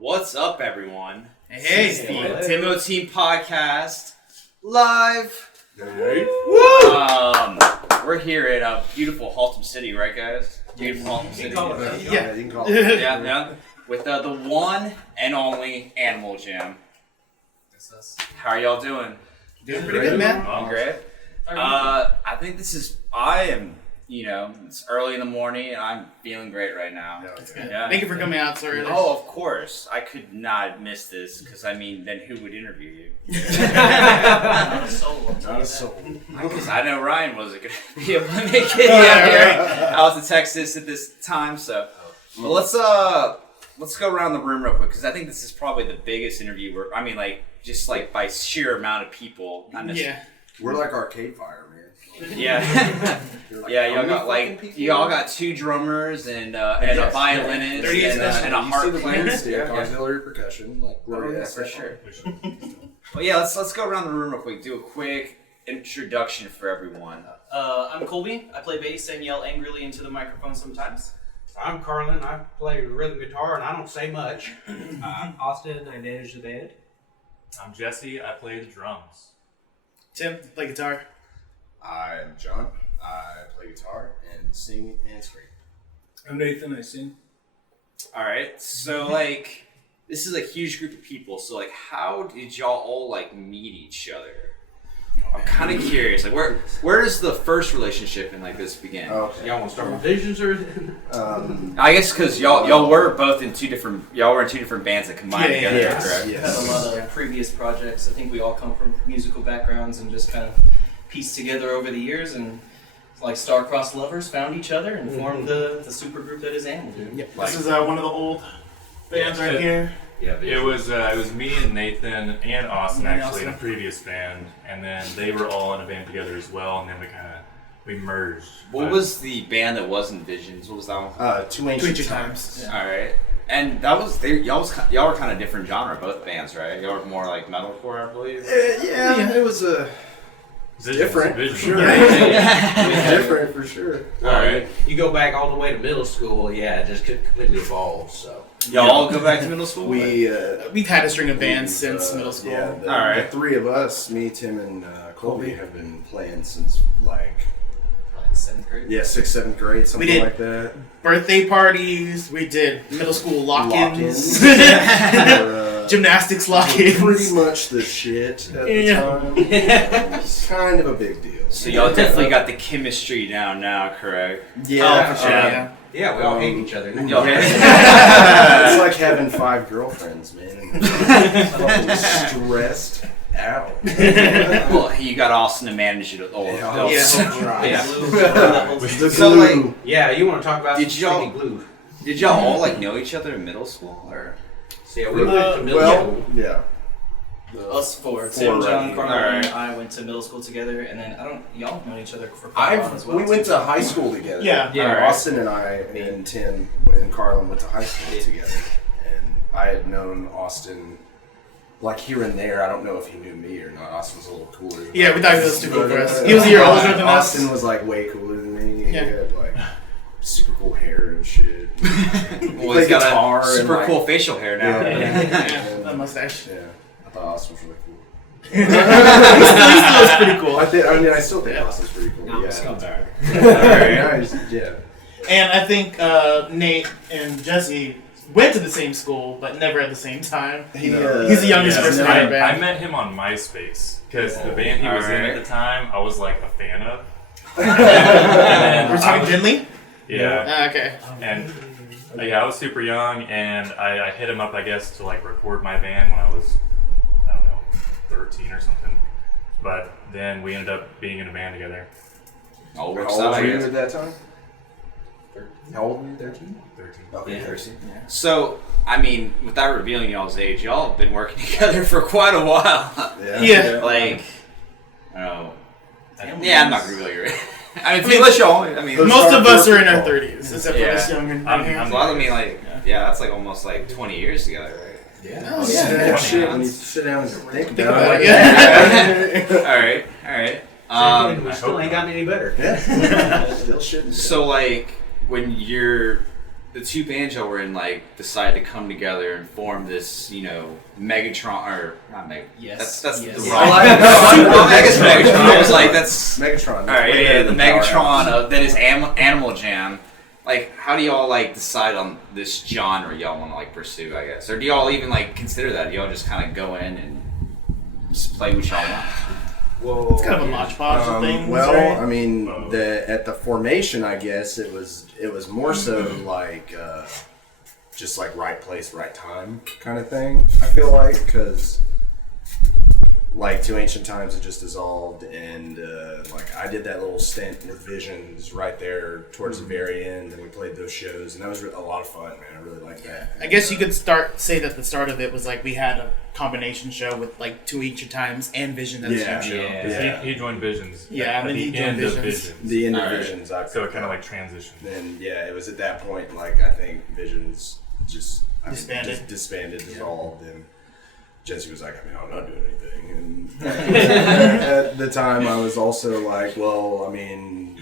What's up, everyone? Hey, this is the Timo Team Podcast live. Hey. Woo! We're here at beautiful Haltom City, right, guys? Beautiful Haltom City. Yeah, you can call it. Yeah. With the one and only AnimalJam. How are y'all doing? Doing pretty good, man. I'm great. I think it's early in the morning and I'm feeling great right now. Yeah. Thank you for coming out so early. Oh, of course. I could not miss this because, then who would interview you? Not a soul. Because I know Ryan wasn't going to be able to make it out here. I was in Texas at this time, so. Well, let's go around the room real quick because I think this is probably the biggest interview just by sheer amount of people. We're like Arcade Fire, man. Yeah. Y'all got two drummers and a violinist and a harp player. Auxiliary percussion, for sure. Well, yeah, let's go around the room real quick. Do a quick introduction for everyone. I'm Colby. I play bass and yell angrily into the microphone sometimes. I'm Carlin. I play rhythm guitar and I don't say much. I'm Austin. I manage the band. I'm Jesse. I play the drums. Tim, play guitar. I'm John. I play guitar and sing and scream. I'm Nathan. I sing. All right. So this is a huge group of people. So how did y'all all meet each other? I'm kind of curious. Where does the first relationship in this begin? Okay. Y'all want to start with visions or? I guess because y'all were both in two different bands that combined together. Yes. Correct? We've had a lot of previous projects. I think we all come from musical backgrounds and just kind of pieced together over the years and like star-crossed lovers found each other and formed the super group that is AnimalJam. Yep. This is one of the old bands right here. Yeah, it was me and Nathan and Austin actually in a previous band, and then they were all in a band together as well, and then we merged. What was the band that wasn't Visions? What was that one? Two Ancient Times. Yeah. All right, and that was y'all were kind of different genre, both bands, right? Y'all were more like metalcore, I believe. It was different for sure. Different for sure. All right, You go back all the way to middle school, it just completely evolved. So y'all all go back to middle school. We've had a string of bands since middle school. Yeah, all right. The three of us, me, Tim, and Colby, have been playing since Probably 7th grade. 6th, 7th grade, something like that. Birthday parties. We did middle school lock-ins. Gymnastics lock-ins. Pretty much the shit at the time. It's kind of a big deal. So y'all definitely got the chemistry down now, correct? Yeah, for sure. yeah, we all hate each other. Y'all It's like having 5 girlfriends, man. Fucking stressed out. Well, you got Austin to manage it all. Yeah. The So, glue. You want to talk about Did y'all- sticky glue? Did y'all all know each other in middle school, or? So, we went to middle school. Yeah. Us four. Four, Tim, John, right. Carlin, Alright. and I went to middle school together, and then y'all know each other for quite a while as well. We went to high school together. Yeah. Alright. Austin and I and Tim and Carlin went to high school together, and I had known Austin here and there. I don't know if he knew me or not. Austin was a little cooler. Yeah, we thought he was too cool for us. He was a year older than us. Austin was way cooler than me. Yeah. He had super cool hair and shit. Well, he's got guitar a and, super cool facial hair now. Yeah, a mustache. Yeah, I thought Austin was really cool. He still is pretty cool. I still think Austin's pretty cool. No, yeah. scumbag. Yeah. And I think Nate and Jesse went to the same school, but never at the same time. He's the youngest person in our I band. met him on MySpace because the band he was in at the time, I was a fan of. We're talking Genly? Yeah. Okay. And I was super young, and I hit him up, I guess, to record my band when I was, 13 or something. But then we ended up being in a band together. How old were you at that time? How old were you? 13? 13. Okay, Yeah. 13. Yeah. So, without revealing y'all's age, y'all have been working together for quite a while. Yeah. I don't know. Family Yeah, I'm not members. gonna reveal your age. Unless y'all. Most of us are in our 30s, except for Yeah. this young and I'm- That's almost 20 years together, right? Yeah. Oh, yeah. yeah. Shit, when you sit down and think Think about about it. it, All right. We still ain't gotten any better. Yeah. Still shitting. So when you're the two bands y'all were in like decided to come together and form this, Megatron or not Meg. Yes. That's Yes. the Yeah. wrong. I guess Megatron. I was like, that's Megatron. all right. Yeah, the Megatron that is AnimalJam. Like, how do y'all like decide on this genre y'all want to like pursue? I guess, or do y'all even like consider that? Do y'all just kind of go in and just play what y'all want? Well, It's kind of a hodgepodge of things. well, right? I mean, at the formation, I guess it was more so like just like right place, right time kind of thing. I feel like because like Two Ancient Times had just dissolved, and like I did that little stint with Visions right there towards the very end, and we played those shows, and that was a lot of fun, man. I really liked that. I guess you could say that the start of it was like we had a combination show with like Two Ancient Times and Vision at the same show. Yeah. He joined Visions. Yeah, at and then the he joined end of Visions. The end of All right. Visions, So it kind of like transitioned. and yeah, it was at that point, like I think Visions just Disbanded. dissolved, and Jesse was like, I mean, I'm not doing anything. And at the time, I was also like, well, I mean,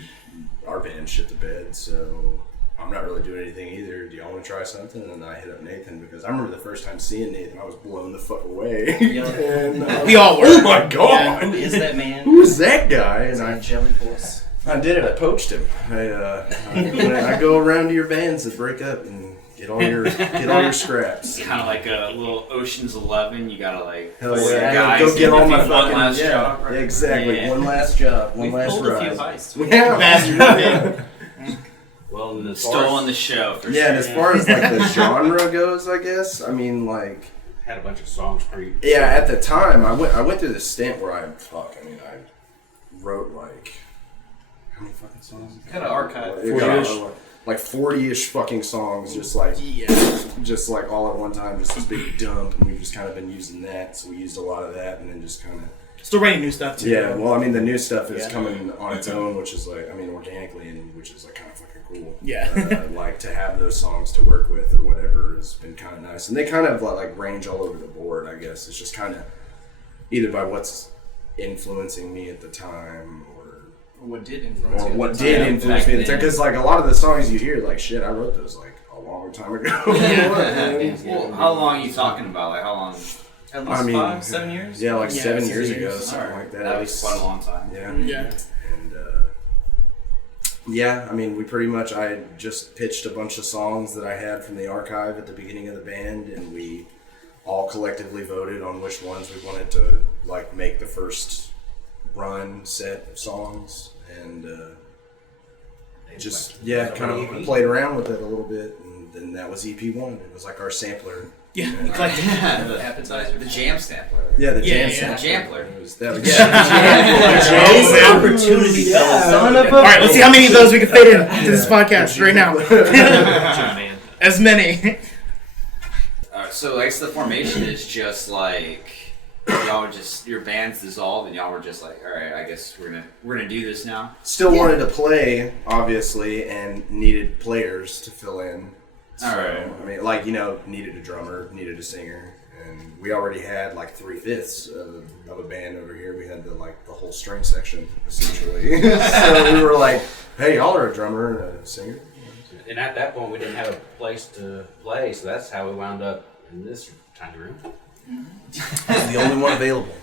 our band shit the bed, so I'm not really doing anything either. Do y'all want to try something? And I hit up Nathan because I remember the first time seeing Nathan, I was blown the fuck away. And I was We all were. Oh my god, Who is that man? who is that guy? And A jelly horse. I did it. I poached him. I go around to your bands that break up and get all your scraps. It's kind of like a little Ocean's 11. You gotta like Hell four yeah. guys Go get and all my do one fucking last yeah, job. Right? exactly. Yeah. One last job. One We've last pulled a few ride. heists. Yeah. Bastard. Well, and as Stolen the show for Yeah, sure. and as far as like the genre goes, I guess I mean like had a bunch of songs pretty. yeah. At the time, I went through this stint where I wrote like how many fucking songs? Kind of archive. 40-ish. Like 40-ish fucking songs, just like all at one time, just this big dump, and we've just kind of been using that. So we used a lot of that, and then just kind of Still writing new stuff too. yeah. Well, I mean, the new stuff is coming on its own, which is like organically, and which is like kind of fucking cool. Yeah. Like to have those songs to work with or whatever has been kind of nice, and they kind of like range all over the board. I guess it's just kind of either by what's influencing me at the time, What did influence or you? what did influence me at the time. Because like a lot of the songs you hear, like shit, I wrote those like a long time ago. Well, how long are you talking about? Like how long? At least 5, 7 years? Yeah, like 7 7 years years. ago, something like that. That was quite a long time. Yeah. Yeah. And yeah, I mean, I just pitched a bunch of songs that I had from the archive at the beginning of the band, and we all collectively voted on which ones we wanted to like make the first run set of songs, and just kind of played around with it a little bit, and then that was EP1. It was like our sampler. Yeah. The Appetizer. The jam sampler. Yeah, the jam yeah. sampler. Jampler. It was that. Missed opportunity, fellas. Son of a- All right, let's see how many of those we can fit into this podcast right now. Man. As many. So I guess the formation is just like y'all were just your band's dissolved and y'all were just like, all right, I guess we're gonna do this now. Still wanted to play, obviously, and needed players to fill in. So, Alright. I mean, like, needed a drummer, needed a singer, and we already had like 3/5 of a band over here. We had the whole string section, essentially. So we were like, hey, y'all are a drummer and a singer. And at that point, we didn't have a place to play, so that's how we wound up in this tiny room. The only one available.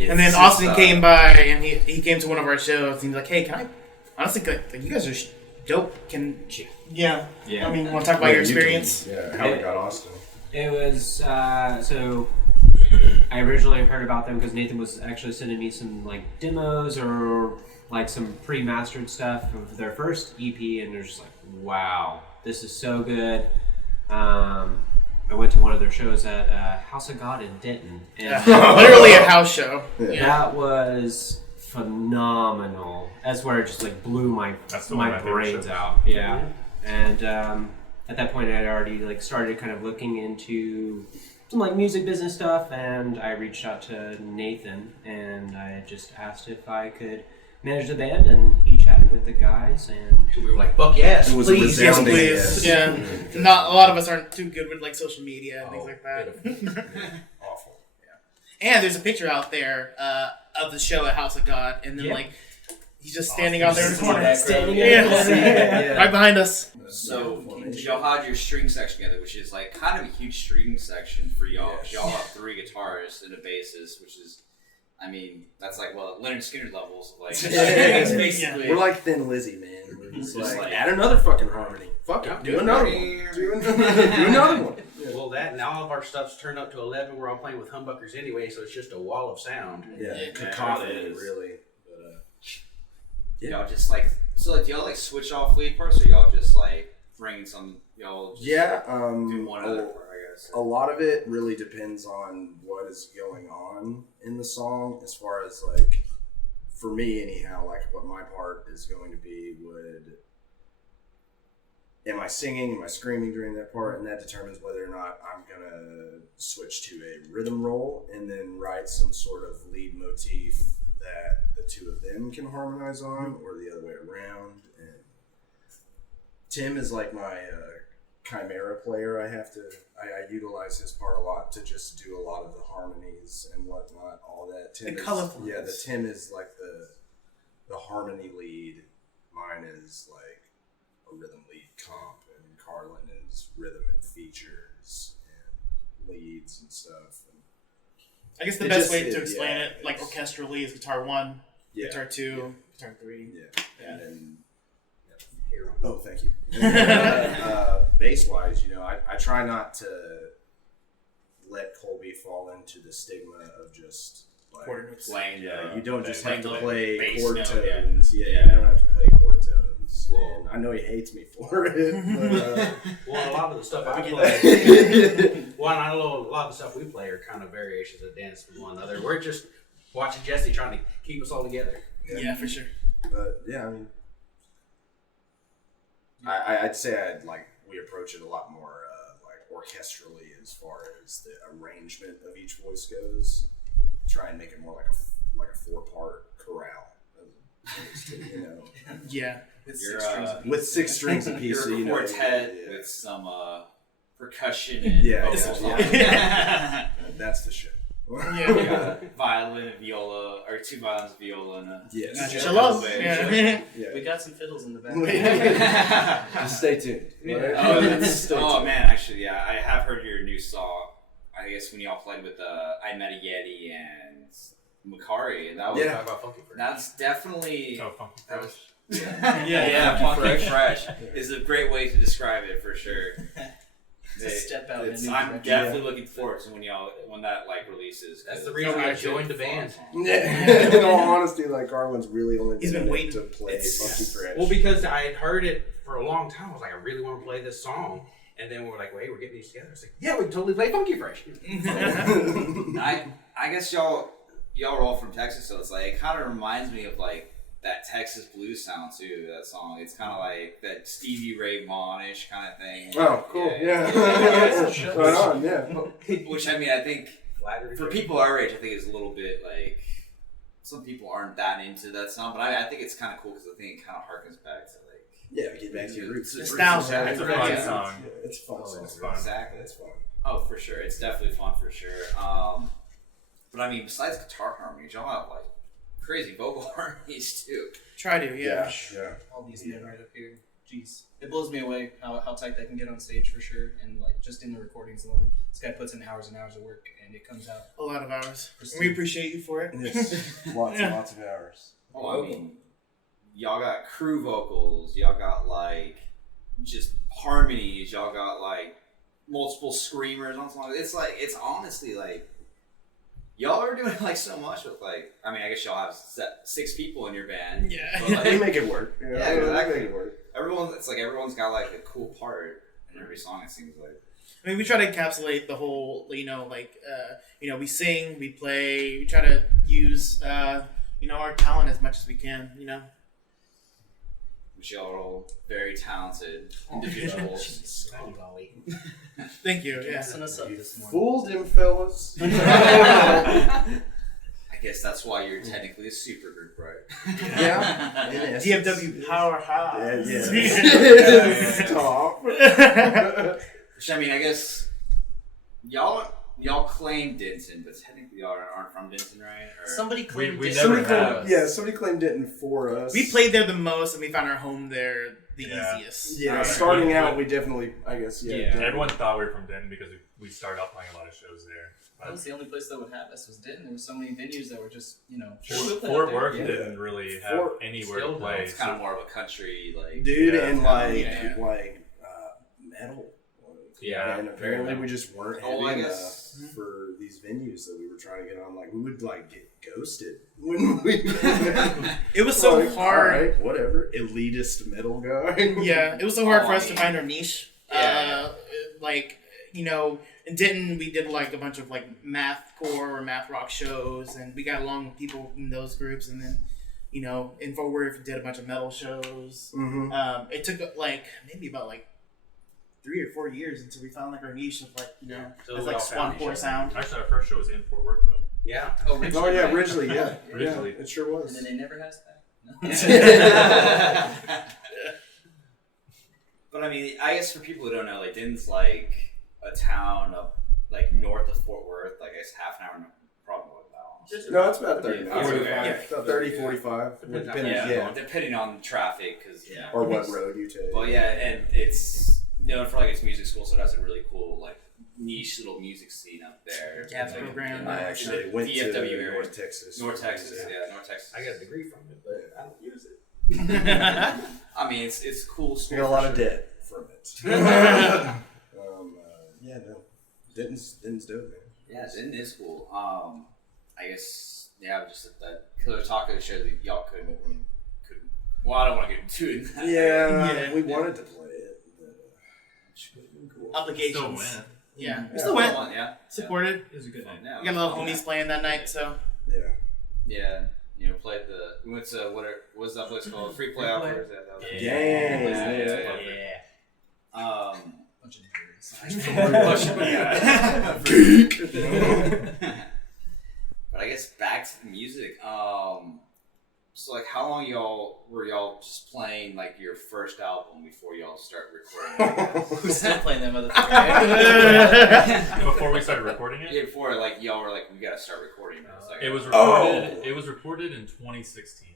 And then Austin came by and he came to one of our shows and he's like, hey, can I honestly, like, you guys are dope. Yeah. Yeah. I mean, want to talk about your experience? Yeah, how we got Austin. It was, so I originally heard about them because Nathan was actually sending me some like demos or like some pre-mastered stuff of their first EP, and they're just like, wow, this is so good. I went to one of their shows at House of God in Denton, and Literally a house show. that was phenomenal. That's where it just like blew my That's the one of my favorite brains shows. out. Yeah, and at that point I had already like started kind of looking into some like music business stuff, and I reached out to Nathan and I just asked if I could manage the band, and he chatted with the guys, and We were like, fuck yes, It was a please. Yes, resounding please. yes. Yeah. Not a lot of us aren't too good with like social media and things like that. Awful. And there's a picture out there of the show at House of God, and then Yeah. like He's just standing out there in the corner. Standing Yeah. Right behind us. So y'all had your string section together, which is like kind of a huge string section for y'all. Yes. Y'all have 3 guitarists and a bassist, which is, I mean, that's like Leonard Skinner levels of like strings, basically. We're like Thin Lizzy, man. We're just Just like, like- add another fucking harmony. Fuck it, do another one. Do another one. Well, that and all of our stuff's turned up to 11. We're all playing with humbuckers anyway, so it's just a wall of sound. Yeah, Yeah, cacophony, it is. really. But, Y'all just like, so like, do y'all like switch off lead parts, or y'all just like bring some, y'all just yeah, do one other part, I guess. a lot of it really depends on what is going on in the song, as far as like, for me anyhow, like what my part is going to be am I singing, am I screaming during that part, and that determines whether or not I'm gonna switch to a rhythm roll and then write some sort of lead motif that the two of them can harmonize on, or the other way around. And Tim is like my chimera player. I utilize his part a lot to just do a lot of the harmonies and whatnot, all that. Tim The is, colorfulness. yeah, the Tim is like the harmony lead. Mine is like a rhythm lead comp, and Carlin is rhythm and features and leads and stuff. And I guess the It best just way to is, explain yeah, it, like it's- orchestrally, is guitar 1, yeah, guitar 2, guitar 3. yeah, Yeah. and then Here on oh, thank you. Bass wise, I try not to let Colby fall into the stigma of just like Quarter notes. Playing, you don't just have to the play bass chord note, tones. Yeah, Yeah. you don't have to play chord tones. And I know he hates me for it. Well, a lot of the stuff I But, play, well, I know a lot of the stuff we play are kind of variations of dance from one another. We're just watching Jesse trying to keep us all together. Yeah, for sure. But yeah, I mean, I'd say we approach it a lot more like orchestrally as far as the arrangement of each voice goes. Try and make it more like a 4-part chorale, as opposed to, Yeah. with 6 strings apiece. You're a So, quartet yeah. with some percussion and Yeah, vocals yeah, on it. That's the shit. You Yeah. got a violin and viola, or 2 violins, viola, and a Yes. Shalom. Yeah. Yeah. Yeah. We got some fiddles in the back. Just stay tuned. Right? Oh, Just stay tuned. man, actually, yeah, I have heard your new song. I guess when y'all played with I Met a Yeti and Makari, and that was Yeah. Talk about funky fresh. that's definitely Oh, funky that fresh. was Yeah, funky fresh is a great way to describe it for sure. It's a step out. in a new I'm direction. definitely looking forward to when that releases. That's the 'cause reason it's I a joined good the band. song. Yeah. In all honesty, like Garland's really only He's been in it waiting. to play Funky Fresh. Well, because I had heard it for a long time. I was like, I really want to play this song. And then we're like, wait, we're getting these together. It's like, yeah, we can totally play Funky Fresh. I guess y'all are all from Texas, so it's like it kind of reminds me of like that Texas blues sound too. That song, it's kind of like that Stevie Ray Vaughan-ish kind of thing. Oh, cool. Yeah. Right on, yeah. Which I mean, I think Flattery. for people our age, I think it's a little bit like some people aren't that into that sound, but I think it's kind of cool because I think it kind of harkens back to like Yeah, get back to your roots. Nostalgia. It's a Yeah. fun song. Yeah, it's a fun song. It's fun. Exactly. It's fun. Oh, for sure. It's definitely fun for sure. But I mean, besides guitar harmonies, y'all have like crazy vocal harmonies too. Try to, yeah. Yeah. All these men right up here. Jeez. It blows me away how tight they can get on stage for sure. And like just in the recordings alone. This guy puts in hours and hours of work and it comes out. A lot of hours. Pristine. We appreciate you for it. Yes. Lots and lots of hours. Oh, I mean, y'all got crew vocals. Y'all got like just harmonies. Y'all got like multiple screamers on songs. It's like it's honestly like y'all are doing like so much with like. I mean, I guess y'all have 6 people in your band. Yeah. But, We like, make it work. Yeah, exactly. We make it work. everyone's got like a cool part in every song. It seems like. I mean, we try to encapsulate the whole, we sing, we play, we try to use, our talent as much as we can, Which y'all are all very talented individuals. Thank you, yeah. Gassing us up this morning. Fooled him, fellas. I guess that's why you're technically a supergroup, right? Yeah. DFW powerhouse. Yeah. Stop. Which I mean, I guess y'all y'all claim Denton, but technically y'all aren't from Denton, right? Or... Somebody claimed we it. never Somebody have. claimed, yeah, somebody claimed Denton for us. We played there the most, and we found our home there the Yeah. easiest. Yeah, Right. starting out, we definitely, I guess, Yeah. Denton. Everyone thought we were from Denton because we started out playing a lot of shows there. That was the only place that would have us was Denton. There were so many venues that were just, Fort Worth Yeah. didn't really have Fort- anywhere to still play. It's kind of more of a country, like... Dude, Yeah. and like metal. Yeah. And apparently we just weren't Oh, heavy I enough guess- for these venues that we were trying to get on. Like we would like get ghosted when we. It was so Like, All hard. right, whatever. Elitist metal guy. Yeah, it was so hard Oh, for I us to mean- find our niche. Yeah. Like, you know, in Denton, we did like a bunch of like mathcore or math rock shows, and we got along with people in those groups. And then, you know, in Fort Worth, we did a bunch of metal shows. Mm-hmm. It took like maybe about like 3 or 4 years until we found like our niche of like, you know, So it's we like all found each swancore other. sound. Actually, our first show was in Fort Worth, though. Yeah. Oh, Oh yeah, right? Ridgely. Yeah, Ridgely. Yeah, it sure And was. then they never had us back. But I mean, I guess for people who don't know, like Denton's like a town of like north of Fort Worth, like I guess half an hour, probably more than that. No, it's about 30, Yeah, 45. yeah. About 30, 45. Depends on Depending, Yeah, yeah. depending on traffic, because Or what road you take. Well, yeah, and it's known for like its music school, so it has a really cool like niche little music scene up there. Jazz Like, program. I actually went to DFW area. North Texas. North Texas, yeah, North Texas. I got a degree from it, but I don't use it. I mean, it's a cool school. I got a for lot of sure. debt from it. Yeah, no. Denton's dope, man. Yeah, Denton is cool. I guess just at that Killer Taco show that y'all couldn't. Well, I don't want to get into it. Yeah. We wanted to play it, but it would have been cool. Obligations. Still win. Yeah, we Yeah. still went. Yeah, Supported. It was a good night. Yeah. We got a little homies playing that night, so. Yeah. Yeah, you know, played the. We went to what's that place called? Free Play Out. Or is that? Yeah. Bunch of nerds. Geek. But I guess back to the music. So like, how long were y'all just playing like your first album before y'all start recording? We're still playing that motherfucker. Before we started recording it, Yeah, before like y'all were like, we gotta start recording this. Like, it was Oh. recorded. It was recorded in 2016.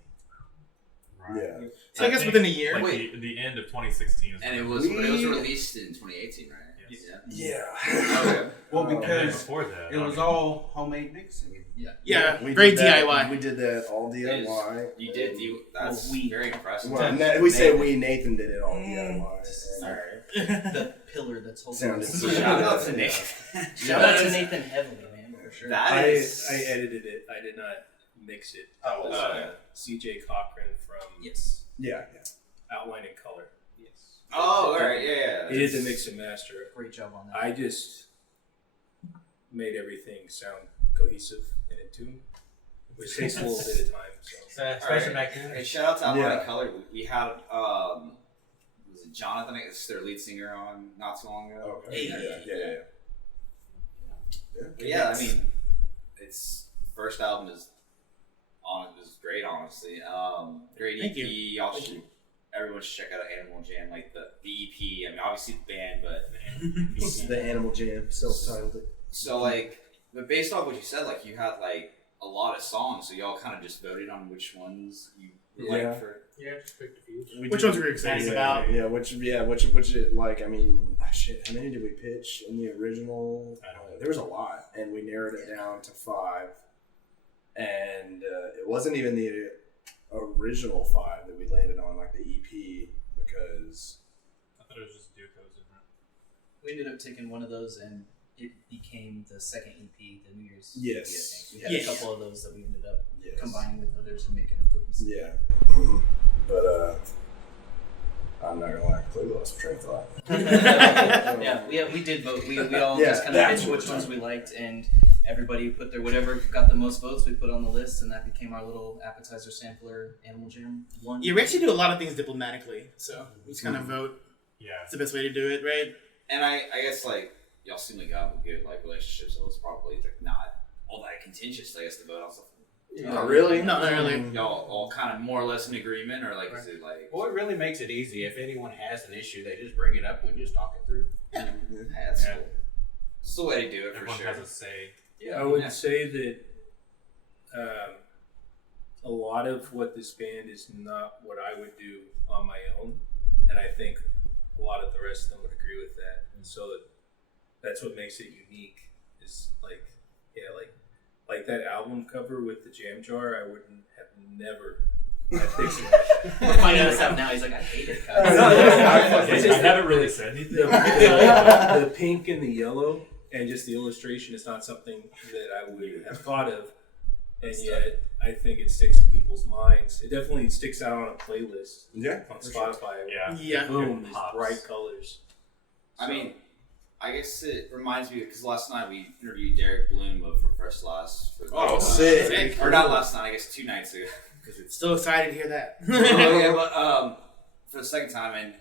Yeah. So I guess within a year. Like Wait. the end of 2016 is and when it was We- released in 2018, right? Yes. Yeah. Okay. Well, And then because before that, it was all homemade mixing. Yeah, We very did that- DIY. We did that all DIY. You did. That's we- very impressive. Well, we say we. Nathan did it all DIY. Sorry. The pillar that's holding Sounded us. so Shout out to Nick. Shout out to Nathan heavily, man, for sure. That is. I edited it. I did not mix it. Oh, It was okay. CJ Cochran from Yes. Yeah. Outline and Color. Yes. Oh, all right. Yeah. He did the mix and master. Great job on that. I just made everything sound cohesive and in tune, which takes a little bit of time. So. Especially back then. Hey, shout out to Outline Yeah. Color. We had was it Jonathan? It's their lead singer on not so long ago. Okay. Yeah. Yeah, I mean, its first album is great, honestly. Great EP. Thank you. Y'all should. Everyone should check out AnimalJam, like the EP. I mean, obviously the band, but This is the Animal Jam, self-titled. so like, but based off what you said, like you had like a lot of songs, so y'all kind of just voted on which ones you would Yeah. like for. Yeah, just picked a few. Which ones were you excited about? Yeah, which like, I mean, shit, how many did we pitch in the original? There was a lot, and we narrowed it down to 5. And it wasn't even the original 5 that we landed on, like the EP, because I thought it was just duos, isn't it? We ended up taking one of those and it became the second EP, the New Year's Yes. EP, I think. We had Yes. a couple of those that we ended up yes. combining with others and making a cohesive. Yeah. But I'm not gonna lie, I completely lost train of thought. Yeah, we did vote. We all Yeah, just kind of that's pitched what which we're ones we liked, and everybody put their whatever got the most votes. We put on the list, and that became our little appetizer sampler, AnimalJam 1. Yeah, we actually do a lot of things diplomatically, so we just kind of vote. Yeah. It's the best way to do it, right? And I guess like y'all seem like you have a good like relationship, so it's probably like not all that contentious. I guess to vote on stuff. Not really? No, not really. Y'all all kind of more or less in agreement, or like is it like? Well, it really makes it easy. If anyone has an issue, they just bring it up and we just talk it through. Hey, that's Yeah. cool. It's the way to do it for Everyone sure. has a say. I would say that a lot of what this band is not what I would do on my own, and I think a lot of the rest of them would agree with that. And so that's what makes it unique. Is like that album cover with the jam jar. I wouldn't have never. We're finding this out now. He's like, I hate it. I haven't really said anything. The pink and the yellow and just the illustration is not something that I would have thought of, and yet I think it sticks to people's minds. It definitely sticks out on a playlist on Spotify. Yeah. Boom, these Pops. bright colors. I mean, I guess it reminds me because last night we interviewed Derek Bloom from First to Last. Oh, sick. Or not last night, I guess 2 nights ago. Still excited to hear that. Yeah, but for the second time, and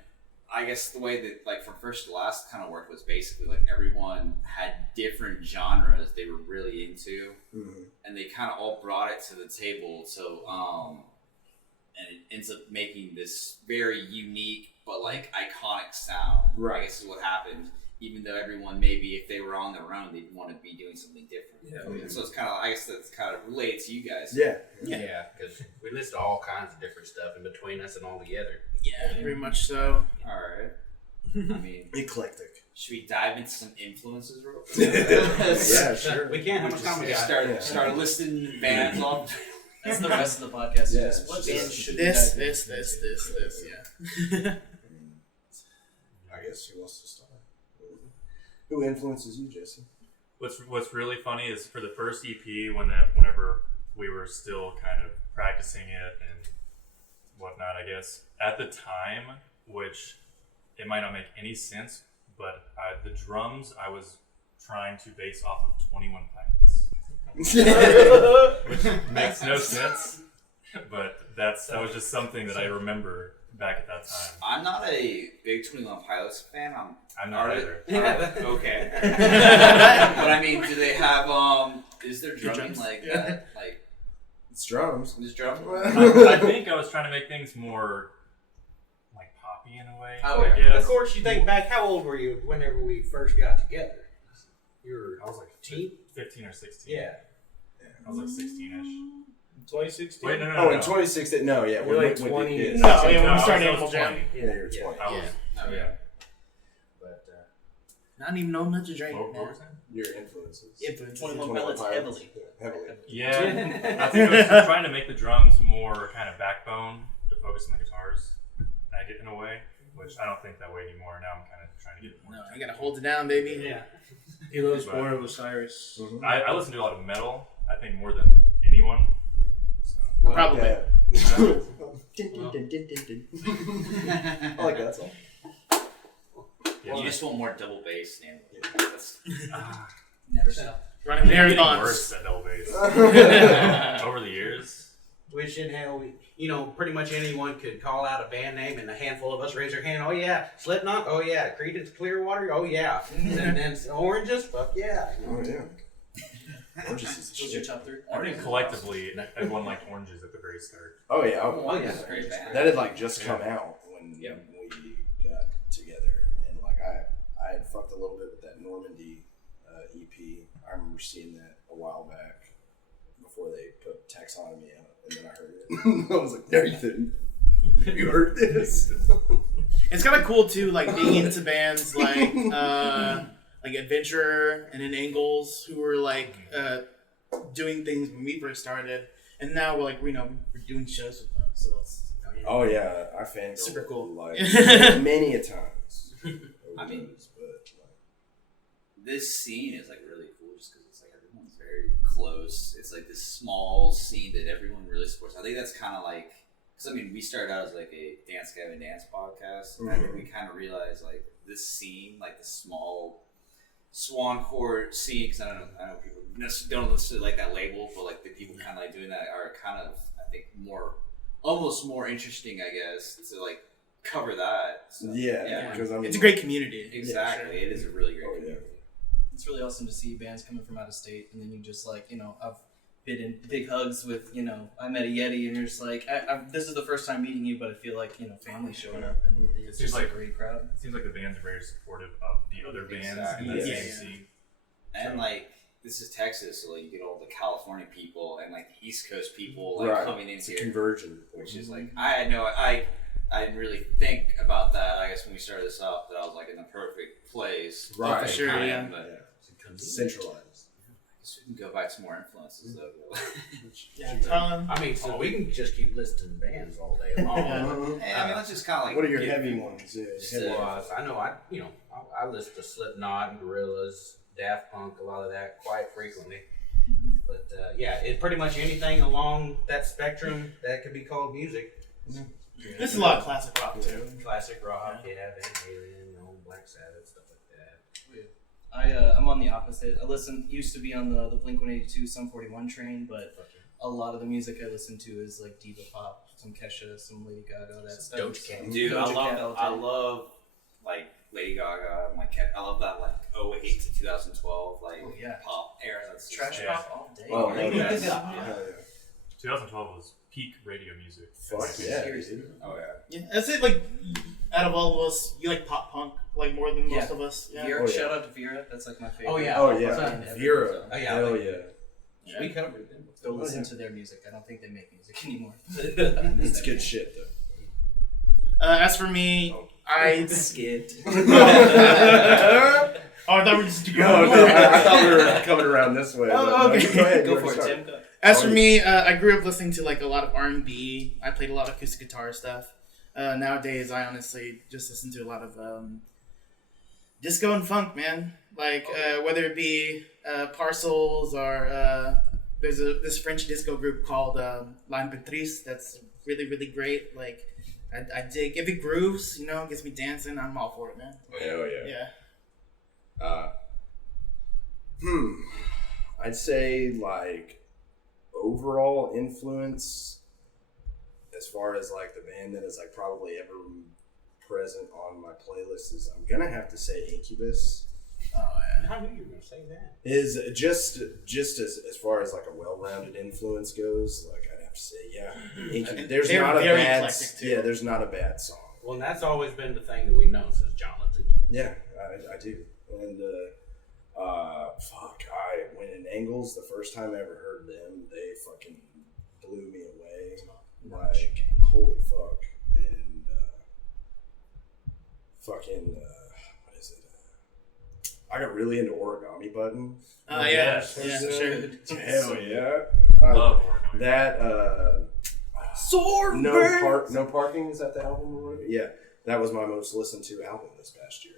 I guess the way that like from First to Last kind of worked was basically like everyone had different genres they were really into, and they kind of all brought it to the table. So and it ends up making this very unique but like iconic sound. Right. I guess is what happened. Even though everyone maybe if they were on their own they'd want to be doing something different. Yeah. So it's kind of I guess that's kind of related to you guys. Yeah. Yeah, because we listed all kinds of different stuff in between us and all together. Yeah, very much so. All right. I mean, Eclectic. should we dive into some influences real quick? Yeah, sure. We can't. How much time we got? Start listing bands off. That's the rest of the podcast. Yeah. Just what band should This, we dive yeah. I guess who wants to start? Who influences you, Jesse? What's really funny is for the first EP, whenever we were still kind of practicing it and whatnot, I guess at the time, which it might not make any sense, but the drums I was trying to base off of 21 Pilots, which makes no sense, but that was just something that I remember back at that time. I'm not a big 21 Pilots fan. I'm not either. Okay. But I mean, do they have is there drumming drums. like that? Like It's drums. is drum? I think I was trying to make things more like poppy in a way. Oh, I guess. of course, you think back. How old were you whenever we first got together? I was like 15 or 16. Yeah. I was like 16ish. 2016. Wait, no. Oh, in 2016. No, yeah. We're like when 20. did this. No, yeah, when I we was- started I was AnimalJam. 20. Yeah, you're 20. I was. Oh, Yeah. But I don't even know much to drink. What were we saying? Your influences. Influence. 21 21 Pilots heavily. Heavily. Yeah, I think I was trying to make the drums more kind of backbone to focus on the guitars. I get in a way, which I don't think that way anymore. Now I'm kind of trying to get more. No, I gotta hold it down, baby. yeah. He loves Born of Osiris. I listen to a lot of metal. I think more than anyone. So. Probably. That. I like that song. Yeah, You just want more double bass, man. That's, Never stop. Running getting marathons. worse at double bass over the years. Which in hell, pretty much anyone could call out a band name, and a handful of us raise our hand. Oh yeah, Slipknot. Oh yeah, Creedence Clearwater. Oh yeah, and then Oranges. Fuck yeah. Oh, yeah. Oranges is Those are your shit. top 3. I think collectively, everyone liked Oranges at the very start. Oh, yeah. Oh yeah, that's a great band. That had like just come out when Yeah. we got together, and like I had fucked a little bit with that Normandy EP. I remember seeing that a while back before they put Taxonomy out, and then I heard it. I was like, Nathan, have you heard this? It's kind of cool too, like being into bands like Adventurer and then Angles, who were like doing things when we first started, and now we're we're doing shows with them. So it's Oh yeah, I fangirled Super cool. like many a times. I mean, but this scene is like really cool just because it's like everyone's very close. It's like this small scene that everyone really supports. I think that's kind of like, because I mean, we started out as like a Dance Gavin Dance podcast, and I think we kind of realized like this scene, like the small swancore scene, because I know people don't necessarily like that label, but like the people kind of like doing that are kind of, I think, almost more interesting, I guess, to like cover that. So, yeah, because I mean, it's a great community. exactly. It is a really great community. It's really awesome to see bands coming from out of state, and then you just like, I've been in big hugs with, I met a Yeti, and you're just like, this is the first time meeting you, but I feel like, family showing up, and it's seems just like a great crowd. It seems like the bands are very supportive of the other bands in that Exactly. same scene. And like this is Texas, so like you get all the California people and like the East Coast people like Right. coming in It's a here, conversion. which is like I didn't really think about that. I guess when we started this up, that I was like in the perfect place, Right. For sure, time, yeah. But Centralized. I guess we can go back to more influences though. Yeah, I mean, so we can just keep listing bands all day long. And, I mean, let's just kind of like What are your get- heavy ones? Yeah, heavy ones. I know I listen to Slipknot and Gorillaz, Daft Punk, a lot of that quite frequently. But yeah, it pretty much anything along that spectrum that could be called music. There's a lot of classic rock too. Classic rock, Van Halen, Black Sabbath, stuff like that. I'm on the opposite. I used to be on the Blink-182 Sum 41 train, but a lot of the music I listen to is like diva pop, some Kesha, some Lady Gaga, that stuff. Doja Cat. Dude, Doja I Cat. love like Lady Gaga. I love that like 08 to 2012 like Oh, yeah. pop era. That's just- Trash Yeah. pop all day. Oh, Like, yeah. that's- Yeah. Hell yeah. 2012 was peak radio music. Fuck yeah, dude. Oh yeah. Yeah, I'd say like out of all of us, you like pop punk like more than most Yeah. of us. Yeah. Vera, Oh, yeah. shout out to Vera. That's like my favorite. Oh, yeah. Oh band yeah, ever. Vera. Oh, yeah. Hell yeah. We covered them. Go Oh, listen yeah. to their music. I don't think they make music anymore. It's good shit though. As for me, I Skid. I thought we were just No, I thought we were coming around this way. Oh, but no, okay. you go ahead. Go you for it, start. Tim. Go. As for me, I grew up listening to like a lot of R&B. I played a lot of acoustic guitar stuff. Nowadays, I honestly just listen to a lot of disco and funk, man. Like whether it be Parcels or there's this French disco group called La Imperatrice that's really really great. Like I dig if it grooves, gets me dancing. I'm all for it, man. Hell yeah. Yeah. I'd say like overall influence as far as like the band that is like probably ever present on my playlist is I'm gonna have to say Incubus. Oh yeah. I knew you were going to say that. Is just as far as like a well-rounded influence goes, like I'd have to say Incubus. There's They're not a very bad eclectic, too. there's not a bad song. Well, and that's always been the thing that we've known since John Lindsay. Yeah, I do. And when in Angles, the first time I ever heard them, they fucking blew me away. Like, holy fuck. And what is it? I got really into Origami Button. Oh yeah. Yes. Yeah. Sure. Hell yeah. Love Origami. That Sword. No Parking, is that the album or whatever? Yeah, that was my most listened to album this past year.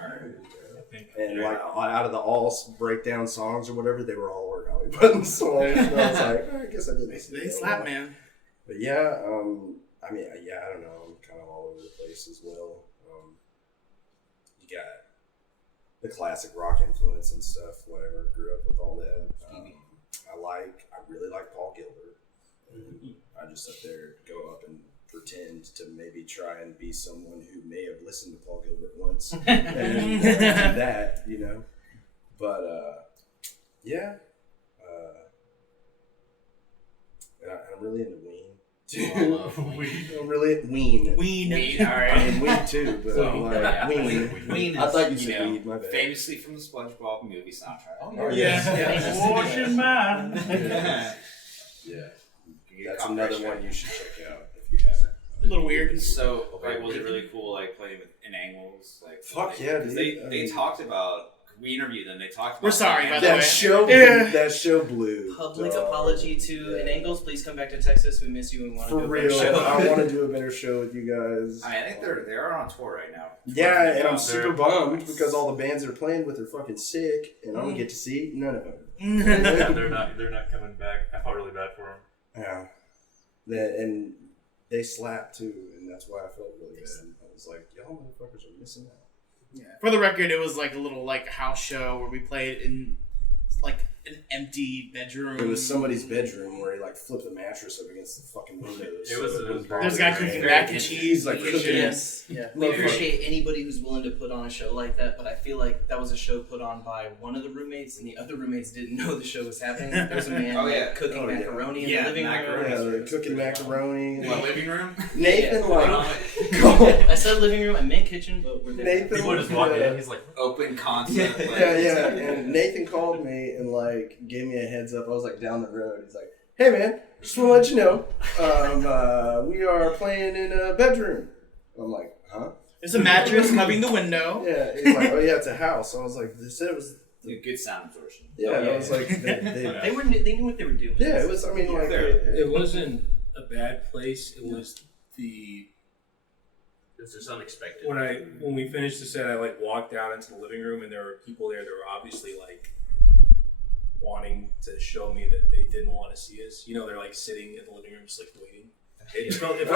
I think, And yeah. like out of the all breakdown songs or whatever, they were all Origami Button songs. And I was like, I guess I did listen to They that a slap, lot. man. But yeah, I mean, I don't know. I'm kind of all over the place as well. You got the classic rock influence and stuff. Whatever, grew up with all that. I really like Paul Gilbert. And I just up there go up and pretend to maybe try and be someone who may have listened to Paul Gilbert once and do that, But yeah, and I'm really into Ween. I'm really Ween. Ween. All right. I mean Ween too, but I'm like Ween. Ween I is- thought you said weed. My bad. Famously from the SpongeBob movie soundtrack. Oh, Yeah. Washing my Yeah, You that's got another fresh one air. you should check out if you haven't. A little weird. So, like, was it really cool, like, playing in Angles? Like, Fuck yeah, dude. They I mean- talked about, we interviewed them, they talked about... We're sorry, by the That way. show, Yeah. that show blew. Public dog. apology to Yeah. In Angles. Please come back to Texas. We miss you and want to For do a better real, show. I want to do a better show with you guys. I mean, I think they're on tour right now. Yeah, and I'm They're- super bummed because all the bands they're playing with are fucking sick, and I don't get to see none of them. Yeah, they're not coming back. I felt really bad for them. Yeah, and they slapped too, and that's why I felt really bad. I was like, y'all motherfuckers are missing out. Yeah. For the record, it was like a little like house show where we played in like an empty bedroom. It was somebody's bedroom where he like flipped the mattress up against the fucking windows. It was- so it was wouldn't very There's a bother guy me. cooking mac and cheese, like cooking. Yes. Yeah. We appreciate anybody who's willing to put on a show like that, but I feel like that was a show put on by one of the roommates, and the other roommates didn't know the show was happening. There was a man cooking macaroni in the living Yeah, room. they're cooking macaroni. In the living room? Nathan I said living room, I meant kitchen, but we're there. Nathan People just walk in. He's like, Open concept. like- yeah. And Nathan called me and like gave me a heads up. I was like down the road. He's like, "Hey man, just want to let you know, we are playing in a bedroom." I'm like, "Huh?" There's a mattress covering the window. Yeah. He's like, "Oh yeah, it's a house." I was like, "They said it was." Good sound absorption. Yeah. I was like, They knew what they were doing. yeah. It was. I mean, like, It wasn't a bad place. It was the This is unexpected. when we finished the set, I like walked out into the living room, and there were people there that were obviously like wanting to show me that they didn't want to see us. You know, they're like sitting in the living room, just like waiting. It felt like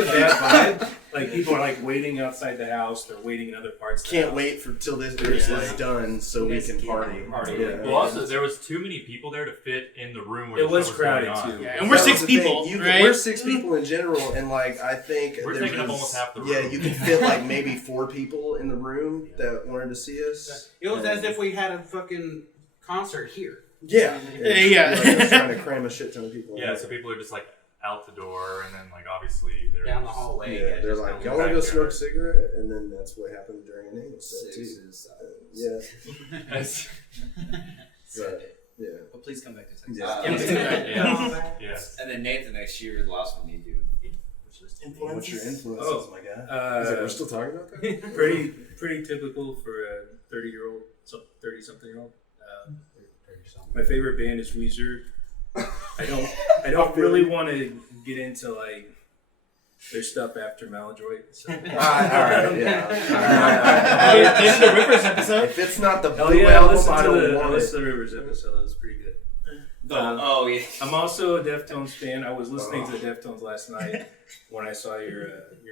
a bad vibe. Like people are like waiting outside the house. They're waiting in other parts. Of the can't house. wait for till this is done so we can party. Yeah. well, also there was too many people there to fit in the room where It the was show crowded, going on. too. Yeah, and we're That was 6 the thing. people, right? We're 6 people in general, and like I think We're there taking up was- almost half the room. Yeah, you could fit like maybe 4 people in the room that wanted to see us. It was as if we had a fucking concert here. Yeah, Yeah. Like, I was trying to cram a shit ton of people. in Yeah, there. so people are just like out the door, and then like obviously they're Down the hallway. Yeah, they're just like, down y'all want to the go back smoke a cigarette? And then that's what happened during an anal set, too. Yeah, Yes. but, yeah. But please come back to Texas. Yeah. Yes. And then Nathan, next year, the last one you do. What's your influences, Oh, my guy? He's like, we're Uh, still talking about that? pretty typical for a 30-year-old, 30-something-year-old. My favorite band is Weezer. I don't really want to get into like their stuff after Maladroit. So. All right, yeah. This is the Rivers episode. If it's not the Oh blue yeah, album, I I don't want listened it. to the Rivers episode. That was pretty good. Oh, yeah. I'm also a Deftones fan. I was listening to the Deftones last night when I saw your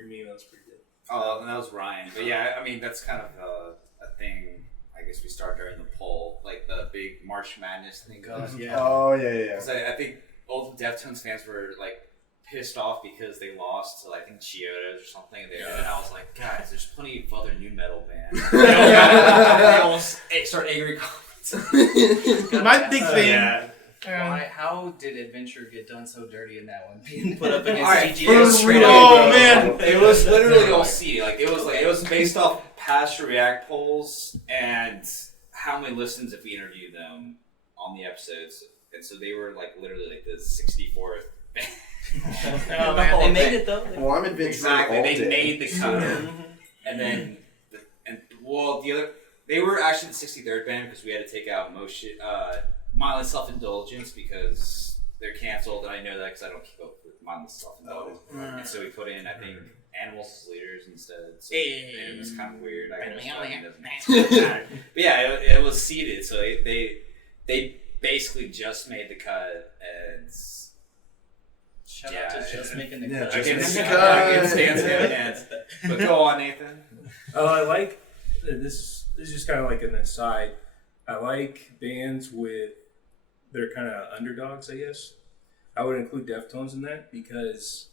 meme. That was pretty good. Oh, and that was Ryan. But yeah, I mean, that's kind of a thing. I guess we started during the poll, like the big March Madness thing. Yeah. Oh, yeah. Because I think all the Deftones fans were like pissed off because they lost to I think Chiodos or something. And I was like, guys, there's plenty of other new metal bands. They all start angry comments. My big thing. Yeah. Why? How did Adventure get done so dirty in that one? Being put up against Alright, DGA straight Oh, up. man. It was literally all seeded. Like it was based off past React polls and how many listens if we interviewed them on the episodes. And so they were like literally like the 64th band. Oh, man. They made it though. Well, I'm adventuring Exactly. all They day. made the cut. And then the other they were actually the 63rd band because we had to take out Mindless Self-Indulgence because they're canceled, and I know that because I don't keep up with Mindless Self-Indulgence. And so we put in, I think, Animals as leaders instead. So it was kind of weird. But yeah, it was seeded, so they basically just made the cut, and Shout out to just making the Yeah, cut. just against making the cut. Stan's hands. But go on, Nathan. Oh, I like this. This is just kind of like an aside. I like bands with they're kind of underdogs, I guess. I would include Deftones in that because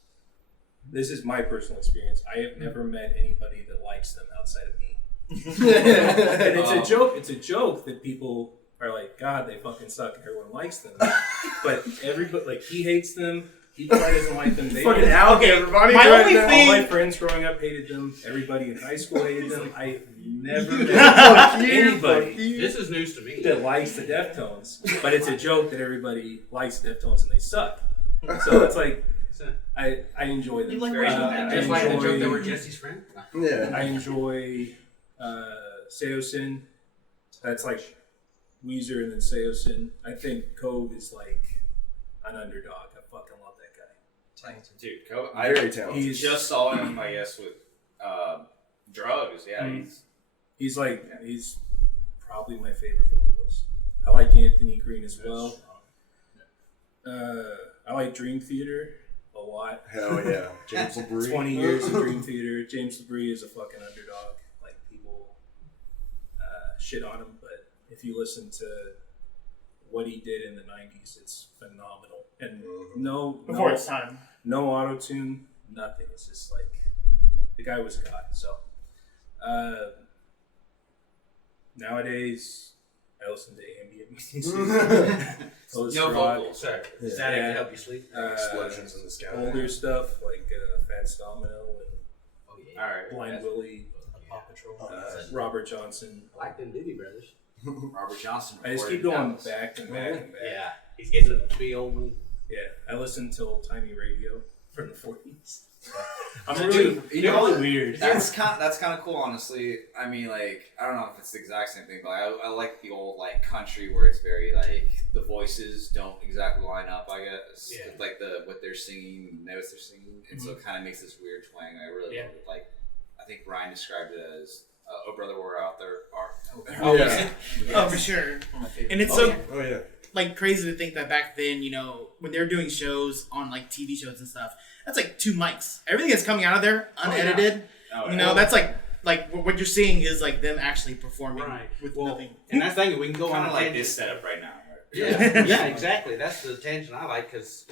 this is my personal experience. I have never met anybody that likes them outside of me. And it's a joke. It's a joke that people are like, God, they fucking suck, and everyone likes them. But everybody, like, he hates them. He probably doesn't like them. They Fucking don't. out, everybody. My right only now. All thing- my friends growing up hated them. Everybody in high school hated them. I never met anybody This is news to me. that likes the Deftones. But it's a joke that everybody likes the Deftones and they suck. So it's like, I enjoy them. You like I Just like the joke that enjoy- we're Jesse's friend. Yeah. I enjoy Seosin. That's like Weezer and then Seosin. I think Code is like an underdog. I fucking love that guy. Dude, I Very talented. He's just saw him, I guess, with drugs. Yeah, he's probably my favorite vocalist. I like Anthony Green as well. I like Dream Theater a lot. Hell yeah. James LeBrie. 20 years of Dream Theater. James LeBrie is a fucking underdog. Like, people shit on him, but if you listen to what he did in the '90s, it's phenomenal. And Before its time. no auto tune, nothing. It's just like the guy was God. So nowadays, I listen to ambient music. No vocals. Sorry. Is that to help you sleep? Explosions in the sky. Older stuff like Fats Domino and Oh yeah. All right. Blind Willie, Paw Patrol. Robert Johnson. I like them Doobie Brothers. Robert Johnson. I just keep recorded going that. back and back and back. Yeah. He's getting to be old. Yeah, I listened till Tiny Radio from the 40s. I'm Dude, really, you know really what? weird. That's kind of cool, honestly. I mean, like, I don't know if it's the exact same thing, but I like the old like country where it's very like the voices don't exactly line up. I guess Yeah. with, like what they're singing, notes they're singing, and so it kind of makes this weird twang. I really love it. Like, I think Ryan described it as "Oh brother, we're out there." Oh, Yeah. Oh, for sure. One of my favorite. And it's Oh yeah. like crazy to think that back then, when they're doing shows on like TV shows and stuff, that's like 2 mics. Everything that's coming out of there unedited. Oh, That's like what you're seeing is like them actually performing with nothing. And that's the thing, we can go kind on of a like tangent. this setup right now. Right? Yeah, exactly. That's the tangent I like because,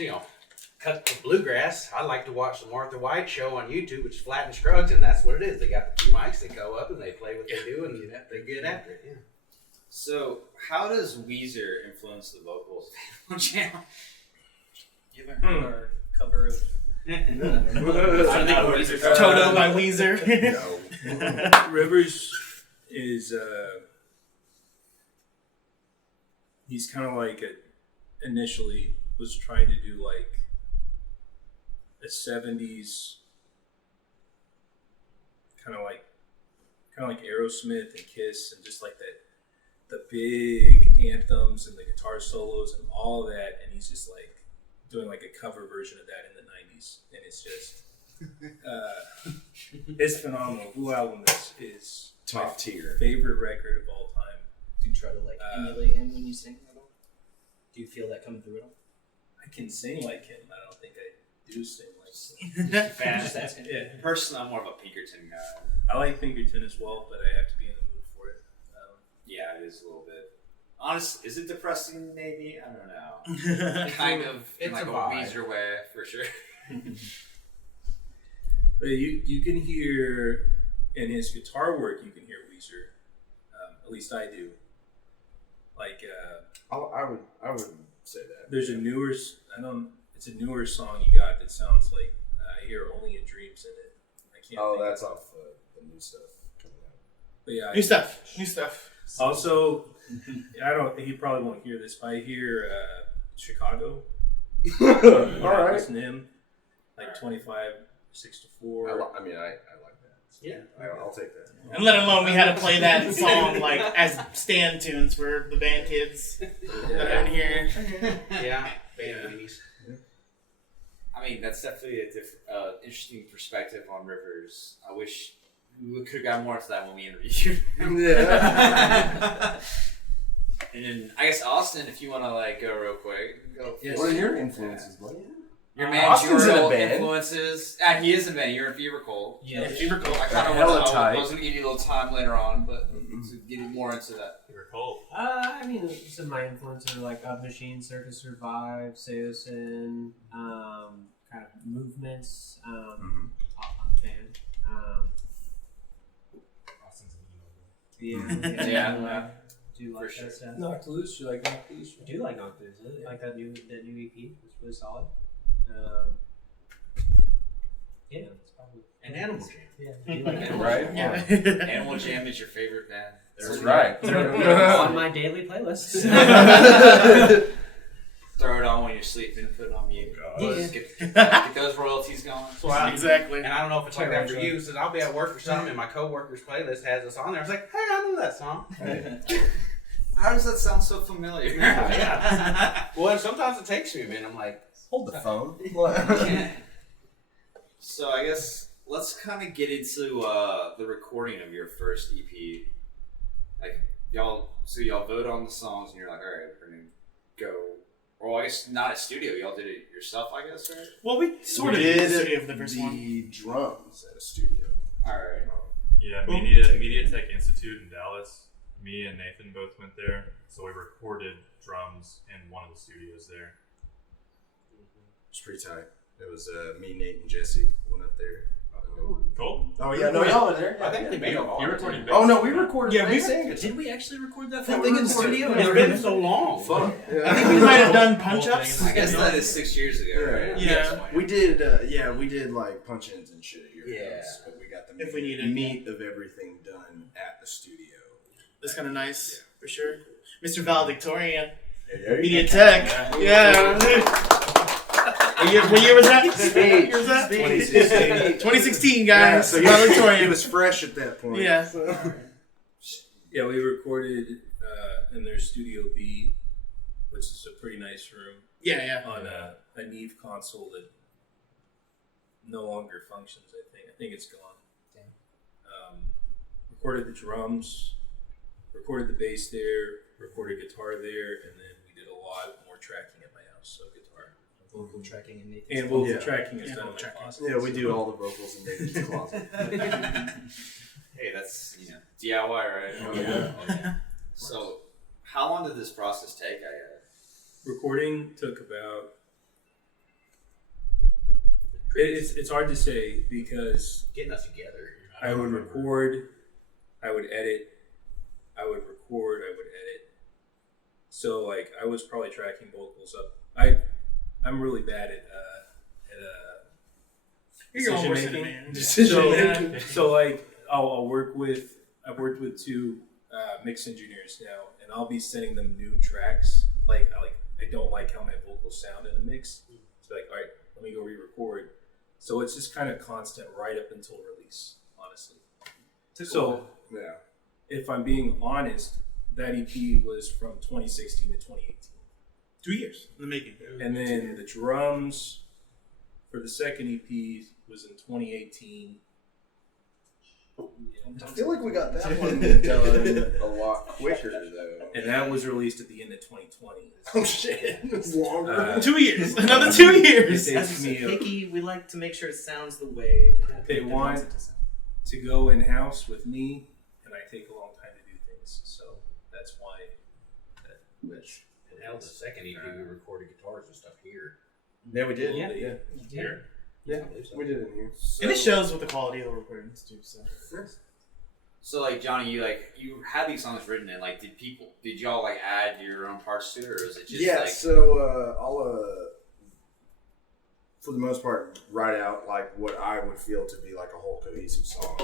cut to bluegrass. I like to watch the Martha White show on YouTube, which is Flat and Scruggs, and that's what it is. They got the 2 mics, they go up and they play what they do, and they get after it. Yeah. So, how does Weezer influence the vocals of AnimalJam? You haven't heard our cover of Toto by Weezer. No. Rivers is he's kind of like initially was trying to do like a 70s kind of like Aerosmith and Kiss and just like the big anthems and the guitar solos and all of that, and he's just like doing like a cover version of that in the 90s, and it's just it's phenomenal. Blue Album is Top my tier. favorite record of all time. Do you try to like emulate him when you sing at all? Do you feel that coming through at all? I can sing like him. I don't think I do sing like him. Fan. Just asking. Yeah, Personally, I'm more of a Pinkerton guy. I like Pinkerton as well, but I have to be in the mood for it. Yeah, it is a little bit. Honest, is it depressing? Maybe, I don't know. Kind of in it's like a a vibe. Weezer way, for sure. But you can hear in his guitar work, you can hear Weezer. At least I do. Like I would say that. there's a newer it's a newer song you got that sounds like I hear Only in Dreams in it. I can't. Oh, think that's of it. off the new stuff coming out. But yeah. New stuff. Also, I don't think he probably won't hear this, but I hear Chicago. All right. Listen to him, like 25, 6 to 4. I like that. So Yeah. I'll take that. And let alone we had to play that song like as stand tunes for the band kids that are in here. Yeah. Band babies. I mean, that's definitely a interesting perspective on Rivers. I wish we could have got more into that when we interviewed him. Yeah. And then, I guess, Austin, if you want to, like, go real quick. Go. What are your influences, buddy? Your Austin's in a managerial band. influences. He is in a band. You're in Fever Cold. Yeah. Fever Cold. I kind of Hella was tight. going to give you a little time later on, but to get more into that. You were cold. I mean, some of my influences are like Up Machine, Circus Survive, Seosin, kind of movements, top on the band. Austin's an emo boy. Yeah. Do like For sure. that stuff. Knocked Loose, you like Knocked Loose? I do like Knocked Loose. I like that new EP. It's really solid. Yeah, it's probably. And AnimalJam. Yeah, I do like Animal Right? Yeah. AnimalJam is your favorite band. That's right. on my daily playlist. Throw it on when you're sleeping, put it on mute. Yeah. Get those royalties going. Wow. Exactly. And I don't know if it's like that for you, since I'll be at work or something, and my coworker's playlist has us on there. I was like, hey, I know that song. How does that sound so familiar? Yeah. Well, and sometimes it takes me a minute. I'm like, Hold the phone. So I guess let's kind of get into the recording of your first EP. Like y'all vote on the songs and you're like, all right, we're gonna go. Or I guess not at studio. Y'all did it yourself, I guess, right? Well, we sort of did the studio for the first one. the drums at a studio. All right. Yeah, Media Tech Institute in Dallas. Me and Nathan both went there, so we recorded drums drums in one of the studios there. It's pretty tight. It was me, Nate, and Jesse went up there. Cool. Oh yeah, no, y'all were there. I think they made them all. You're recording bass. Oh no, we recorded. Yeah, we bass and guitar. Did we actually record that Yeah, whole we thing in the recorded. studio? It's been so long. Fuck. I think we might have done punch-ups. I guess that is 6 years ago, right? Yeah. We did. We did like punch-ins and shit here. Yeah. But we got the If we needed. meat of everything done at the studio. That's kind of nice, for sure. Mr. Valedictorian. Yeah, Media Tech. Yeah. What year was that? What year was that? 2016, Yeah, guys. so he Valedictorian. was fresh at that point. Yeah. So. Yeah, we recorded in their Studio B, which is a pretty nice room, Yeah. on a Neve console that no longer functions. I think it's gone. Recorded the drums, recorded the bass there, recorded guitar there, and then we did a lot more tracking at my house. So guitar, Vocal tracking and and vocal Yeah. tracking is Yeah, done in vocal my tracking. closet. Yeah, we do all the vocals in David's closet. Hey, that's DIY, right? Oh, yeah. So, how long did this process take? Recording took about. It's hard to say because Getting us together. I would record, I would edit, I would record, I would edit. So like I was probably tracking vocals up. I'm really bad at You're decision almost making. man. So like I've worked with two mix engineers now, and I'll be sending them new tracks. I don't like how my vocals sound in a mix. It's like, all right, let me go re-record. So it's just kind of constant right up until release, honestly. So Yeah. if I'm being honest, that EP was from 2016 to 2018. 2 years in the making. And then the drums for the second EP was in 2018. I feel like we got that one done a lot quicker though. And that was released at the end of 2020. Oh shit, it's longer. 2 years. Another 2 years. It As takes we me said, picky, we like to make sure it sounds the way They wants want it to sound. to go in house with me, and I take a long time to do things. So that's why. And hell, the second EP we recorded guitars and stuff here. Yeah, we did. Yeah. Yeah, Here. yeah, we did it here. And it shows with the quality of the recordings too. So like Johnny, you had these songs written, and like did y'all like add your own parts to it, or is it just Yeah, like so I'll for the most part write out like what I would feel to be like a whole cohesive song,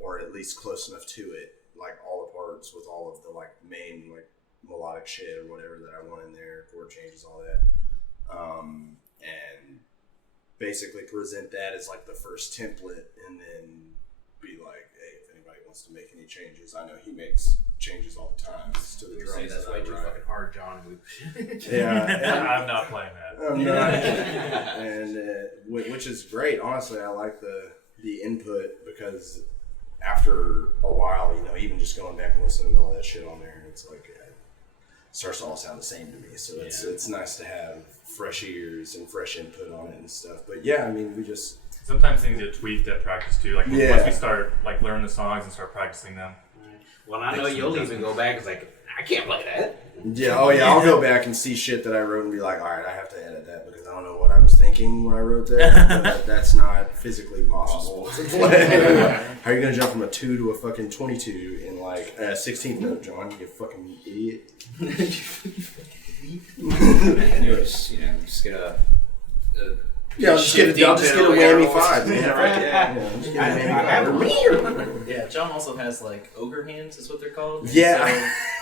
or at least close enough to it, like all the parts with all of the like main like melodic shit or whatever that I want in there, chord changes, all that, and basically present that as like the first template, and then be like, hey, if anybody wants to make any changes, I know he makes changes all the time to the We drums. say that's that way I too write. fucking hard, John. Yeah, I'm not playing that. I'm not. And which is great. Honestly, I like the input, because after a while, even just going back and listening to all that shit on there, it's like it starts to all sound the same to me. So it's nice to have fresh ears and fresh input on it and stuff. But yeah, I mean, we just Sometimes things get tweaked at practice too. Like once we start like learn the songs and start practicing them. Well, I know you'll even go back and like, I can't play that. I'll go back and see shit that I wrote and be like, all right, I have to edit that because I don't know what I was thinking when I wrote that. But that's not physically possible to play. How are you gonna jump from a 2 to a fucking 22 in like a 16th note, John? You fucking idiot. Just get a Yeah, I'll just get a whammy 5, man. Yeah, John also has like ogre hands, is what they're called. Yeah.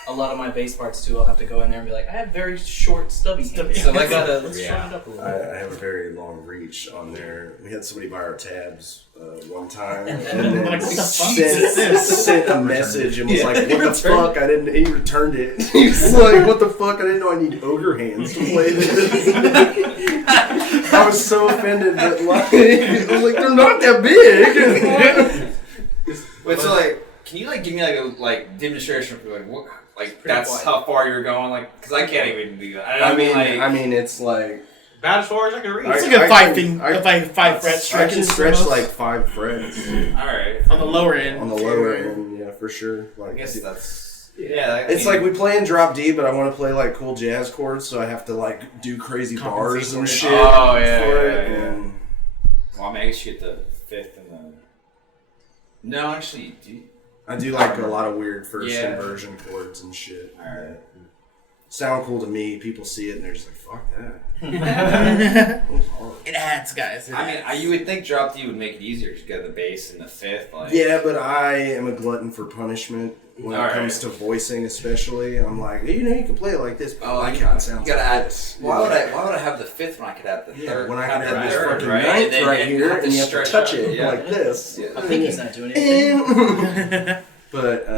So a lot of my bass parts too, I'll have to go in there and be like, I have very short, stubby hands, so I gotta let's shorten it up a little bit. I have a very long reach on there. We had somebody buy our tabs one time, and then Like, what the fuck? sent a message and was like, "What the fuck?" He returned it. He was like, "What the fuck? I didn't know I need ogre hands to play this." I was so offended that I was like, "They're not that big." Wait, so like, can you like give me like a demonstration of like what that's wide. how far you're going? Like, because I can't even do that. I mean, it's like About as far as I can reach. It's like a five fret I stretch. can stretch like 5 frets all right on the lower end. on the lower end, yeah, for sure. I Like, guess that's Yeah, It's like we play in drop D, but I want to play like cool jazz chords, so I have to like do crazy bars and shit. Oh, yeah, for yeah, it. yeah. And Well, I mean, I guess you get the fifth and the. No, actually, do you... I do like a lot of weird first Yeah. inversion chords and shit. Alright. that sound cool to me. People see it and they're just like, "Fuck that." It adds, guys. I mean, you would think drop D would make it easier to get the bass in the fifth. Like, Yeah, but I am a glutton for punishment when it Alright. comes to voicing, especially. I'm like, you can play it like this, but Oh, I you can't sound gotta like add. this. Why would I have the fifth when I could have the Yeah, third? when I can have the this third, fucking right? ninth And then right you here, and you have to stretch touch out. it Yeah. like this. I think he's not doing anything. But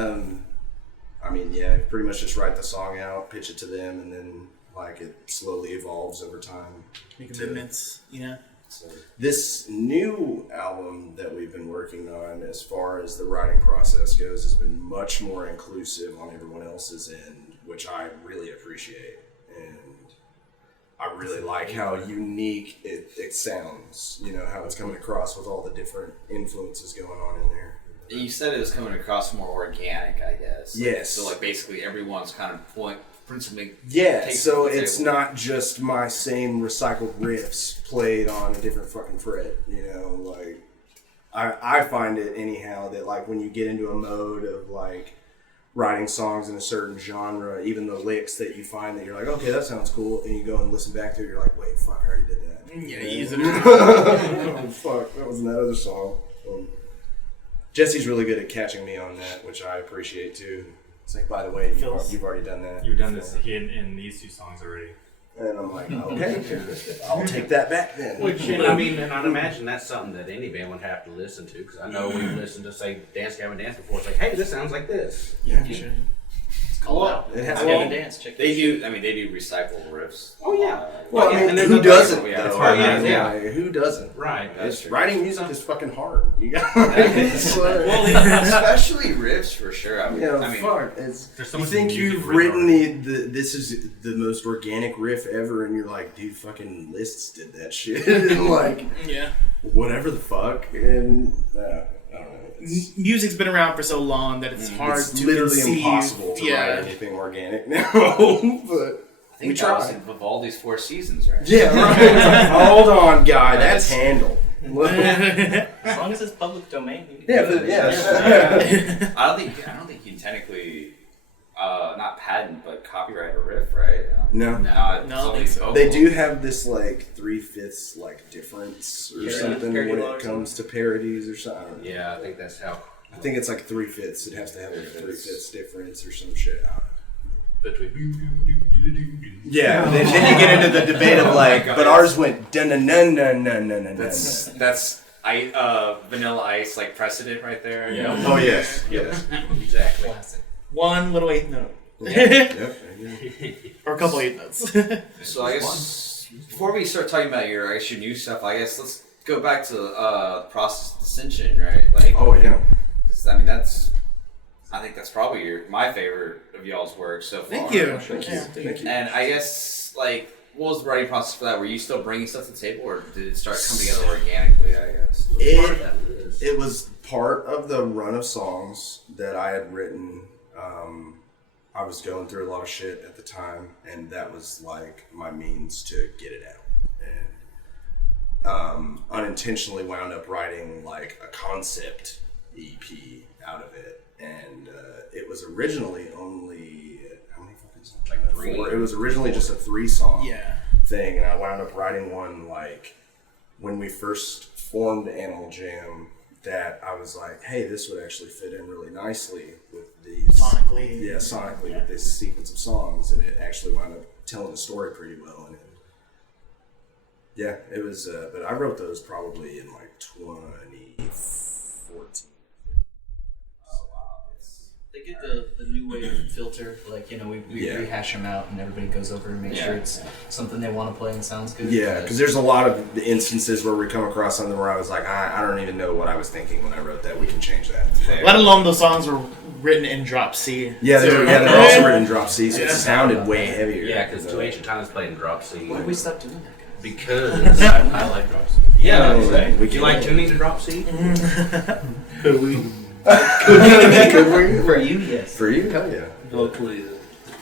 I mean, yeah, pretty much just write the song out, pitch it to them, and then like it slowly evolves over time. Make amendments, you know. So this new album that we've been working on, as far as the writing process goes, has been much more inclusive on everyone else's end, which I really appreciate. And I really like how unique it sounds, how it's coming across with all the different influences going on in there. You said it was coming across more organic, I guess. Yes. So like basically everyone's kind of principally. Yeah, taking so the it's table. not just my same recycled riffs played on a different fucking fret, like I find it anyhow that like when you get into a mode of like writing songs in a certain genre, even the licks that you find that you're like, okay, that sounds cool, and you go and listen back to it, you're like, wait, fuck, I already did that. Yeah, use it. Oh, fuck, that was in that other song. Jesse's really good at catching me on that, which I appreciate too. It's like, by the way, you've already done that. You've done this in these two songs already. And I'm like, okay, I'll take that back then. Which, and I'd imagine that's something that any band would have to listen to, because I know we've listened to, say, Dance Gavin Dance before. It's like, hey, this sounds like this. Yeah. You should. Call out. It has Gavin Dance. Check They do. I mean, they do recycle riffs. Oh, yeah. Well, I Yeah, mean, and there's who no- doesn't? Yeah, though? right, I mean, yeah. like, who doesn't? Right. That's true. Writing music is fucking hard. You got Well, especially riffs for sure. I mean, fuck. It's, There's so you much think music you've written written this is the most organic riff ever, and you're like, dude, fucking Lists did that shit, and like, Yeah. whatever the fuck, and I don't know. It's, Music's been around for so long that it's hard it's to literally conceive. impossible to yeah. write anything organic now, but I think we that was try. in Vivaldi's Four Seasons, right? Yeah, right. It's like, hold on, guy, that's handle. As long as it's public domain. you can Yeah, do but, it. yeah. I don't think you can technically, not patent, but copyright a riff, right? No. No, I don't think so. They do have this like 3/5 like difference or Parody- something parody when law or it comes to parodies or something. I don't know. Yeah, I think that's how. I think it's like 3/5. It has to have like a 3/5 difference or some shit. I don't know. Between. Yeah, then you get into the debate of like, but ours went dun dun dun dun dun dun dun. That's Vanilla Ice like precedent right there. Yeah. Oh yes, yes. Exactly. One little eighth note. Yep. Or a couple eighth notes. So I guess before we start talking about your new stuff, I guess let's go back to process dissension, right? Like, Oh yeah. 'cause, I mean, I think that's probably my favorite of y'all's work so far. Thank you. Thank you. Yeah. Thank you. And I guess like, what was the writing process for that? Were you still bringing stuff to the table, or did it start coming together organically? I guess. It was part of the run of songs that I had written. I was going through a lot of shit at the time, and that was like my means to get it out. And unintentionally wound up writing like a concept EP out of it. And it was originally only, how many fucking songs? Like 4. It was originally just a 3-song Yeah. thing, and I wound up writing one like when we first formed AnimalJam, that I was like, hey, this would actually fit in really nicely with these Sonically. Yeah, sonically with this sequence of songs, and it actually wound up telling the story pretty well. And it was. But I wrote those probably in like 2014. They get the new wave filter, like, we Yeah. rehash them out and everybody goes over and makes sure it's something they want to play and sounds good. Yeah, because there's a lot of instances where we come across something where I was like, I don't even know what I was thinking when I wrote that. We can change that. Let alone those songs were written in drop C. Yeah, they're also written in drop C, so it sounded way heavier. Yeah, because Two Ancient Times played in drop C. Why did we stop doing that, guys? Because I like drops. yeah, we would can- you like tuning to drop C? Could we? For you, yes. For you? Hell yeah. vocally.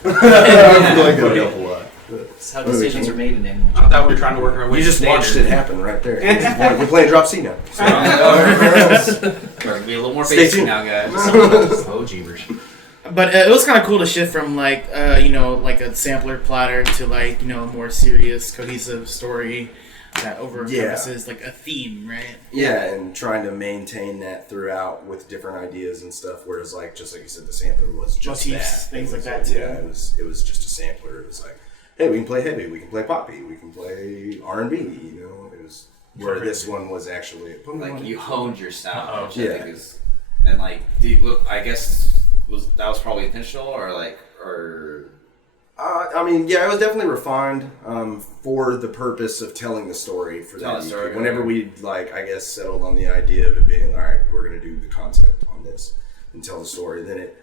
I feel like that'll help a lot. That's how decisions are made in Animal I thought we were trying to work our way. You to just watched standard. it happen right there. We're playing drop C now. So. We're gonna be a little more Stay basic tuned. now, guys. Oh, jeebers. But it was kind of cool to shift from like like a sampler platter to like a more serious, cohesive story that encompasses like a theme, right? Yeah, and trying to maintain that throughout with different ideas and stuff. Whereas, like just like you said, the sampler was just Motifs, that. things It was like that, too. Yeah, it was just a sampler. It was like, hey, we can play heavy, we can play poppy, we can play R&B. It was where this one was actually Like you honed your sound, which Yeah. I think is, and like, I guess that was probably intentional, or. I mean, yeah, it was definitely refined for the purpose of telling the story for Telling that. the story, Whenever okay. we I guess settled on the idea of it being all right, we're gonna do the concept on this and tell the story. Then it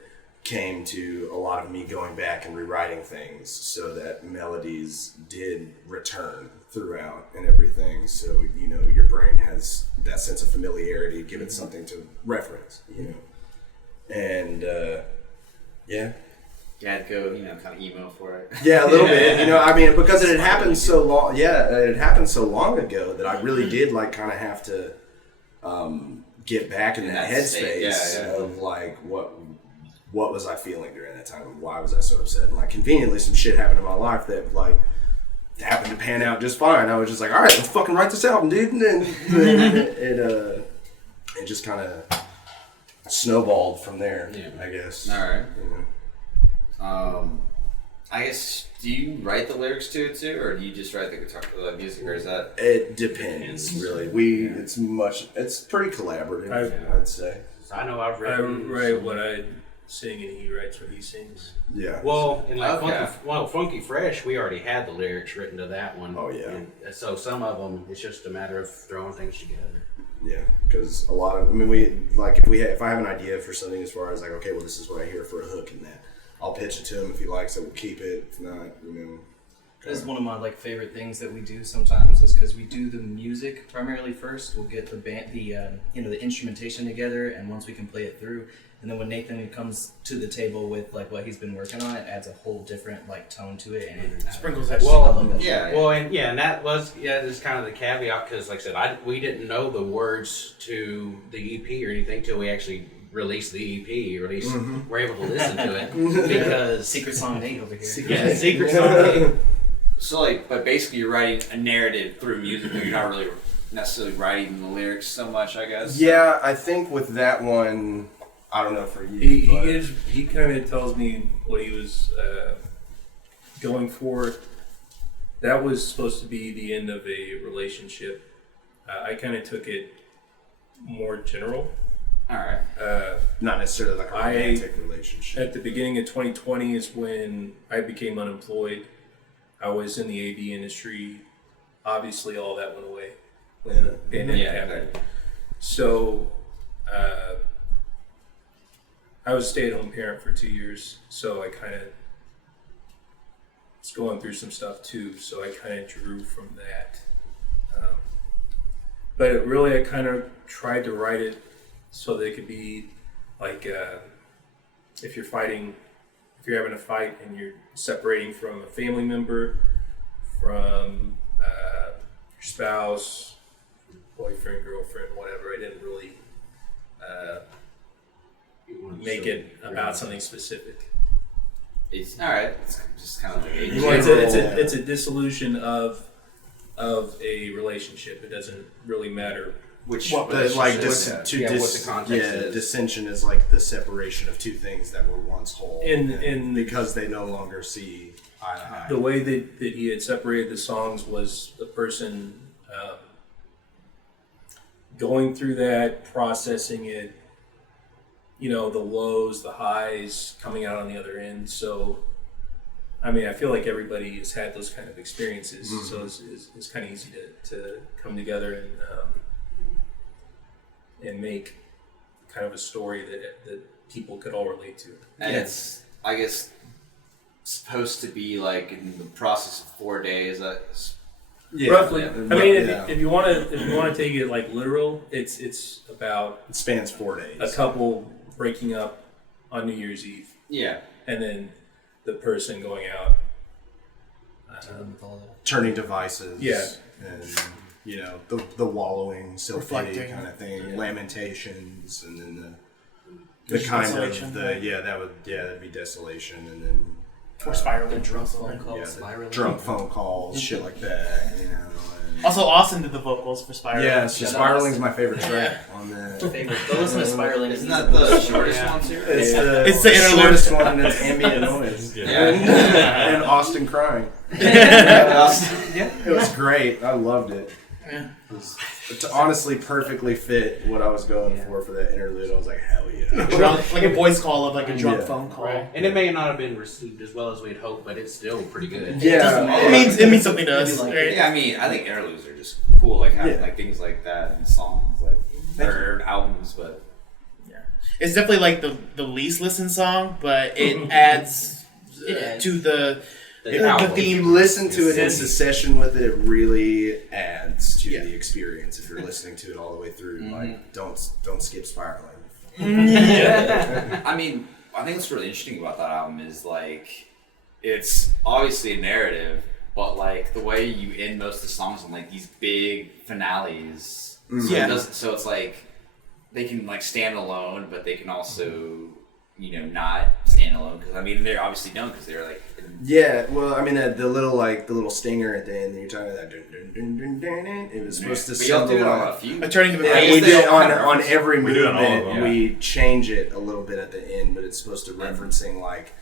came to a lot of me going back and rewriting things so that melodies did return throughout and everything. So your brain has that sense of familiarity, give it something to reference. And yeah. You had to go, kind of emo for it. Yeah, a little bit. I mean, because it had happened so long. Yeah, it had happened so long ago that I really did kind of have to get back in that state, headspace of what was I feeling during that time, and why was I so upset? And conveniently, some shit happened in my life that happened to pan out just fine. I was just like, all right, let's fucking write this album, dude. And then it just kind of snowballed from there. Yeah. I guess. All right. I guess, do you write the lyrics to it too, or do you just write the guitar, the music, or is that? It depends, really. It's pretty collaborative, I'd say. I know I've I written. write what I sing and he writes what he sings. Yeah. Well, in Okay. Funky Fresh, we already had the lyrics written to that one. Oh, yeah. And so some of them, it's just a matter of throwing things together. Yeah, because a lot of, if I have an idea for something as far as okay, well, this is what I hear for a hook in that, I'll pitch it to him. If he likes it, we'll keep it. If not, That's one of my favorite things that we do sometimes is because we do the music primarily first. We'll get the band, the instrumentation together, and once we can play it through, and then when Nathan comes to the table with what he's been working on, it adds a whole different tone to it, and it Sprinkles that Well, shit. I love that. Yeah. Well, and that was that's kind of the caveat because, like I said, we didn't know the words to the EP or anything till we actually released the EP, or at least we're able to listen to it because Secret Song Nate over here. Secret Song. So but basically you're writing a narrative through music, but you're not really necessarily writing the lyrics so much, I guess. Yeah, I think with that one, I don't know for you. He kind of tells me what he was going for. That was supposed to be the end of a relationship. I kind of took it more general. All right. not necessarily a romantic relationship. At the beginning of 2020 is when I became unemployed. I was in the AV industry. Obviously, all that went away when the pandemic happened. So, I was a stay-at-home parent for 2 years, so I kind of was going through some stuff too. So I kind of drew from that. But I kind of tried to write it so that it could be if you're having a fight and you're separating from a family member, from your spouse, boyfriend, girlfriend, whatever. I didn't really make it about something specific. It's all right. It's just kind of like It's a dissolution of a relationship. It doesn't really matter. which Well, But what the context is. dissension is the separation of two things that were once whole, And because they no longer see eye to eye. the way that he had separated the songs was the person going through that, processing it, the lows, the highs, coming out on the other end. So, I feel like everybody has had those kind of experiences, so it's kind of easy to come together and make kind of a story that people could all relate to. and it's I guess supposed to be in the process of 4 days. Roughly. Yeah. If you want to take it literal, it's about It spans 4 days. a couple breaking up on New Year's Eve. Yeah. and then the person going out Turning devices. Yeah. And, you know, the wallowing, self-pity Reflecting. kind of thing, lamentations, and then the Just kind desolation. of, that'd be desolation, and then Or spiraling. Drunk phone calls, the spiraling. drunk phone calls, shit like that, you know. And, Also, Austin did the vocals for Spiraling. yeah, so Shout out Spiraling's my favorite track on that. Favorite. Go listen to Spiraling. Isn't that the shortest one too? It's the the interlude. shortest one, and it's ambient noise. Yeah. And Austin crying. Yeah. It was great. I loved it. Yeah. It honestly perfectly fit what I was going for that interlude. I was like, hell yeah. Drunk, like a voice call of like a drunk Yeah. phone call. Right. And it may not have been received as well as we'd hoped, but it's still pretty good. Yeah. It means something to us. Maybe like Right? Yeah, I mean, I think interludes are just cool, like having Yeah. like things like that and songs like or albums, but It's definitely like the least listened song, but it adds to the If you listen to it in succession with it, it really adds to the experience. If you're listening to it all the way through, like don't skip Spiraling. I mean, I think what's really interesting about that album is like it's obviously a narrative, but like the way you end most of the songs on like these big finales. So Yeah. it doesn't, so it's like they can like stand alone, but they can also not stand alone because I mean they obviously don't because they're like. Yeah, well, I mean the little stinger at the end that you're talking about. Dun, dun, dun, dun, dun, dun, it was supposed to But y'all do it on a symbolize. few. Turning the Yeah, I we guess they do all on kind of on every We do it on all of movement. them. We change it a little bit at the end, but it's supposed to referencing like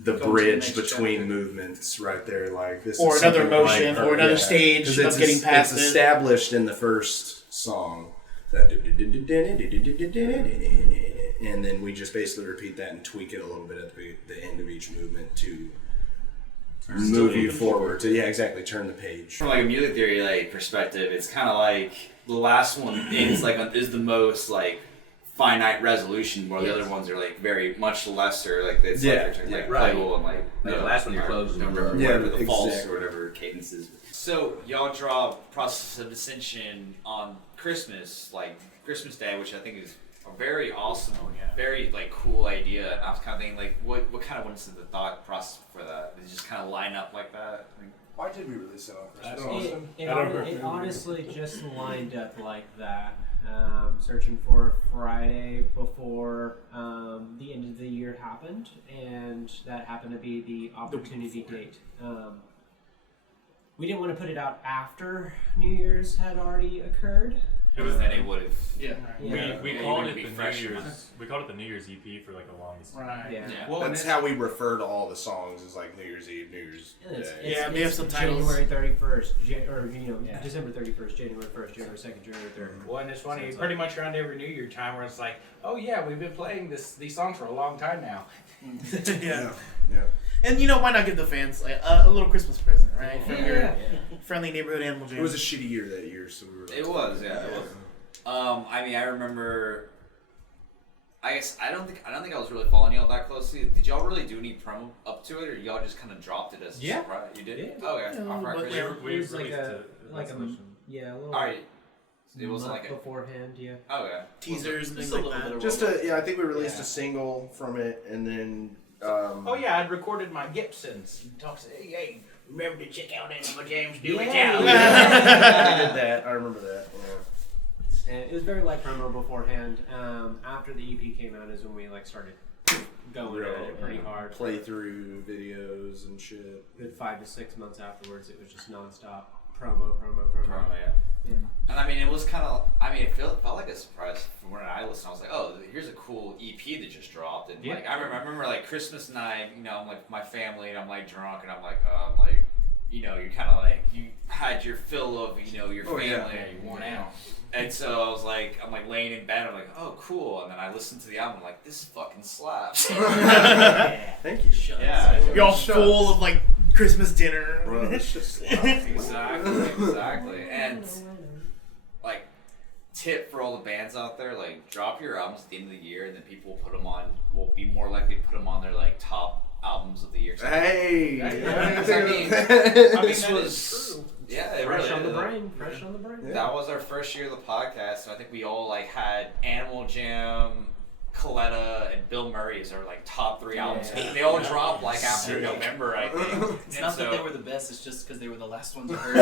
the Go to the bridge next between chapter. movements right there. Like this, Or is another something motion, like- or another yeah. stage 'Cause of it's getting past it's it. established in the first song. That and then we just basically repeat that and tweak it a little bit at the end of each movement to move you forward. To exactly, turn the page. From like a music theory like perspective, it's kind of like the last one is is the most like finite resolution, where the other ones are like very much lesser. Like it's like right. playable and like Yeah, the last one you're close. whatever the false exactly. or whatever cadence is. So y'all draw Process of Ascension on Christmas, like Christmas Day, which I think is a very awesome, very like cool idea. And I was kind of thinking like, what kind of went into the thought process for that? Did it just kind of line up like that? Why did we release it on Christmas? It honestly just lined up like that. Searching for a Friday before the end of the year happened, and that happened to be the opportunity date. We didn't want to put it out after New Year's had already occurred. It was Then it would have. Yeah. we Yeah, called you it wouldn't the be fresh New enough. Year's. We called it the New Year's EP for like the longest time. Right. Yeah. Yeah. Well, That's how we refer to all the songs. Is like New Year's Eve, New Year's It's, Day. it's, Yeah, we have it's subtitles. January 31st, December 31st, January 1st, January 2nd, January 3rd. Well, and it's funny, Sounds pretty much around every New Year time where it's like, oh yeah, we've been playing these songs for a long time now. Yeah. Yeah. And why not give the fans like, a little Christmas present, right? From your friendly neighborhood animal jam. It was a shitty year that year, so we were. Like, It was, yeah. It was. I mean, I remember. I guess I don't think I was really following y'all that closely. Did y'all really do any promo up to it, or y'all just kind of dropped it as a Yeah. surprise? You did? Yeah. Oh yeah. Yeah, Off but record. yeah. We It was released like a it. like a Resolution. little. All right. It wasn't month like a. beforehand, yeah. Oh yeah. teasers and things Just a like little that. bit of just I think we released a single from it, and then. Oh yeah, I'd recorded my Gibsons. And talks, hey, remember to check out AnimalJam's new Yeah. account. I did that. I remember that. Yeah. And it was very light promo beforehand. After the EP came out is when we like started going at it pretty hard. Playthrough videos and shit. Good 5 to 6 months afterwards, it was just nonstop promo. Promo, yeah. Yeah. And I mean, it was kind of. I mean, it felt like a surprise from when I listened. I was like, oh, here's a cool EP that just dropped. And like, I remember like Christmas night. I'm like my family, and I'm like drunk, and I'm like, you're kind of like you had your fill of your family. Yeah, you worn out. And so I was like, I'm like laying in bed. I'm like, oh, cool. And then I listened to the album. I'm like, this fucking slaps. Thank you. Yeah. You're all full of like Christmas dinner. Bro, it's just. Exactly. And like, tip for all the bands out there: like, drop your albums at the end of the year, and then people will be more likely to put them on their like top albums of the year. Hey. I mean, this that was is true. Yeah, it Fresh really on the is. brain, fresh on the brain. Yeah. That was our first year of the podcast, so I think we all like had AnimalJam Coletta and Bill Murray's are like top 3 albums. They all drop like after November, I think. It's not that they were the best; it's just because they were the last ones I heard.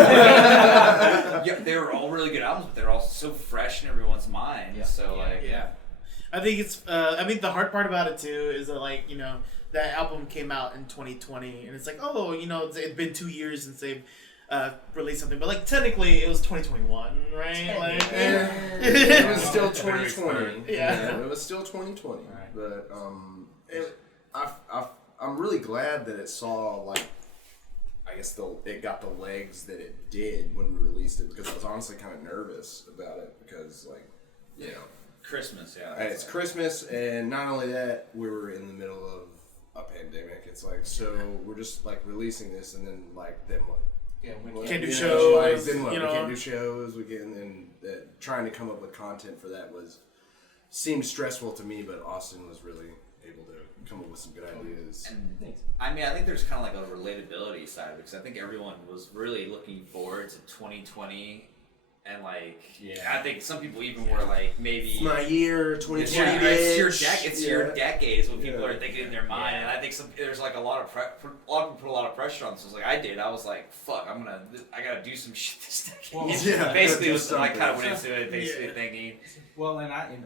Yeah, they were all really good albums, but they're all so fresh in everyone's mind. Yeah. So like, I think it's. I think the hard part about it too is that like that album came out in 2020, and it's like it's been 2 years since they've released something, but like technically it was 2021, right? Like, it was still 2020. Yeah. It was still 2020. Right. But I'm really glad that it saw like. I guess it got the legs that it did when we released it, because I was honestly kind of nervous about it because Christmas, it's Christmas, and not only that, we were in the middle of a pandemic. It's like, so we're just like releasing this, and then like then what? Yeah, we can't do Like, shows. then what? We can't do shows. And trying to come up with content for that seemed stressful to me, but Austin was really able to come up with some good ideas. And I mean, I think there's kind of like a relatability side of it, because I think everyone was really looking forward to 2020, and like, I think some people even were like, maybe It's my year, 2020. it's your decade is what people are thinking in their mind, and I think there's like a lot of people put a lot of pressure on this. So like I did, I was like, fuck, I gotta do some shit this decade. Well, basically, do I kind of something. went into it basically thinking. Well, and I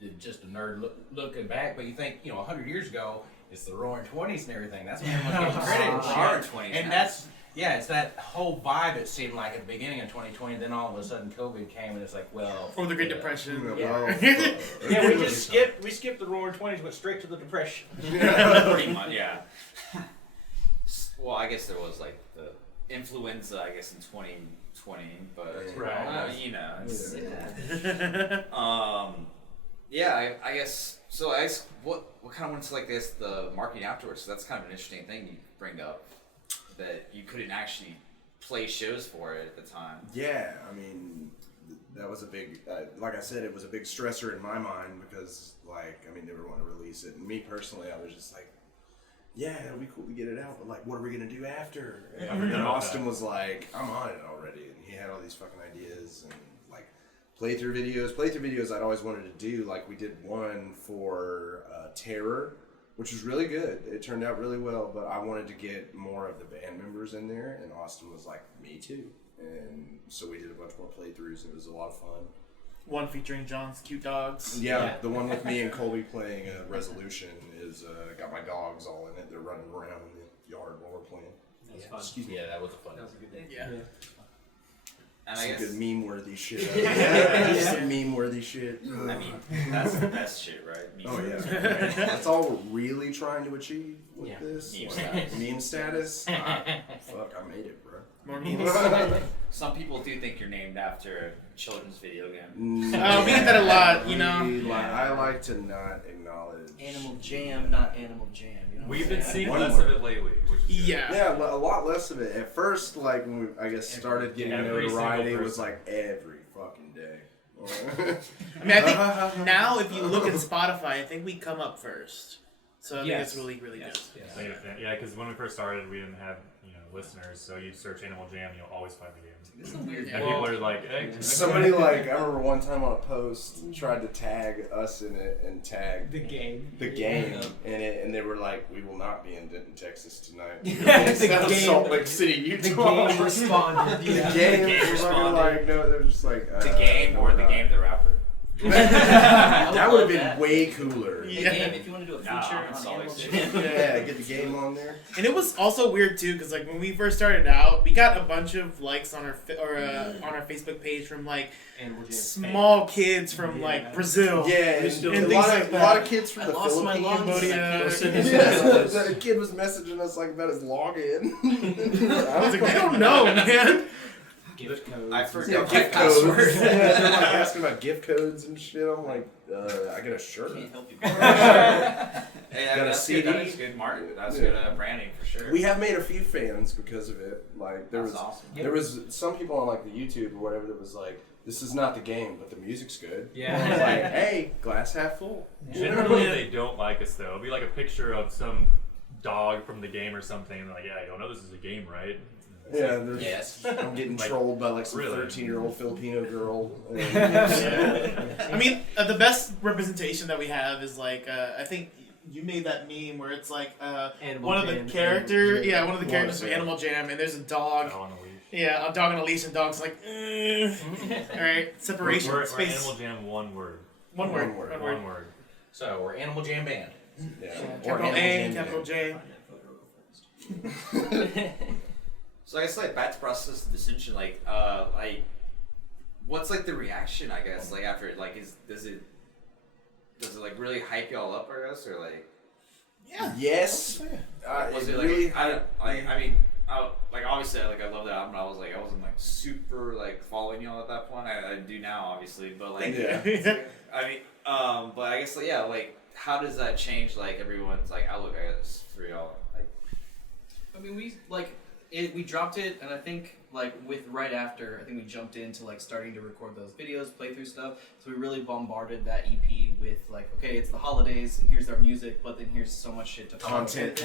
did just a nerd looking back, but you think 100 years ago, it's the Roaring '20s and everything. That's when everyone gets credit and shit. Roaring '20s, And that's it's that whole vibe. It seemed like at the beginning of 2020. Then all of a sudden, COVID came, and it's like, well, Or the Great Depression. yeah, we just skipped the Roaring '20s, went straight to the Depression. Pretty much, yeah. Well, I guess there was like the influenza, I guess, in 2020, but I guess so. What kind of went to like this the marketing afterwards? So that's kind of an interesting thing you bring up, that you couldn't actually play shows for it at the time. Yeah, I mean, that was a big, like I said, it was a big stressor in my mind, because they were wanting to release it, and me personally, I was just like, yeah, it'll be cool to get it out, but like, what are we gonna do after? And then Austin was like, I'm on it already, and he had all these fucking ideas and like playthrough videos I'd always wanted to do. Like, we did one for Terror, which was really good. It turned out really well, but I wanted to get more of the band members in there, and Austin was like, me too. And so we did a bunch more playthroughs, and it was a lot of fun. One featuring John's cute dogs. Yeah, the one with me and Colby playing Resolution is got my dogs all in it. They're running around in the yard while we're playing. That's fun. Excuse me. Yeah, that was a fun. That was a good day. Yeah. And Some I guess, good meme-worthy shit. Some meme-worthy shit. I mean, that's the best shit, right? Oh yeah, that's all we're really trying to achieve with this. Meme Like, status. Meme status. Fuck, I made it, bro. More memes. Some people do think you're named after a children's video game. We get that a lot, I like to not acknowledge AnimalJam, not AnimalJam. We've been seeing One less more. of it lately, which is good. Yeah. Yeah, a lot less of it. At first, like, when we, I guess, started getting Every notoriety, single it was person. like every fucking day. I mean, I think now if you look at Spotify, I think we come up first. So I think Yes. it's really, really good. Yeah, because when we first started, we didn't have listeners, so you search AnimalJam, you'll always find the game. This is a weird. And people are like, hey, Somebody, like, I remember one time on a post tried to tag us in it and tag The game. the game in it, and they were like, "We will not be in Denton, Texas tonight." The Instead of game- Salt Lake City, The Utah. game responded. The Yeah. game game was fucking responded. like, no, they're just like The game or the not. game the rapper? That would have been that. way cooler. The game, if you want to do a Nah, feature I'm on Salt Lake AnimalJam. City. Yeah, get the game on there. And it was also weird too, because like when we first started out, we got a bunch of likes on our on our Facebook page from like AnimalJam small kids from like Brazil. Yeah, and and a things lot like of that. kids from I the lost my Philippines. lungs. Cambodia. Yeah, the kid was messaging us like about his login. I was like, we don't know, man. Gift codes. I Yeah, forgot my gift codes. password. They're like asking about gift codes and shit. I'm like, I get a shirt. Can't help you. Hey, Got a that's CD? good. That is good marketing. That's good branding for sure. We have made a few fans because of it. Like there That's was, awesome. there was some people on like the YouTube or whatever that was like, "This is not the game, but the music's good." Yeah. I was like, "Hey, glass half full." generally they don't like us though. It'll be like a picture of some dog from the game or something, and they're like, yeah, you don't know this is a game, right? Yeah, Yes. I'm getting Like, trolled by like some really? 13-year-old Filipino girl. I mean, the best representation that we have is like I think you made that meme where it's like Animal one of Jam the character, and- yeah, one of the characters from yeah. Animal Jam, and there's a dog. Out on the leash. Yeah, a dog on a leash, and dog's like, all right, separation, We're space. Animal Jam, one word. One word. One word. One word. One word. So we're Animal Jam band. Yeah. Capital Or A, Animal capital Jam. J. So I guess like back to process of dissension, like what's like the reaction? I guess like after it, like does it like really hype y'all up? I guess or like Yeah. Yes. was it really? like I mean like obviously like I love that album. I wasn't like super like following y'all at that point. I do now obviously, but like Yeah. I mean but I guess like yeah like how does that change like everyone's like outlook I guess for y'all like I mean, we dropped it, and I think right after, I think we jumped into like starting to record those videos, playthrough stuff. So we really bombarded that EP with like, okay, it's the holidays, and here's our music, but then here's so much shit to follow. Content.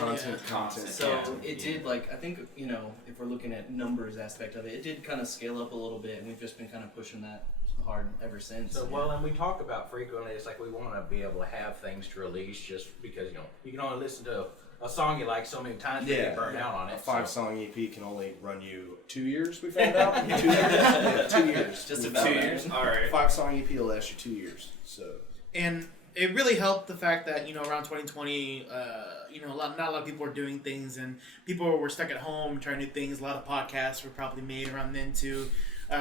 So Yeah. it did I think if we're looking at numbers aspect of it, it did kind of scale up a little bit, and we've just been kind of pushing that hard ever since. So well, and we talk about frequently. It's like we want to be able to have things to release, just because you can only listen to a song you like so many times to get burned out on it. A 5-song EP can only run you 2 years. We found out 2 years. Yeah, 2 years. Just about 2 years. All right. 5-song EP will last you 2 years. So. And it really helped the fact that around 2020, not a lot of people were doing things, and people were stuck at home trying new things. A lot of podcasts were probably made around then too.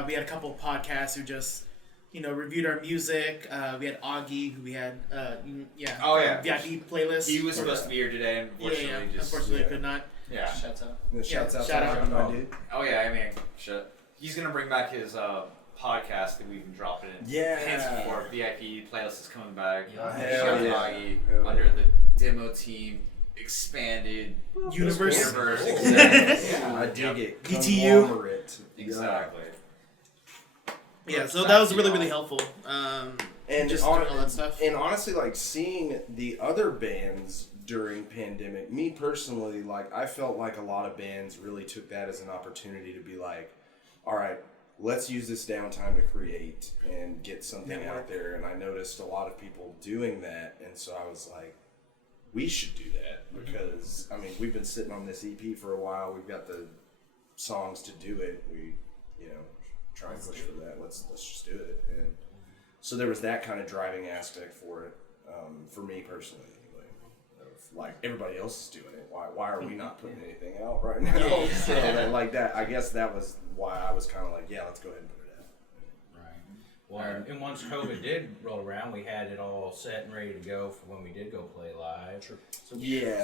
We had a couple of podcasts who just reviewed our music. We had Augie, who we had VIP playlist. he was supposed to be here today and unfortunately could not. yeah Shouts out. Shouts out shout to out. my dude. oh yeah I mean shit he's gonna bring back his podcast that we've been dropping in Yeah. henceforth. VIP playlist is coming back. Yeah. Shout out to Hell Augie, yeah. under the demo team expanded Universe. exactly. I dig it. DTU. Conglomerate. Exactly. Yeah, so that was really, really helpful. And just doing all that stuff. And honestly, like seeing the other bands during pandemic, me personally, like I felt like a lot of bands really took that as an opportunity to be like, all right, let's use this downtime to create and get something out there. And I noticed a lot of people doing that, and so I was like, we should do that because I mean we've been sitting on this EP for a while. We've got the songs to do it. We, try and push for that. Let's just do it. And so there was that kind of driving aspect for it, for me personally. Anyway, of, like everybody else is doing it. Why are we not putting anything out right now? So that I guess that was why I was kind of like, yeah, let's go ahead and put it out. Right. Well, and once COVID did roll around, we had it all set and ready to go for when we did go play live.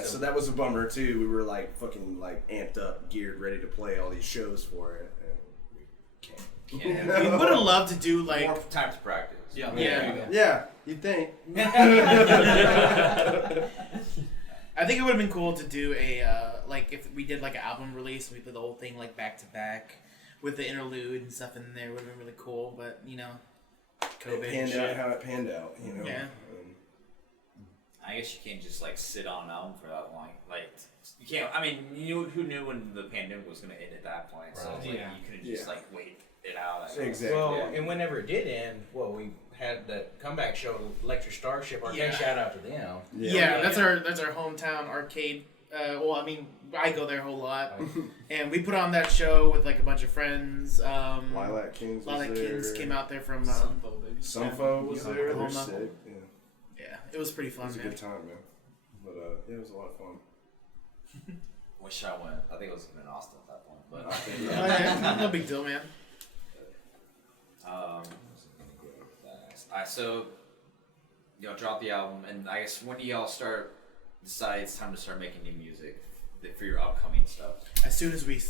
So that was a bummer too. We were like fucking like amped up, geared, ready to play all these shows for it, and we can't. We would have loved to do like More time to practice. Yeah, you'd think. I think it would have been cool to do a if we did like an album release and we put the whole thing like back to back with the interlude and stuff in there. Would have been really cool, but COVID It panned out how it panned out, Yeah. I guess you can't just like sit on an album for that long. Like you can't. I mean, who knew when the pandemic was going to end at that point? So Right. like, you couldn't just like wait it out. I guess. Exactly. Well, and whenever it did end, we had the comeback show, Electric Starship. Arcade, shout out to them. Yeah, that's our hometown arcade. I go there a whole lot, and we put on that show with like a bunch of friends. Lilac Kings was there. Kings came out there from Sunfo was there. They're Oklahoma. sick. Yeah, it was pretty It fun, was a man. good time, man. But it was a lot of fun. Wish I went. I think it was in Austin at that point, but Yeah, no big deal, man. So y'all drop the album, and I guess when do y'all decide it's time to start making new music for your upcoming stuff? As soon as we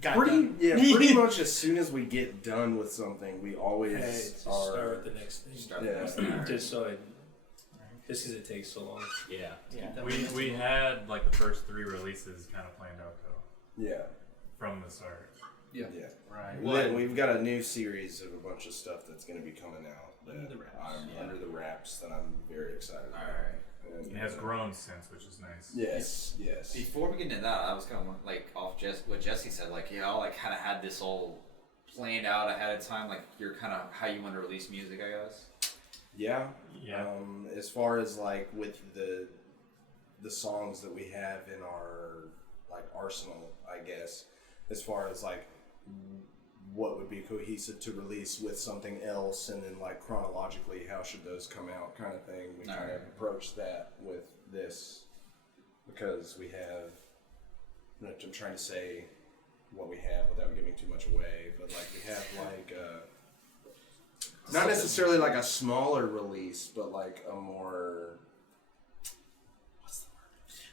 got done. Pretty much as soon as we get done with something, we always start with the next thing. Start the next thing. Just because it takes so long. Yeah. We had like the first 3 releases kind of planned out though. Yeah. From the start. Yeah. Right. We've got a new series of a bunch of stuff that's going to be coming out. Under the wraps. Under the wraps that I'm very excited about. All right. It has grown since, which is nice. Yes, yes. Before we get into that, I was kind of like off what Jesse said. Like, y'all like kind of had this all planned out ahead of time. Like, you're kind of how you want to release music, I guess. Yeah. Yeah. As far as like with the songs that we have in our like arsenal, I guess. As far as like what would be cohesive to release with something else, and then like chronologically, how should those come out, kind of thing. We kind of approached that with this because we have. I'm trying to say what we have without giving too much away, but like we have like not necessarily like a smaller release, but like a more.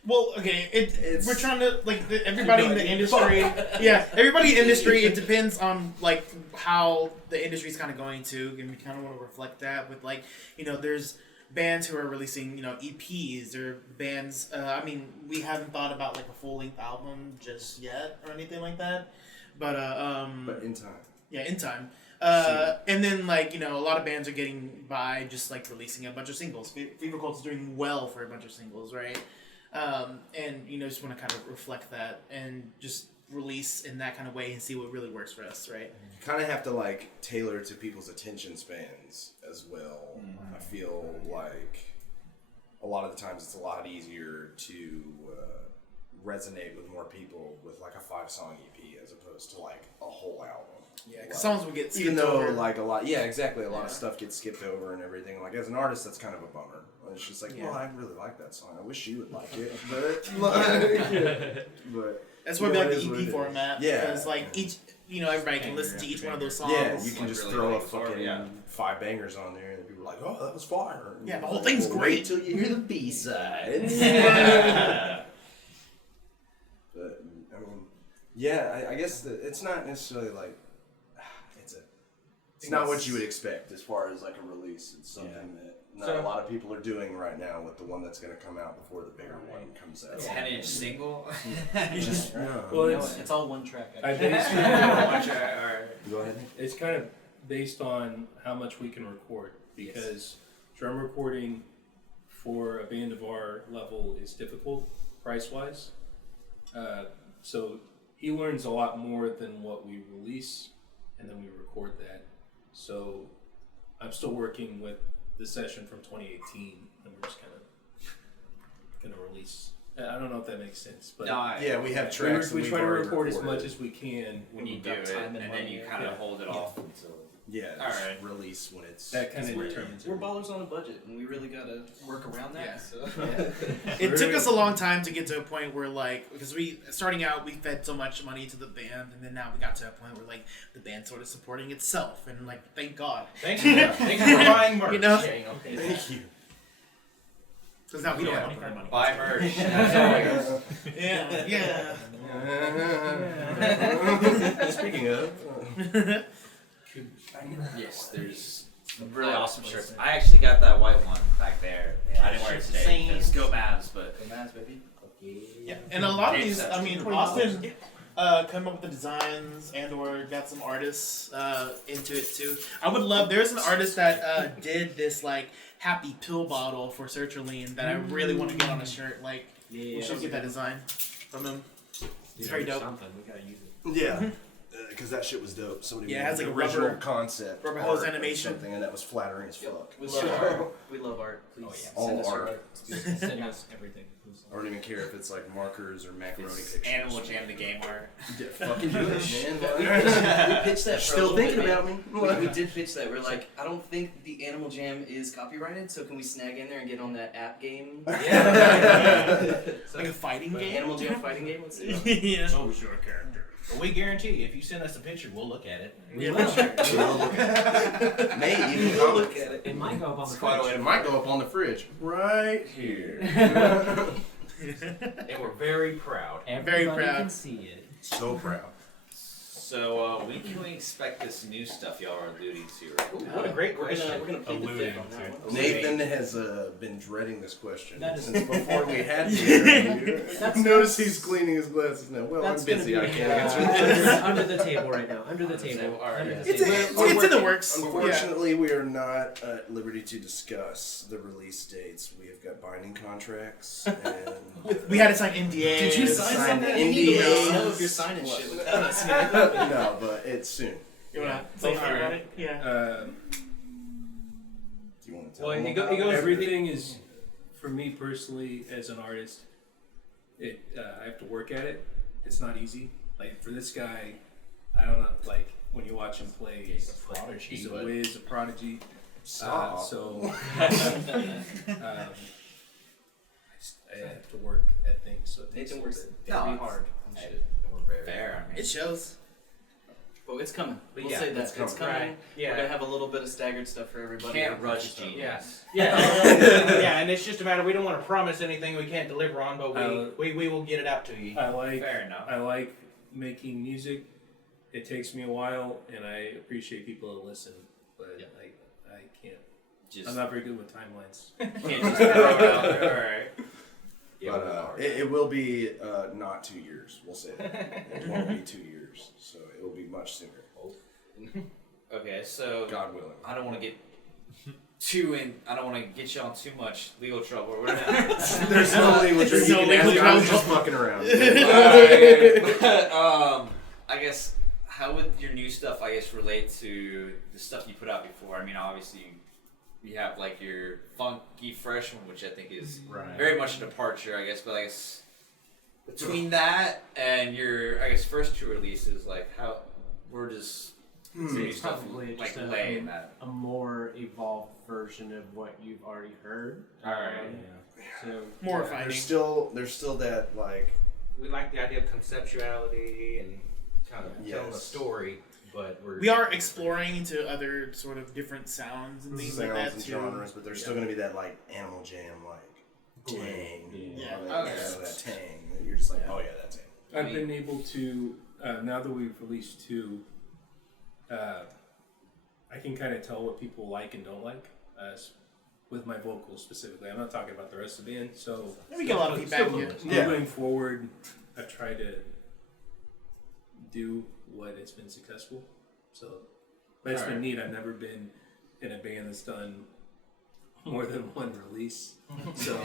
Well, okay, we're trying to like everybody in the industry. Yeah, everybody in the industry. It depends on like how the industry's kind of going to, and we kind of want to reflect that with like there's bands who are releasing EPs or bands. I mean, we haven't thought about like a full length album just yet or anything like that, but in time. Yeah, in time. And then like a lot of bands are getting by just like releasing a bunch of singles. Fever Cult's doing well for a bunch of singles, right? And just want to kind of reflect that and just release in that kind of way and see what really works for us, right? You kind of have to like tailor to people's attention spans as well. Mm-hmm. I feel like a lot of the times it's a lot easier to resonate with more people with like a 5-song EP as opposed to like a whole album. Yeah, because songs would get skipped even though over. like a lot, exactly, a lot of stuff gets skipped over and everything. Like as an artist, that's kind of a bummer. It's just like, well, I really like that song. I wish you would like it, but but that's why we like the EP format. Yeah, because like each, everybody can listen to each one of those songs. Yeah, you can just really throw like a fucking 5 bangers on there, and people are like, "Oh, that was fire." And yeah, the whole thing's great wait till you hear the B-sides. But I mean, I guess it's not necessarily like it's not what you would expect as far as like a release. It's something that not a lot of people are doing right now with the one that's going to come out before the bigger one comes out. It's a 10-inch single. Just, Well, it's all one track. I Actually. based Go ahead. It's kind of based on how much we can record, because drum recording for a band of our level is difficult price-wise. So he learns a lot more than what we release, and then we record that. So I'm still working with the session from 2018, and we're just kind of going to release. I don't know if that makes sense, but we have tracks. We try to record as much as we can when you do it, and then you kind of hold it off until release when it's that kind of determines. We're ballers on a budget, and we really gotta work around that. Yeah. So. It took us a long time to get to a point where like, because starting out we fed so much money to the band, and then now we got to a point where like the band's sort of supporting itself, and like thank God. Thank you. Thank you for buying merch. Thank you. Because now we don't have to pay money. Buy merch. Yeah. Speaking of, Yes, there's some really awesome shirts. I actually got that white one back there. I didn't wear it today because go Mavs, but Go Mavs, baby. Yeah, and a lot of these, I mean, Austin come up with the designs and/or got some artists into it too. I would love. There's an artist that did this like happy pill bottle for sertraline that I really want to get on a shirt. Like, we should get that design from him. It's very dope. We gotta use it. yeah, because that shit was dope. Somebody Yeah, it made has, an like, a original rubber- concept, rubber art hose or animation. something, and that was flattering as fuck. We love art. We love art. Please All send us your art. art. Send us everything. I don't even care if it's like markers or macaroni it's pictures. AnimalJam the game art. Yeah, fucking do it, man. We pitched that. For Still a little thinking bit, about man. me. We did pitch that. We're like, I don't think the Animal Jam is copyrighted, so can we snag in there and get on that app game? Like a fighting game. Animal Jam fighting game. Let's see. Yeah. Choose your character. But we guarantee if you send us a picture, we'll look at it. Yeah. May even We'll look at it. It might go up on the Quite a way fridge. It might go up on the fridge right here. And we're very proud. Everybody proud. can see it. So proud. So when can we expect this new stuff y'all are alluding to? Ooh, what a great question. We're gonna plead the Alluding fifth on that to. one. Nathan has been dreading this question That is- since before we had the interview. Notice he's cleaning his glasses now. Well, That's I'm busy. gonna I be, can't answer. under the table right now. Under the table. All right. Under the It's, table. it's in the works. Unfortunately, we are not at liberty to discuss the release dates. We have got binding contracts, and We had to sign NDA. Did you sign something? We need to NDA. know if you're signing shit without us. no, but it's soon. You wanna say anything about it? Yeah. Do you want to tell Well, them he about goes- Everything is, for me personally, as an artist, I have to work at it. It's not easy. Like for this guy, I don't know. Like when you watch him play, He's a prodigy, he's a but- whiz, a prodigy. Stop. So I have to work at things. So it takes Nathan a works little very No, hard on hey, shit. And we're very Fair. I mean, It shows. But it's coming. We'll Yeah, say that. it's It's coming. coming. Right. Yeah. We're gonna have a little bit of staggered stuff for everybody. can't rush Stuff. genius. Yeah, yeah, and it's just a matter. We don't want to promise anything we can't deliver on, but we will get it out to you. I like Fair enough. I like making music. It takes me a while, and I appreciate people that listen. But Yeah. I can't. Just I'm not very good with timelines. can't just throw it out there. All right. Yeah, But it will be not 2 years. We'll say that. It won't be 2 years, so it will be much sooner. Okay, so God willing. I don't want to get I don't want to get y'all in too much legal trouble. Or whatever. There's no legal There's truth. no You can legal ask. I was trouble. just fucking around. But, I guess how would your new stuff, I guess, relate to the stuff you put out before? I mean, obviously, you have like your funky fresh one, which I think is very much a departure, I guess. But I guess between that and your, I guess, first two releases, like how we're just new It's stuff probably like just lay in that. a more evolved version of what you've already heard. All right. So More There's refining. there's still that like We like the idea of conceptuality and kind of telling a Yes. story, but We are exploring into other sort of different sounds and things like sounds that and too. genres, but there's still gonna be that like AnimalJam like tang. Yeah. Okay. That tang. That you're just like, oh yeah, that's tang. I've been able to now that we've released two. I can kind of tell what people like and don't like with my vocals specifically. I'm not talking about the rest of the band. So We get a lot of feedback. Yeah. moving forward, I've tried to do what it's been successful. So, but it's been neat. I've never been in a band that's done more than one release. So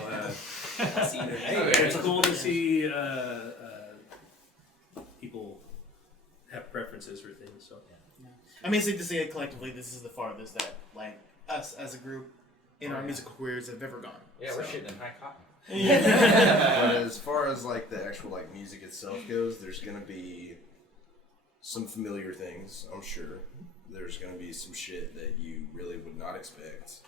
it's cool to see people have preferences for things. So. I mean, it's safe to say that collectively, this is the farthest that like us as a group in our musical careers have ever gone. yeah, we're shitting in high cotton. But as far as like the actual like music itself goes, there's gonna be some familiar things, I'm sure. There's gonna be some shit that you really would not expect.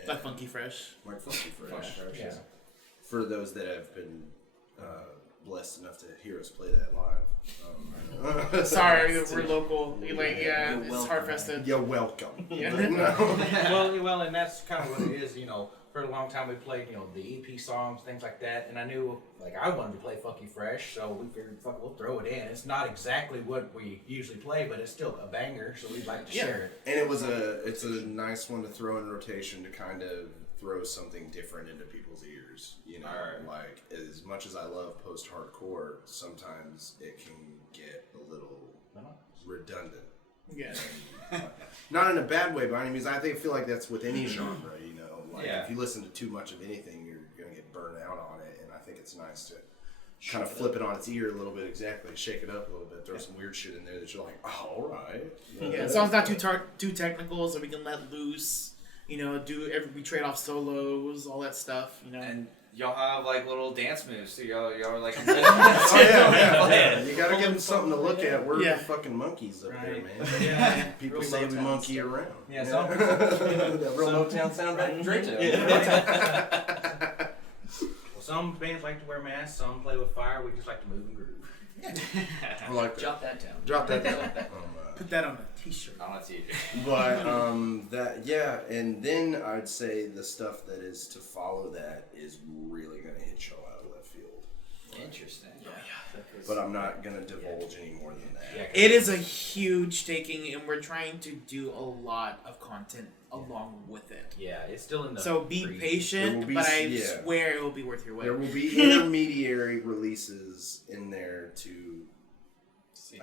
And Like Funky Fresh. like Funky Fresh. Yeah. For those that have been blessed enough to hear us play that live. Sorry, we're local. Like, yeah, You're it's welcome, hard for us to. You're welcome. Yeah. well, and that's kind of what it is. You know, for a long time we played, you know, the EP songs, things like that, and I knew like I wanted to play Funky Fresh, so we figured, fuck, we'll throw it in. It's not exactly what we usually play, but it's still a banger, so we'd like to share it. And it's a nice one to throw in rotation to kind of throw something different into people's ears. You know, like as much as I love post-hardcore, sometimes it can get a little redundant. Yeah. Not in a bad way by any means. I feel like that's with any genre. You know, like Yeah. if you listen to too much of anything, you're gonna get burned out on it. And I think it's nice to kind of flip it on its ear a little bit. Exactly, shake it up a little bit. Throw some weird shit in there that you're like, oh, all right. Yeah, songs not too technical, so we can let loose. You know, we trade off solos, all that stuff. You know, And y'all have like little dance moves too. Y'all are like. Oh yeah. You gotta give them something to look at. We're Yeah. the fucking monkeys up there, Right. man. Yeah. People Real say we Motown monkey stuff. around. Yeah, that real Motown sound right? Drake Well, some bands like to wear masks, some play with fire. We just like to move and groove. I like that. Jot that down. Drop that down. put that on a T-shirt. I'm not teaching. But and then I'd say the stuff that is to follow that is really gonna hit y'all out of left field. Interesting. But I'm not gonna divulge any more than that. Yeah, 'cause It is a huge taking, and we're trying to do a lot of content along with it. yeah, it's still in the. So be pre- There patient, will be but I yeah. swear it will be worth your wait. There will be intermediary releases in there to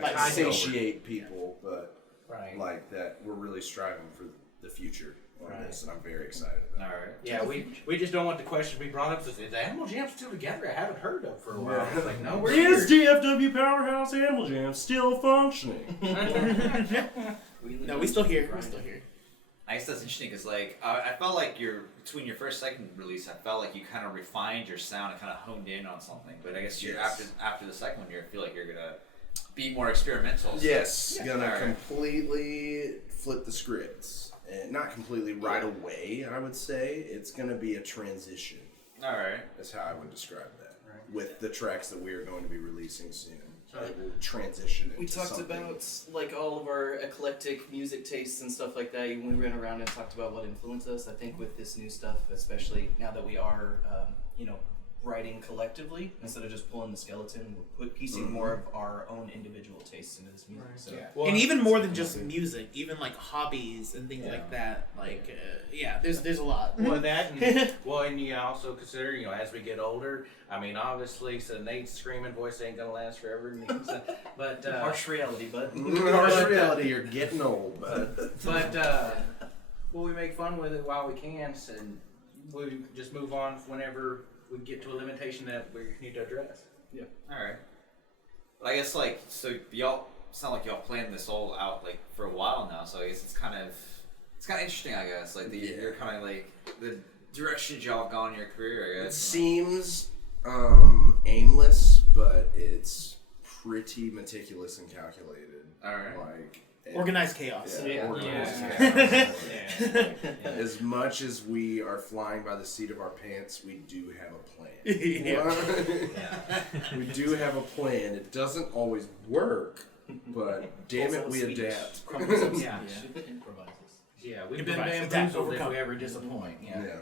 Like satiate people, but Right. like that, we're really striving for the future on Right. this, and I'm very excited about it. All right. Yeah, we just don't want the question to be brought up. Is Animal Jam still together? I haven't heard of for a while. It's like, no, we're Is here. DFW Powerhouse Animal Jam still functioning? No, we still here. We're still here. I guess that's interesting because, like, I felt like between your first second release, I felt like you kind of refined your sound and kind of honed in on something. But I guess you're Yes. after the second one, I feel like you're gonna be more experimental. So. Yes, gonna Alright. completely flip the scripts. And not completely right away, I would say. It's gonna be a transition. All right. That's how I would describe that. With the tracks that we are going to be releasing soon. It will transition into We talked something. about like all of our eclectic music tastes and stuff like that. We went around and talked about what influenced us. I think with this new stuff, especially now that we are, writing collectively instead of just pulling the skeleton, we're piecing more of our own individual tastes into this music. So Well, And even more than just music, even like hobbies and things like that. Like, there's a lot. Well, that, and you also consider, as we get older, I mean, obviously, so Nate's screaming voice ain't gonna last forever. But harsh reality, bud. Harsh reality, you're getting old, bud. Well, we make fun with it while we can, and we just move on whenever we get to a limitation that we need to address. All right. But I guess so y'all sound like y'all planned this all out like for a while now. So I guess it's kind of interesting. I guess like you're kind of like the directions y'all have gone in your career. I It guess. seems aimless, but it's pretty meticulous and calculated. All right. Like Organized chaos. organized Yeah. chaos. As much as we are flying by the seat of our pants, we do have a plan. We do have a plan. It doesn't always work, but damn it, we adapt. Yeah. Improvises. Yeah, we've You've been been bamboozled if overcome. we ever disappoint. Yeah.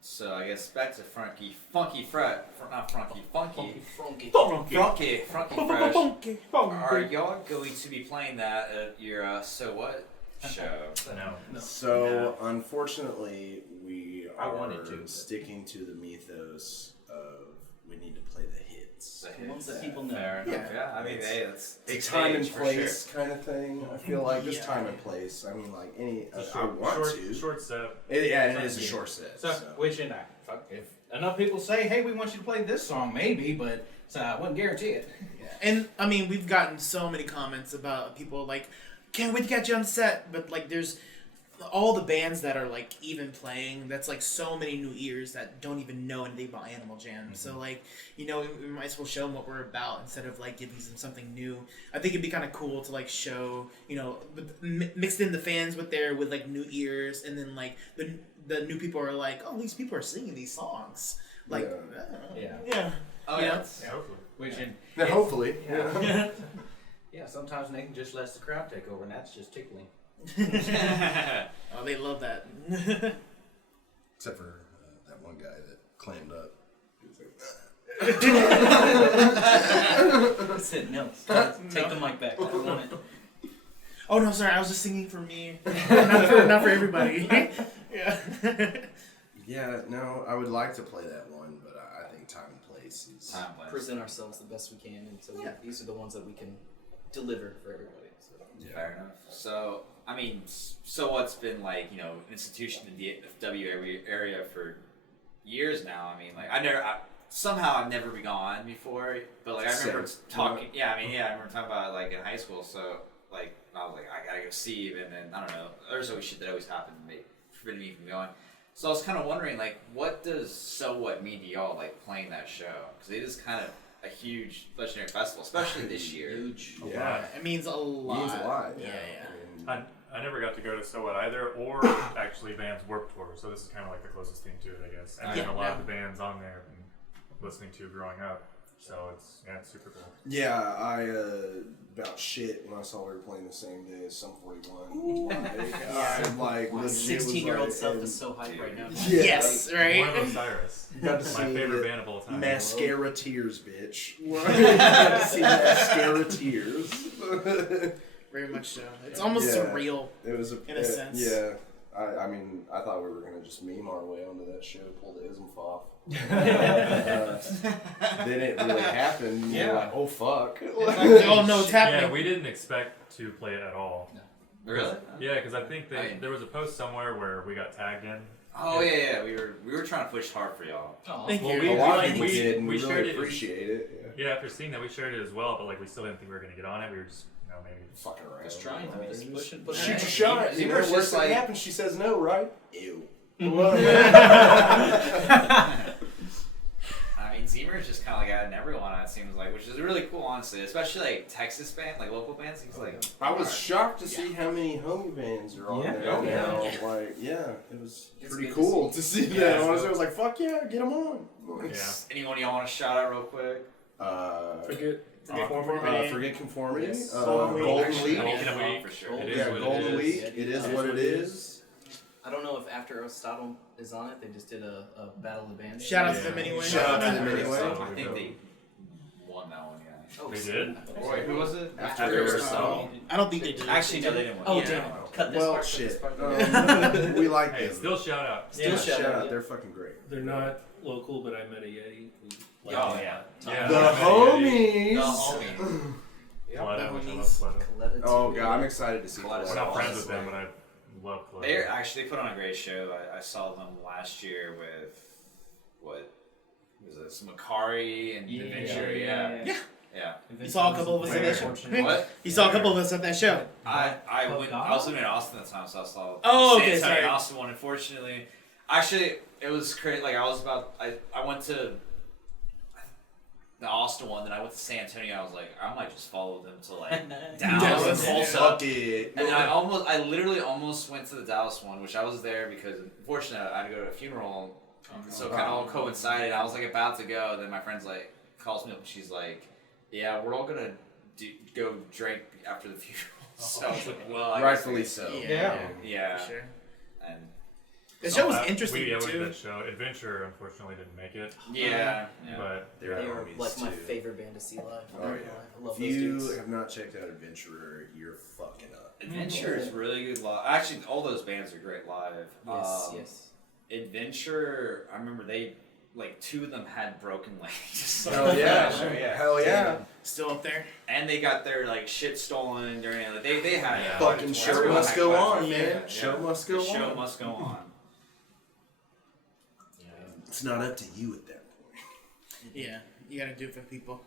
So I guess back to Funky Fresh. Funky. Funky Fresh. Are y'all going to be playing that at your So What show? No. So unfortunately, we I are wanted to, but- sticking to the mythos of we need to play the hits. The ones that people know. Fair enough. Yeah. I mean, hey, that's A it's time and age for place kind of thing. I feel like there's Yeah. time and place. I mean, like any. I Short, want short, to. short set. And it is a short set. So, which and if enough people say, "Hey, we want you to play this song," maybe, but I wouldn't guarantee it. And I mean, we've gotten so many comments about people like, can't wait to catch you on set. But like, there's all the bands that are like even playing. That's like so many new ears that don't even know anything about Animal Jam. So like, we might as well show them what we're about instead of like giving them something new. I think it'd be kind of cool to like show, mixed in the fans with like new ears, and then like the new people are like, oh, these people are singing these songs. Like, yeah. Oh Yeah. yeah. Yeah, hopefully. Which Now, hopefully. yeah, sometimes Nathan just lets the crowd take over, and that's just tickling. Oh, they love that. Except for that one guy that clammed up. He was like, I said no. Take the mic back. I don't want it. Oh no, sorry, I was just singing for me, not for everybody. Yeah. yeah, no, I would like to play that one, but I think time and place is. Time lapse. Present ourselves the best we can, and so these are the ones that we can deliver for everybody. So. Fair enough. So, I mean, So What's been like, an institution in the DFW area for years now. I mean, like, I've never been gone before, but like, I remember talking, I remember talking about it like in high school, so like, I was like, I gotta go see him, and then, I don't know, there's always shit that always happened to prevent me from going. So I was kind of wondering, like, what does So What mean to y'all, like, playing that show? Because it is kind of a huge legendary festival, especially this year. Huge. Yeah. It means a lot. It means a lot. Yeah. I mean, I never got to go to So What either, or actually Band's Warped Tour, so this is kind of like the closest thing to it, I guess. And then a lot of the bands on there I've been listening to growing up, so it's super cool. yeah, I about shit when I saw we were playing the same day as Sum 41. I'm like, My legit was 16-year-old like, self and- is so hyped right now. Yeah. Yes, right. One of Osiris. Got to My see favorite the band of all time. Mascara Tears, bitch. Got to see Mascara Tears. Very much so. It's almost Yeah. surreal. It was In a sense. Yeah. I mean, I thought we were gonna just meme our way onto that show, pull the isms off. Then it really happened. And you're like, oh fuck. Oh no, it's happening. Yeah, we didn't expect to play it at all. Really? Yeah, because I think I- there was a post somewhere where we got tagged in. Oh yeah. We were trying to push hard for y'all. Thank Well, you. we- A lot of we- people did, and we we shared really it. appreciate it. Yeah, after seeing that, we shared it as well, but like we still didn't think we were gonna get on it. We were just, maybe. Fucking around. Just trying to just push it. Shoot your Yeah. shot. You know, Zebra's worst just thing like- happens, she says no, right? Ew. I mean, Zemer's just kind of like adding everyone on, it seems like, which is really cool, honestly. Especially like Texas band, like local bands. He's like, I was shocked to see how many homie bands are on Yeah. there Oh, yeah. now. Like, yeah, it was It's pretty good to cool to see Yeah, that. it's Honestly, dope. I was like, fuck yeah, get them on. Yeah. anyone y'all want to shout out real quick? Forget Forget Conformity. Yes. Golden Actually, Week. Golden Week. Week for sure. Golden It is Yeah, what it Golden is. Week. It is what it is. I don't know if after Aristotle is on it, they just did a Battle of the Bands. Shout out to Yeah. them anyway. Shout out to them anyway. I think they won that one, yeah. Oh, They so- did? Wait, who was it? After Aristotle. I don't think they did. Actually, no, they didn't win. Oh, Yeah. damn. Cut this Well, part. cut this shit. part. We like Hey, them. still shout out. Still Yeah, shout out, yeah. They're fucking great. They're not local, but I met a Yeti. Oh, yeah. Yeah. The The homies. homies. Coletto, which I love Coletto. Coletta Oh TV. god, I'm excited to see. Coletto's I'm Coletto, not friends with honestly. them, but I love Coletto. They're actually put on a great show. I saw them last year with what was it? Some Macari and Adventure. Yeah. You saw a couple of us at that show. What? You saw a couple of us at that show. I was living in Austin at the time, so I saw Oh, the okay, San Antonio sorry. Austin one. Unfortunately, actually, it was crazy. Like I went to the Austin one, then I went to San Antonio. I was like, I might just follow them to like Dallas Dallas. and Tulsa. Fuck it. And I literally almost went to the Dallas one, which I was there because unfortunately I had to go to a funeral, so kind of all coincided. I was like about to go, and then my friend's like calls me up and she's like, "Yeah, we're all gonna go drink after the funeral." So I was like, "Well, I guess Rightfully so. yeah." For sure. And The show was we interesting went to too. that show. Adventure unfortunately didn't make it, yeah, but They are homies, like my too. favorite band to see live. Oh, yeah. I love If those you dudes. have not checked out Adventurer, you're fucking up. Adventure is really good live. Actually, all those bands are great live. Yes, yes. Adventure, I remember they like two of them had broken legs. Hell yeah. Sure, yeah. Hell yeah. Still up there. And they got their like shit stolen during it. Like, they had Fucking show everyone must had go questions. on, man. Yeah. Show must go The show on. must go on. It's not up to you at that point. Yeah, you gotta do it for people.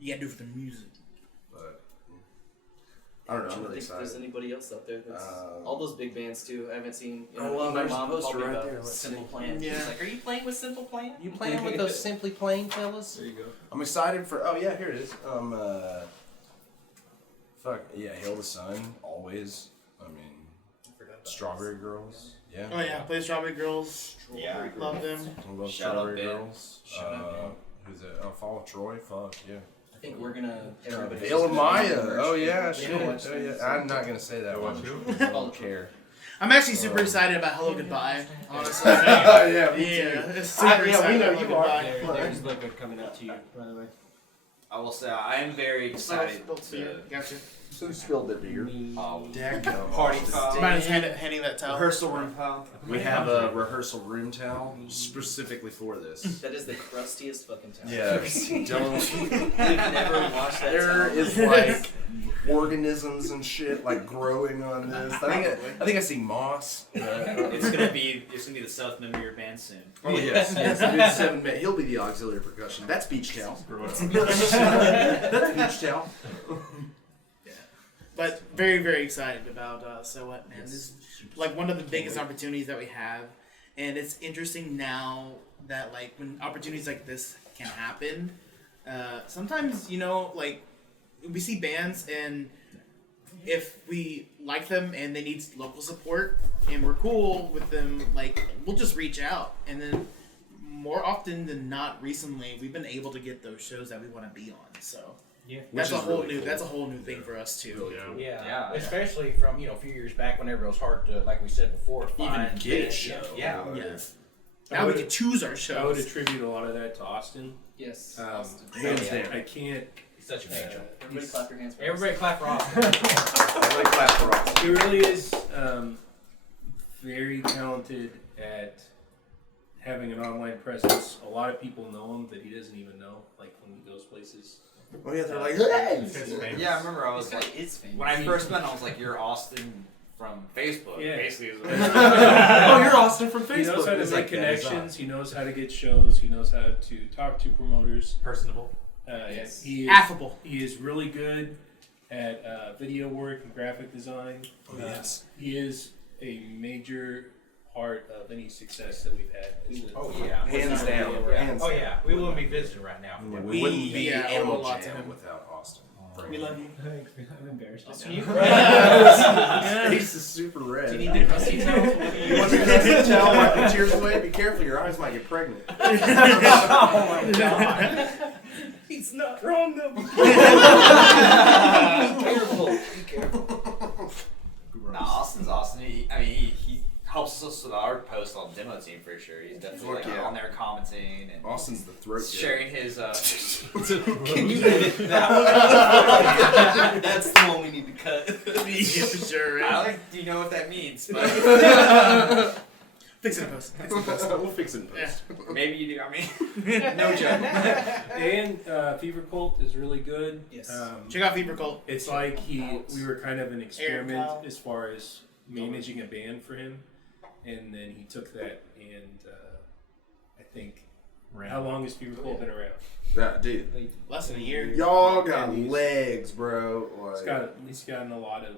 You gotta do it for the music. But I don't know. I'm I really don't think excited. there's anybody else out there that's Um, all those big bands too. I haven't seen. You know, Oh, well, my there's mom a poster told me right about there. Let's Simple see. Plan. Yeah. She's like, "Are you playing with Simple Plan? You playing with those Simply Plain fellas? There you go. I'm excited for. Oh yeah, here it is. Fuck yeah, Hail the Sun. Always. I mean, Strawberry Girls. Yeah. Oh yeah, play Strawberry Girls. Yeah. Love them. I love Shout out Strawberry Ben. Girls. Shout out Ben. Who's that? Oh, follow Troy. Fuck yeah. I think we're gonna. everybody's Vale of just gonna Maya. do merch. Oh yeah, They shit. don't watch Oh, them, yeah. so- I'm not gonna say that They one. watch who? I don't care. I'm actually super excited about Hello Goodbye. Honestly. Yeah, me too. Yeah, it's super Yeah, we excited know about you Hello are. Goodbye. There's Luca coming up to you, by the way. I will say I am very excited to Gotcha. Who spilled their beer? Daggum. Party foul. Mine's handing that towel. Rehearsal room pal. We have a rehearsal room towel specifically for this. That is the crustiest fucking town. Yeah, don't. I've never washed that There towel. is like organisms and shit like growing on this. I think I see moss. It's gonna be the South member of your band soon. Oh yes, yes. Dude, 7 minutes. He'll be the auxiliary percussion. That's beach towel. That's beach towel. But very, very excited about So What, man. This is like one of the biggest opportunities that we have. And it's interesting now that like when opportunities like this can happen, sometimes, you know, like we see bands and if we like them and they need local support and we're cool with them, like we'll just reach out. And then more often than not recently, we've been able to get those shows that we want to be on. So Yeah. That's a is whole really new. cool. That's a whole new thing for us too. Yeah. Yeah, especially from a few years back whenever it was hard to, like we said before, Even find get a things. show. Yeah. Yes. I Now we would- can choose our I would shows. attribute a lot of that to Austin. Yes. Hands down. I can't. He's such an angel. Everybody clap your hands for Everybody clap for Austin. Everybody clap for Austin. He really is very talented at having an online presence. A lot of people know him that he doesn't even know, like when he goes places. Oh yeah, they're like, hey! Yeah, I remember I was This guy like, is famous. when I first met him, I was like, "You're Austin from Facebook." Yeah. Basically, is what Oh, you're Austin from He knows how to It's make like that, it's connections. He knows how to get shows. He knows how to talk to promoters. Personable. Yes. He is, Affable. He is really good at video work and graphic design. Oh, yes. He is a major part of any success that we've had. Oh yeah, Hands down. Yeah. Hands Oh down. yeah, we wouldn't be visiting right now. We We- wouldn't be yeah, owe a Animal lot to Jam him. without Austin. We love you. Thanks, man. I'm embarrassed. Austin, now. you His face is super red. Do you need the crusty towel? You want your crusty towel, wipe the tears away? Be careful, your eyes might get pregnant. Oh my god. He's not wrong though. Be careful. Be careful. No, Austin's Austin. He helps us with our post on demo team for sure. He's definitely Fuck like, yeah. on there commenting and Austin's the throat sharing his. Can you edit that one? That's the one we need to cut. Yeah, for sure. I don't think you know what that means, but Fix it in post. Fix it in post. We'll fix it in post. maybe you do. I mean, no joke. And Fever Cult is really good. Yes. Check out Fever Cult. It's like we were kind of an experiment Kyle. as far as managing a band for him, and then he took that and I think how long has Fever Cult been around? That dude. Less than a year. Y'all got And he's- legs, bro. Like, He's gotten a lot of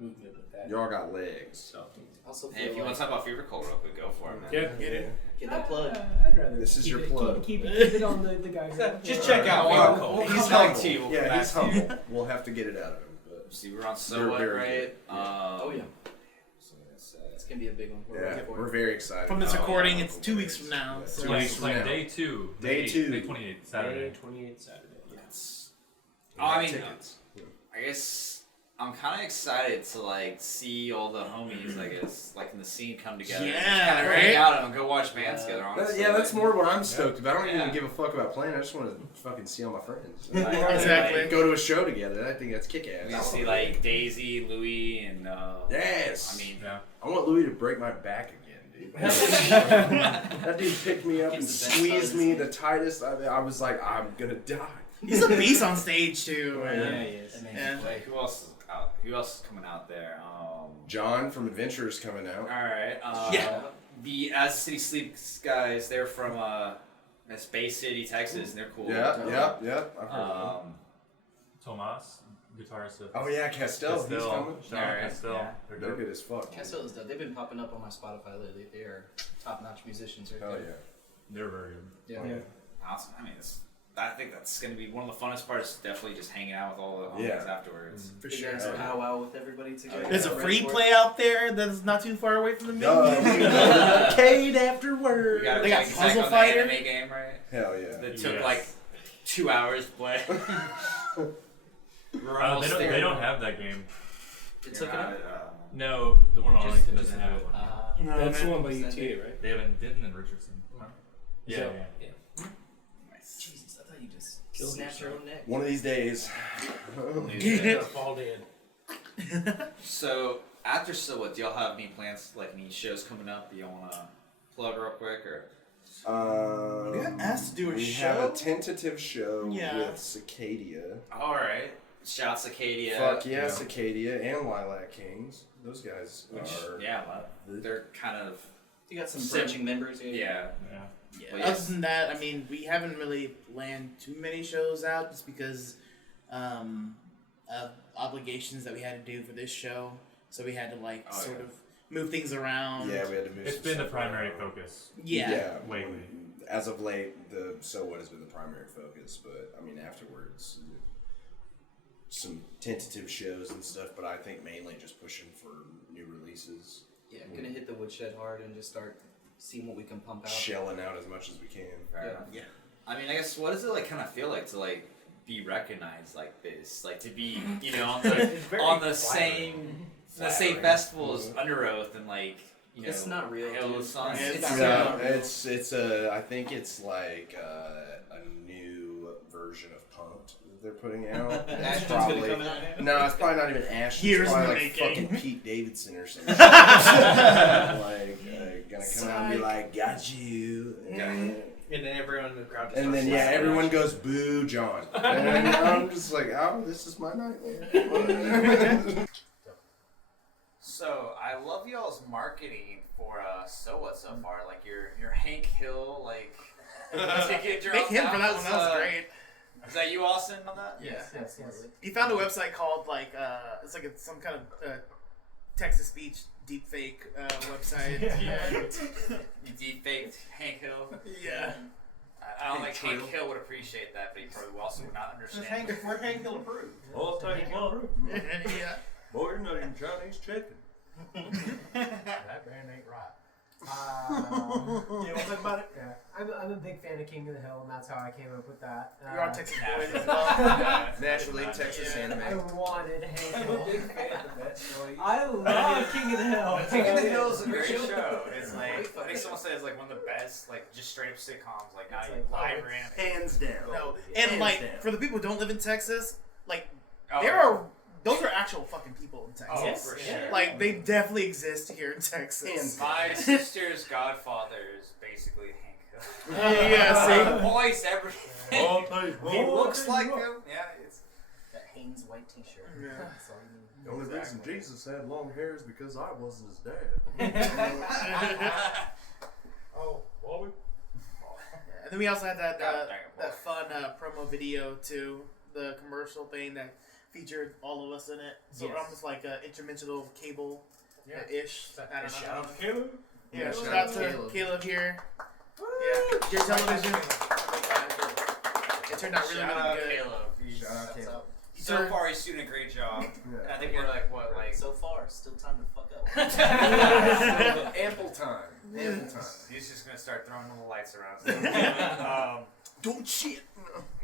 movement with that. y'all got legs. So Also, Hey, if you want to talk about Fever Cult real quick, go for it, man. yeah, Get it. get that plug. I'd rather. This is keep your it, plug. Keep it on the guys. Just check out Well, Fever Cult. we'll He's come back humble. to you. We'll come Yeah, back he's to you. humble. We'll have to get it out of him. But See, we're on So They're What, very right? good. Oh yeah. So that's, It's gonna be a big one. We're yeah, looking for we're it. very excited. From this about recording, it. it's 2 weeks from now. Yeah, So. 2 Like, weeks from like now. day two. Day May 2. May 28th, Saturday. 28th Saturday. Yeah. Oh, I Yeah, mean, tickets. I guess I'm kind of excited to like see all the homies, I guess, like in the scene come together. Yeah, kind of hang right? out and go watch bands together. That- Honestly, yeah, that's Like, more what I'm stoked about. I don't Yeah. even give a fuck about playing. I just want to fucking see all my friends. Exactly. Like, go to a show together. I think that's kick We ass. see like Daisy, Louie, and Yes. I mean, Yeah. I want Louis to break my back again, dude. That dude picked me up and Keeps the best squeezed sides. me the tightest. I was like, I'm gonna die. He's a beast on stage too. Yeah, Man. he is. That man Yeah. can play. who else is out? Who else is coming out there? John from Adventurers coming out. All right. Yeah. The As City Sleeps guys. They're from that's Bay City, Texas, and they're cool. Yeah. I've heard of him. Tomas, guitarist of Oh yeah, Castell. He's coming. Sean Alright, Castell. yeah. They're They're good. good as fuck. Castell is dope. They've been popping up on my Spotify lately. They are top-notch musicians right Hell there. yeah. They're very good. Yeah. Yeah. Awesome. I mean, I think that's gonna be one of the funnest parts. Definitely just hanging out with all the homies Yeah. afterwards. For Big sure. ass powwow with everybody together. There's a Ready free for it. play out there that's not too far away from the main We venue. go to the arcade afterward. We got They got exact Puzzle on the Fighter? anime game, right? Hell yeah. That took Yes. like 2 hours to play. We're almost there. They don't have that game. They took it out. No, the one in Arlington doesn't have it. No, That's the man. one by UTA, right? They haven't Denton and Richardson. Huh? Is Yeah, that- yeah. Jesus, I thought you just Killed snapped your yourself. own neck. One of these days. Fall dead. So after So What, do y'all have any plans, like any shows coming up that y'all wanna plug real quick, or? We got asked to do a we show. have a tentative show Yeah. with Cicadia. All right. Shouts Acadia. Fuck yeah, Cicadia and Lilac Kings. Those guys are. Yeah, well, they're kind of You got some Sim- branching members here. yeah. Yeah. Yeah. Well, Other yes. than that, I mean, we haven't really planned too many shows out just because of obligations that we had to do for this show. So we had to like Oh, sort yeah. of move things around. Yeah, we had to move. It's some been the stuff primary around. focus. Yeah. Lately. As of late, the So What has been the primary focus, but I mean afterwards, some tentative shows and stuff. But I think mainly just pushing for new releases, Yeah, gonna hit the woodshed hard and just start seeing what we can pump out. shelling out as much as we can. Fair Yeah. enough. I mean, I guess what does it like kind of feel like to like be recognized like this, like to be, you know, on the same festivals Under Oath and like, you know, It's not real, Halo dude. songs. It's It's not real. it's I think it's like a new version of Punk'd that they're putting out. It's Ashton's gonna probably come out. no, it's probably not even Ashton. Years It's probably in the like making. fucking Pete Davidson or something. Like gonna come out and be like, "Got you," And then everyone in the crowd just and then starts laughing. everyone goes, "Boo, John," and I'm just like, "Oh, this is my nightmare." So I love y'all's marketing for So What so far. Like your Hank Hill like ticket drop. Thank him for that one. That was great. Is that you, Austin, on that? Yes. He found a website called like it's like some kind of text to speech deepfake website. You deep-faked Hank Hill. Yeah. I don't think Hank Hill would appreciate that, but he probably also would not understand. We're Hank Hill approved. I'll tell you what. Yeah. Boy, you're not even Chinese chicken. That band ain't right. You want to talk about it? Yeah, I'm a big fan of King of the Hill, and that's how I came up with that. We are Texas boys as well. Naturally, Texas I anime. wanted Hank I'm Hill. a big fan of that story. I love King of the Hill. King of the Hill is a great show. It's like, I think someone said it's like one of the best, like just straight up sitcoms, like not even live or anything. Hands down. No, and Hands like down. for the people who don't live in Texas, like Oh, those are actual fucking people in Texas. Oh, for sure. Like they definitely exist here in Texas. Hands My sister's godfather is basically Hank Hill. Yeah, see? Voice, everything. I'll tell you He what. looks like him. Yeah, it's. That Hanes white T-shirt. Yeah. That's all you need. The only reason Jesus had long hair is because I wasn't his dad. Oh, Bobby. And then we also had that God dang it, that fun promo video too, the commercial thing that featured all of us in it. So Yes. almost like a interdimensional cable ish. I don't Shout know. out to Caleb. Yeah, shout shout out out to to Caleb here. Yeah, your television. It turned out really, Shout really out good. Caleb. Shout out Caleb. So far, he's doing a great job. And I think we're like, what, like. So far, still time to fuck up. Ample time. Ample time. He's just gonna start throwing little lights around. Don't shit.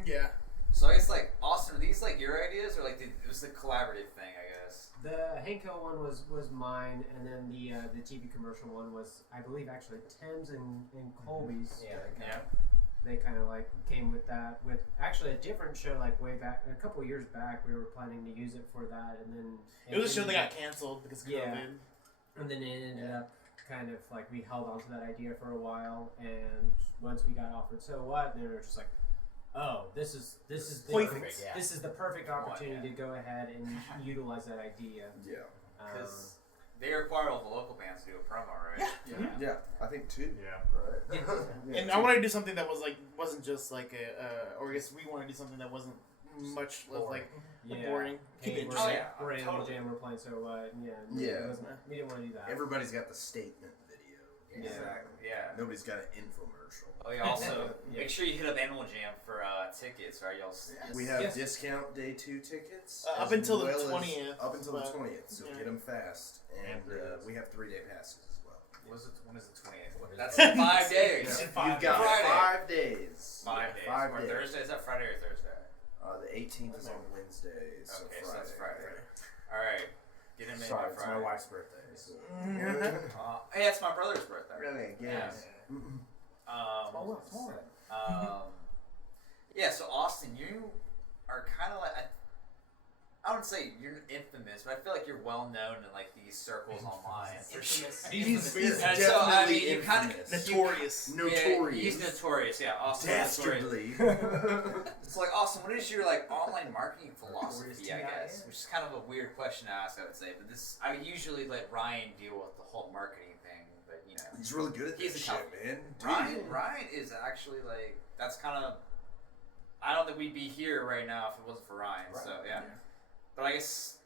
Yeah. So I guess like Austin, are these like your ideas or like it was a collaborative thing? I guess. The Hank Hill one was mine, and then the TV commercial one was, I believe, actually Tim's and Colby's. Yeah. They kind of like came with that with actually a different show like way back a couple years back. We were planning to use it for that, and then It was a show that got canceled because of Yeah. COVID. And then it ended up kind of like we held on to that idea for a while, and once we got offered So What, then we were just like, oh, this is the Perfect, yeah. this is the perfect opportunity to go ahead and utilize that idea. Yeah. Because they require all the local bands to do a promo, right? Yeah, I think two. Yeah. Right? Yeah, And I wanted to do something that was like wasn't just like a or I guess we wanted to do something that wasn't much of like boring. Keep it Hey, interesting. we're Animal totally. Jam, we're playing So What. Yeah. Yeah. We didn't want to do that. Everybody's got the statement video. Exactly. Yeah. Nobody's got an infomercial. Oh yeah. Also, make sure you hit up AnimalJam for tickets, right? Y'all. We have Yes. discount day 2 tickets Up as until the well as 20th, Up until the but- 20th, so yeah. get them fast. And And 3 days. we have 3-day passes as well. When is the 20th? That's in 5 days. You've got Friday. 5 days. 5 days. 5 Or days. Thursday? Is that Friday or Thursday? The 18th is on Wednesday, so Okay, Friday. so that's Friday. All right. Get him in Sorry, by it's my Friday. wife's birthday. So. Hey, it's my brother's birthday. Really? Yeah. Oh, Yeah, so Austin, you are kind of like, I wouldn't say you're infamous, but I feel like you're well known in like these circles online. For sure. He's And so, I definitely mean, you kind of infamous. Notorious. Notorious. Yeah, he's notorious. Yeah, Austin. Notorious. Dastardly. It's like Austin. What is your like online marketing philosophy? I guess, which is kind of a weird question to ask, I would say. But this, I usually let Ryan deal with the whole marketing thing. But you know, He's really good at He's this a shit, tough- man. Ryan is actually like that's kind of. I don't think we'd be here right now if it wasn't for Ryan. Right. So yeah. But I guess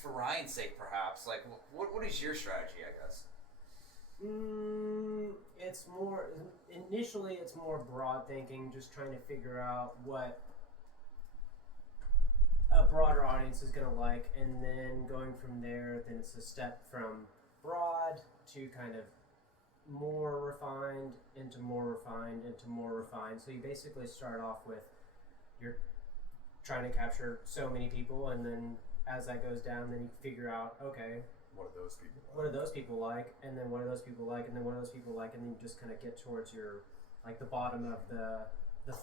for Ryan's sake, perhaps, like, what is your strategy? I guess. It's more initially. It's more broad thinking, just trying to figure out what a broader audience is going to like, and then going from there. Then it's a step from broad to kind of more refined into more refined into more refined. So you basically start off with you're trying to capture so many people, and then as that goes down, then you figure out, okay, What are those people like? what do those people like, and then what do those people like, and then what do those people like, and then you just kind of get towards your, like, the bottom of the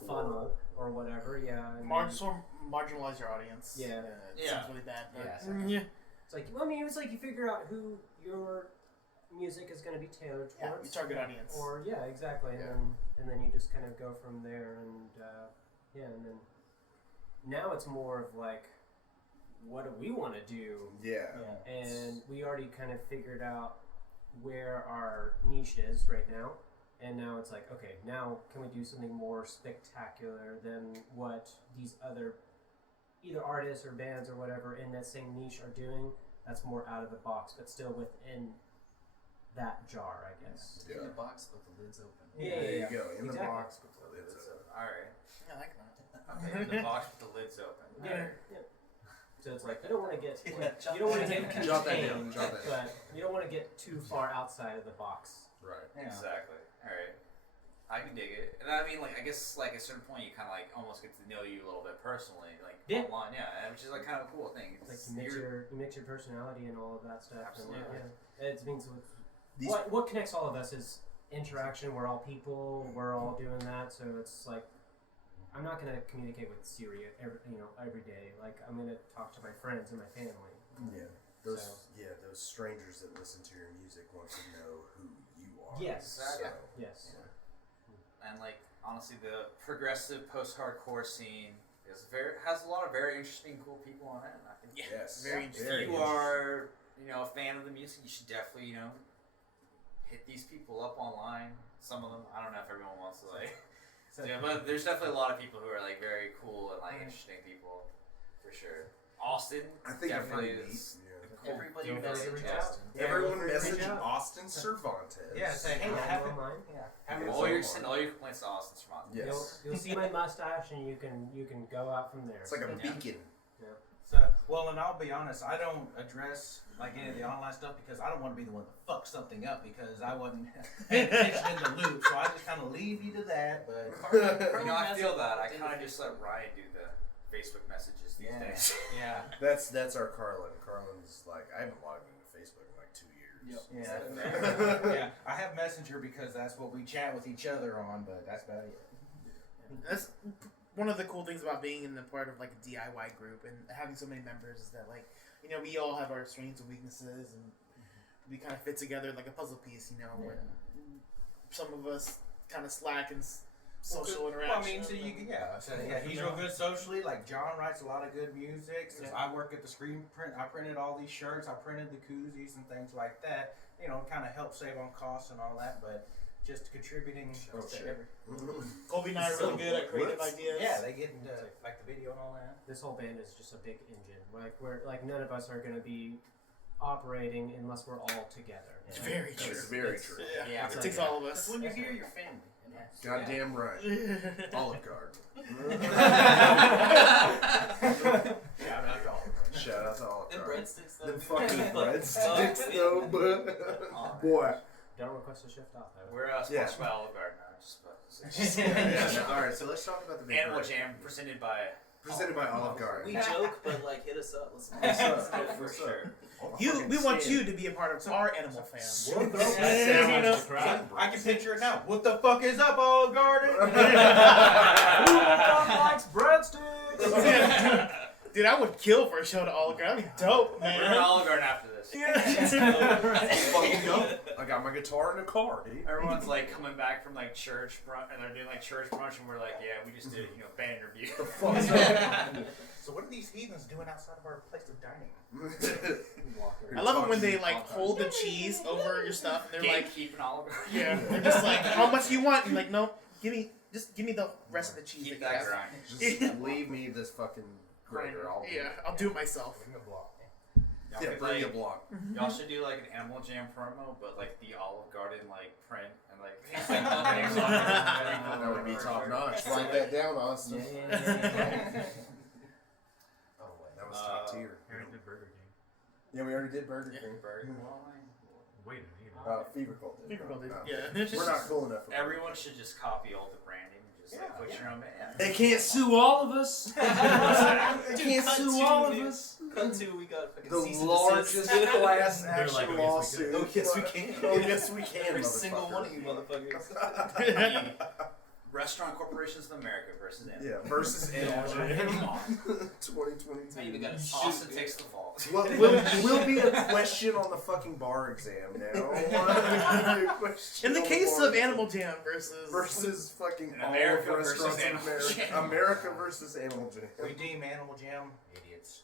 funnel or whatever, yeah. And Marginalize your audience. Yeah. It sounds really bad, but Yeah, it's like, I mean, it's like you figure out who your music is going to be tailored towards. yeah, your target audience. Or yeah, exactly, Yeah. and then you just kind of go from there, and and then now it's more of like, what do we want to do? Yeah. And we already kind of figured out where our niche is right now, and now it's like, okay, now can we do something more spectacular than what these other either artists or bands or whatever in that same niche are doing? That's more out of the box, but still within that jar, I guess. In the box with the lids open. Yeah, There you go. In the Exactly. box with the lids open. All right. I like that. Okay, in the box with the lids open. Yeah. So it's like you don't want to get Yeah, you don't want to get Jot that down. contained, Jot that down. but you don't want to get too far outside of the box. Right. Exactly. All right. I can dig it, and I mean, like, I guess, like, at a certain point, you kind of like almost get to know you a little bit personally, like Yeah. online, yeah, which is like kind of a cool thing. It's like It's- you mix your personality and all of that stuff. Absolutely. And, yeah, it means These- what connects all of us is interaction. We're all people. We're all doing that. So it's like I'm not gonna communicate with Siri every day. Like I'm gonna talk to my friends and my family. Yeah. Those those strangers that listen to your music want to know who you are. Yes. Exactly. So, Yes. And like honestly, the progressive post-hardcore scene has a lot of very interesting, cool people on it. And I think yes. Very if interesting. you are a fan of the music, you should definitely hit these people up online. Some of them, I don't know if everyone wants to like. But there's definitely a lot of people who are like very cool and like interesting people, for sure. Austin, I think definitely everybody is. Everybody Don't message forget to reach us. out. Everyone Yeah, message reach out. Austin Cervantes. Yeah, say, hey, I'm have it. online. Have it. Send all your complaints to Austin Swanson. Yes. You'll see my mustache, and you can go out from there. It's like a beacon. So, well, and I'll be honest, I don't address like any of the online stuff because I don't want to be the one to fuck something up because I wasn't paying attention in the loop. So I just kind of leave you to that. But I feel that. I kind of just let Ryan do the Facebook messages these days. yeah, That's our Carlin. Carlin's like, I haven't logged into Facebook in like 2 years. yeah, yeah. I have Messenger because that's what we chat with each other on, but that's about it. That's one of the cool things about being in the part of like a DIY group and having so many members is that like we all have our strengths and weaknesses and we kind of fit together like a puzzle piece. When some of us kind of slack in social interaction. Well, I mean, he's real good socially. Like John writes a lot of good music. Since I work at the screen print, I printed all these shirts. I printed the koozies and things like that. Kind of help save on costs and all that, but. Just contributing. Colby and I are really good at creative ideas. Yeah, they get into like the video and all that. This whole band is just a big engine. Like we're like none of us are going to be operating unless we're all together. It's very true. It's very true. Yeah, it's it takes like- all of us. When you're here, you're family. Goddamn right. Olive Garden. Shout out to all of them. Shout out to Olive Them Garden. breadsticks, though. Them fucking breadsticks, though, but boy. Don't request a shift off though. We're sponsored by Olive Garden now. All right, so let's talk about the big AnimalJam presented by Olive Garden. We joke, but like hit us up. Let's for sure. We want you to be a part of our animal fam. I can picture it now. What the fuck is up, Olive Garden? likes breadsticks? Dude, I would kill for a show to Olive Garden. That'd be dope, We're man. in Olive Garden after this. Fucking go. I got my guitar in the car, dude. Everyone's like coming back from like church brunch, and they're doing like church brunch, and we're like, yeah, we just did band interview. So what are these heathens doing outside of our place of dining? I love it when they like hold the cheese over your stuff and they're like, keeping Olive Garden. yeah, they're just like, how much do you want? And like, no, give me the rest of the cheese. Keep that that you have. grind. Just leave me this fucking grater. I'll do it myself. Bring a block. Y'all Yeah, could, bring me a like, block. Y'all should do like an AnimalJam promo, but like the Olive Garden like print and like things like that. That would be top notch. Write that down, Austin. Oh, wait. That was top tier. Already did Burger King. Yeah, we already did Burger King. Wait a minute. Fever Cult did. Fever Cult did, No. yeah. We're not cool enough for Everyone should just copy all the branding. just like put your own band. They can't sue all of us. They can't sue all of us. Until we got fucking The cease and largest desist. class They're action like, oh, lawsuit. Oh, yes, we can. Oh, yes, we can. Every single one of you motherfucker. motherfuckers. Restaurant Corporations of America versus Animal. Yeah, versus AnimalJam. Come on. 2022. We got a Austin takes the fall. Well, will be a question on the fucking bar exam now. In the case of AnimalJam versus fucking America all of versus restaurants in AnimalJam. America. America versus AnimalJam. Redeem AnimalJam, idiots.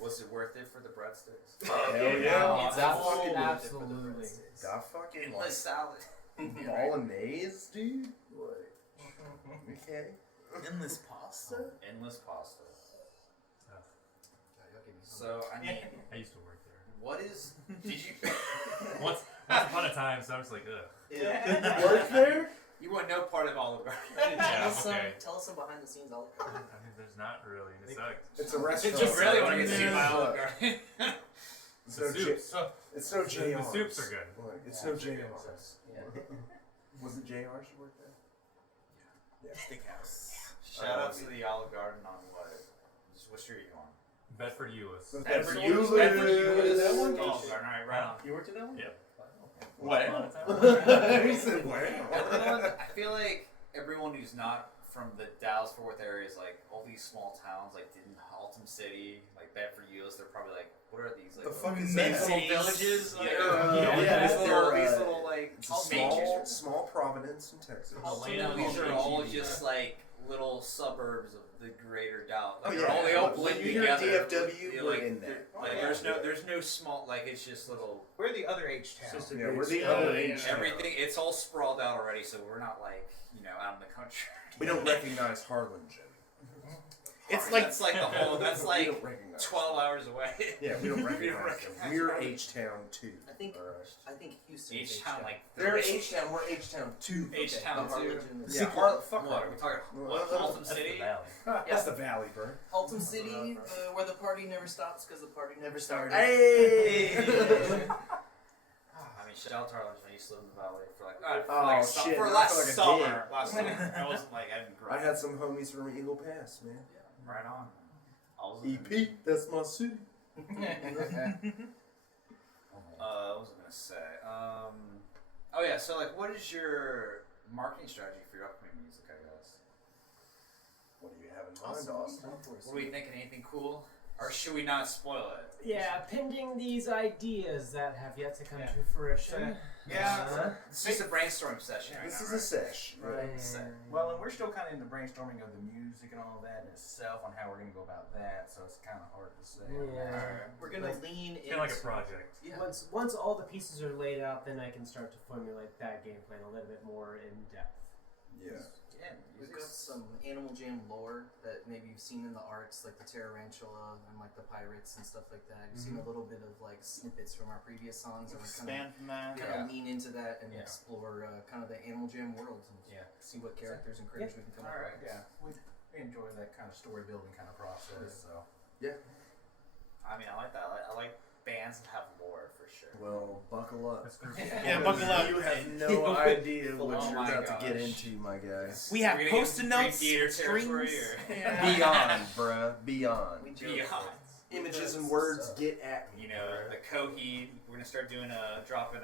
Was it worth it for the breadsticks? Hell yeah. It's fucking absolutely. That fucking Endless salad. bolognese, dude. Like, okay. endless pasta. Endless pasta. Oh. So I mean, I used to work there. what is? Did you? Once upon a time, so I was like, ugh. Work there? You want no part of Olive Garden. Yeah, okay. Tell us some behind the scenes Olive Garden. I mean, there's not really. It sucks. It's a restaurant. Just really want to get Yeah. seen by Olive Garden. It's The no soups. It's no JR's. The soups are good. Like, it's no JR's. Yeah. Was it JR she worked there? Steakhouse. Shout out to the Olive Garden on what? Just what street are you on? Bedford Euless. Bedford Euless. That one? Olive Garden. All right, right on. You worked at that one? Yeah. What? He said, wow. Everyone, I feel like everyone who's not from the Dallas-Fort Worth area is like all these small towns, like in Haltom City, like Bedford Euless. They're probably like, what are these? Like The fuck is these that? little villages? Like, yeah, these little, they're, these little like It's a small Providence in Texas. These are all just like little suburbs of the greater Dallas. Like, Oh, they're yeah. all they all When blend you hear together. DFW, Yeah, we're like, in that. Like, there's no small, like it's just little. We're the other H town. Yeah, we're the Yeah, other yeah. H. Everything, it's all sprawled out already, so we're not like out in the country. We don't recognize Harlingen. It's like that's like the whole. That's We like don't recognize. 12 hours away. Yeah, we don't We don't recognize them. recognize We're Harlingen. H-Town too. I think Houston. is H-Town, like They're H-Town. We're H-Town too. H-Town Okay. too. Harlingen is- Yeah, fuck What are we talking? What, Haltom That's the City? valley. That's the valley, bro. Haltom City, where the party never stops because the party never started. Hey! I mean, shout out to Harlingen. I used to live in the valley for like, Oh, shit, for I last feel like a summer. dick. Last summer. I wasn't like I didn't grow I up. had some homies from Eagle Pass, man. Right on. I was EP, that's my city. what was I gonna say? Oh yeah. So like, what is your marketing strategy for your upcoming music? I guess. What do you have in mind, Austin? What are we thinking? Anything cool? Or should we not spoil it? Yeah, pending these ideas that have yet to come to fruition. Yeah. It's just a brainstorm session. Right This now, is right? a sesh. Right. Well, and we're still kind of in the brainstorming of the music and all that in itself on how we're going to go about that, so it's kind of hard to say. Yeah. We're gonna lean Kind into of like a project. Yeah. Once all the pieces are laid out, then I can start to formulate that game plan a little bit more in depth. Yeah. Yeah. We've got some AnimalJam lore that maybe you've seen in the arts, like the Tarantula and like the pirates and stuff like that. You've seen a little bit of like snippets from our previous songs, and we expand from that. kind of lean into that and Yeah. explore kind of the AnimalJam world and Yeah. see what characters and creatures we can come up with. Yeah, we enjoy that kind of story building kind of process, so. I mean, I like that. I like bands that have lore for sure. Well, buckle up. That's true. Yeah, buckle up. You have no idea what Oh you're my about gosh. to get into, my guy. We have We're gonna post-it get notes, Dream Theater territory, strings. or- Yeah. Beyond, bruh. Beyond. We do Beyond. Images and words get at me. You know, the Coheed. We're gonna start doing dropping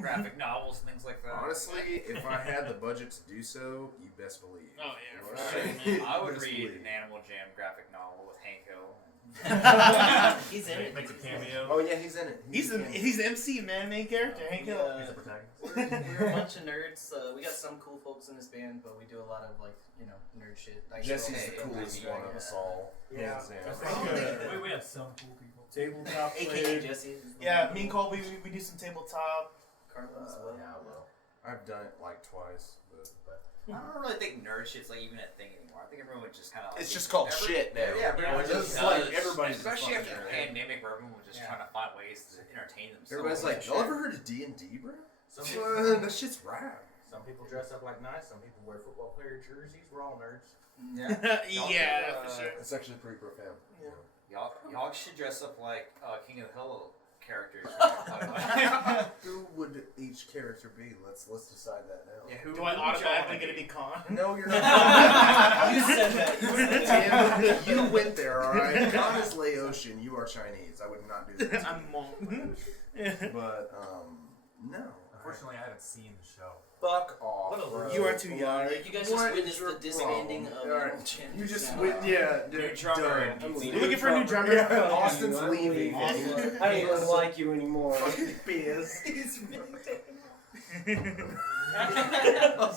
graphic novels and things like that. Honestly, if I had the budget to do so, you best believe. Oh yeah, for Alright? sure. I would Best read believe. an Animal Jam graphic novel with Hank Hill. He's in it. Makes a cameo. Oh yeah, he's in it. He's the MC, man, main character. Hank Hill. He's the protagonist. We're a bunch of nerds. We got some cool folks in this band, but we do a lot of like nerd shit. Jesse's the Hey, coolest yeah. one of us all. Yeah. Hands down. That's we have some cool people. Tabletop. AKA Jesse. Yeah, me and Colby, we do some tabletop. Carlos as well. Yeah, well, I've done it like twice, but I don't really think nerd shit's like even a thing anymore. I think everyone would just kind of. Like, it's just called shit now. Yeah, everyone Yeah, just it's does. like everybody's especially a after the fucking nerd. pandemic, where everyone was just trying to find ways to entertain themselves. Everybody's like, y'all ever heard of D&D, bro? Some That shit's rad. Some people dress up like nice, some people wear football player jerseys. We're all nerds. Yeah, for sure. It's actually pretty profound. Yeah. Y'all should dress up like King of the Hill characters. We're Who would each character be? Let's decide that now. yeah, who Do I who would y'all automatically wanna get to be Khan? No, you're not. You said that. Tim, you went there, all right. Khan is Laotian. You are Chinese. I would not do that. I'm Mong. But no. Unfortunately, I haven't seen the show. Fuck off. What a bro. You are too young. You guys just What witnessed is your the disbanding of problem? Alright. AnimalJam. You just Yeah. went, yeah, dude, drummer. done. We're looking for a new drummer. Yeah, Austin's leaving. I don't even like you anymore. Biz.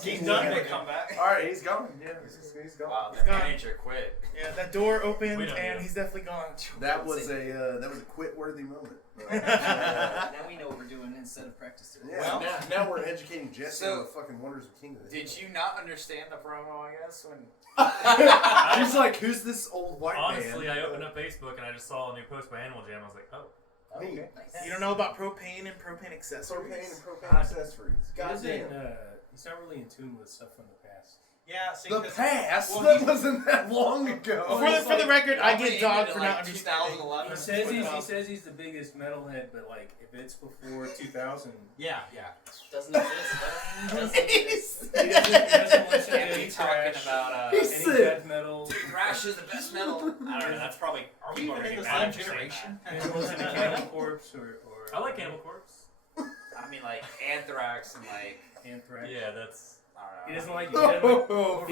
He's done to come back. All right, he's gone. Yeah, he's gone. Wow, He's that gone. manager quit. Yeah, that door opened We don't need and him. he's definitely gone. That was a quit-worthy moment. Now we know what we're doing instead of practicing. Yeah, Well- now we're educating Jesse So- on the fucking wonders of Kingdom. Did you not understand the promo? I guess when He's like, who's this old white Honestly, man? I opened up Facebook and I just saw a new post by AnimalJam. I was like, oh. Me. Nice. You don't know about propane and propane accessories? Propane and propane accessories. Goddamn. He's not really in tune with stuff from the past. Yeah, see, The 'cause- past? well, That he- wasn't that long ago. For the record, I get dogged for like not understanding. 2011. He says he's the biggest metalhead, but like if it's before 2000, yeah. Doesn't exist. Doesn't exist. he doesn't listen to Can't any be talking thrash, about He's any sick. death metal. thrash is the best metal. I don't know. That's probably. Are we people even are in the getting same mad for saying generation? He doesn't listen to Cannibal Corpse or I like Cannibal Corpse. that. I mean, like Anthrax and like Anthrax. Yeah, that's. I don't know. He doesn't like. He, doesn't Oh,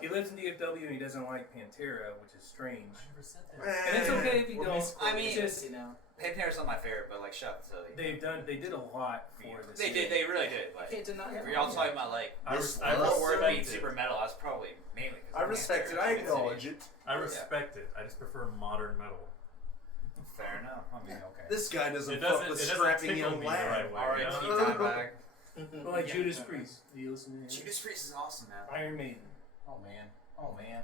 he lives in DFW and he doesn't like Pantera, which is strange. I never said that. And it's okay if you We're don't. I mean, it's just, You know, Pantera's not my favorite, but like, shut the silly. they did a lot for this. They did. They really did. Like, can't deny it. were y'all talking about like I Fort Worth being respect super it. metal? That's probably mainly. 'cause I respect it. I acknowledge it. I respect it. I just prefer modern metal. Fair enough. I mean, okay. This guy doesn't It fuck doesn't, with it doesn't strapping tickle young me the lad. right way. All right, you know? tea time bag. But like Judas Priest. Do you listen to him? Judas Priest is awesome, man. Iron Maiden. Oh man.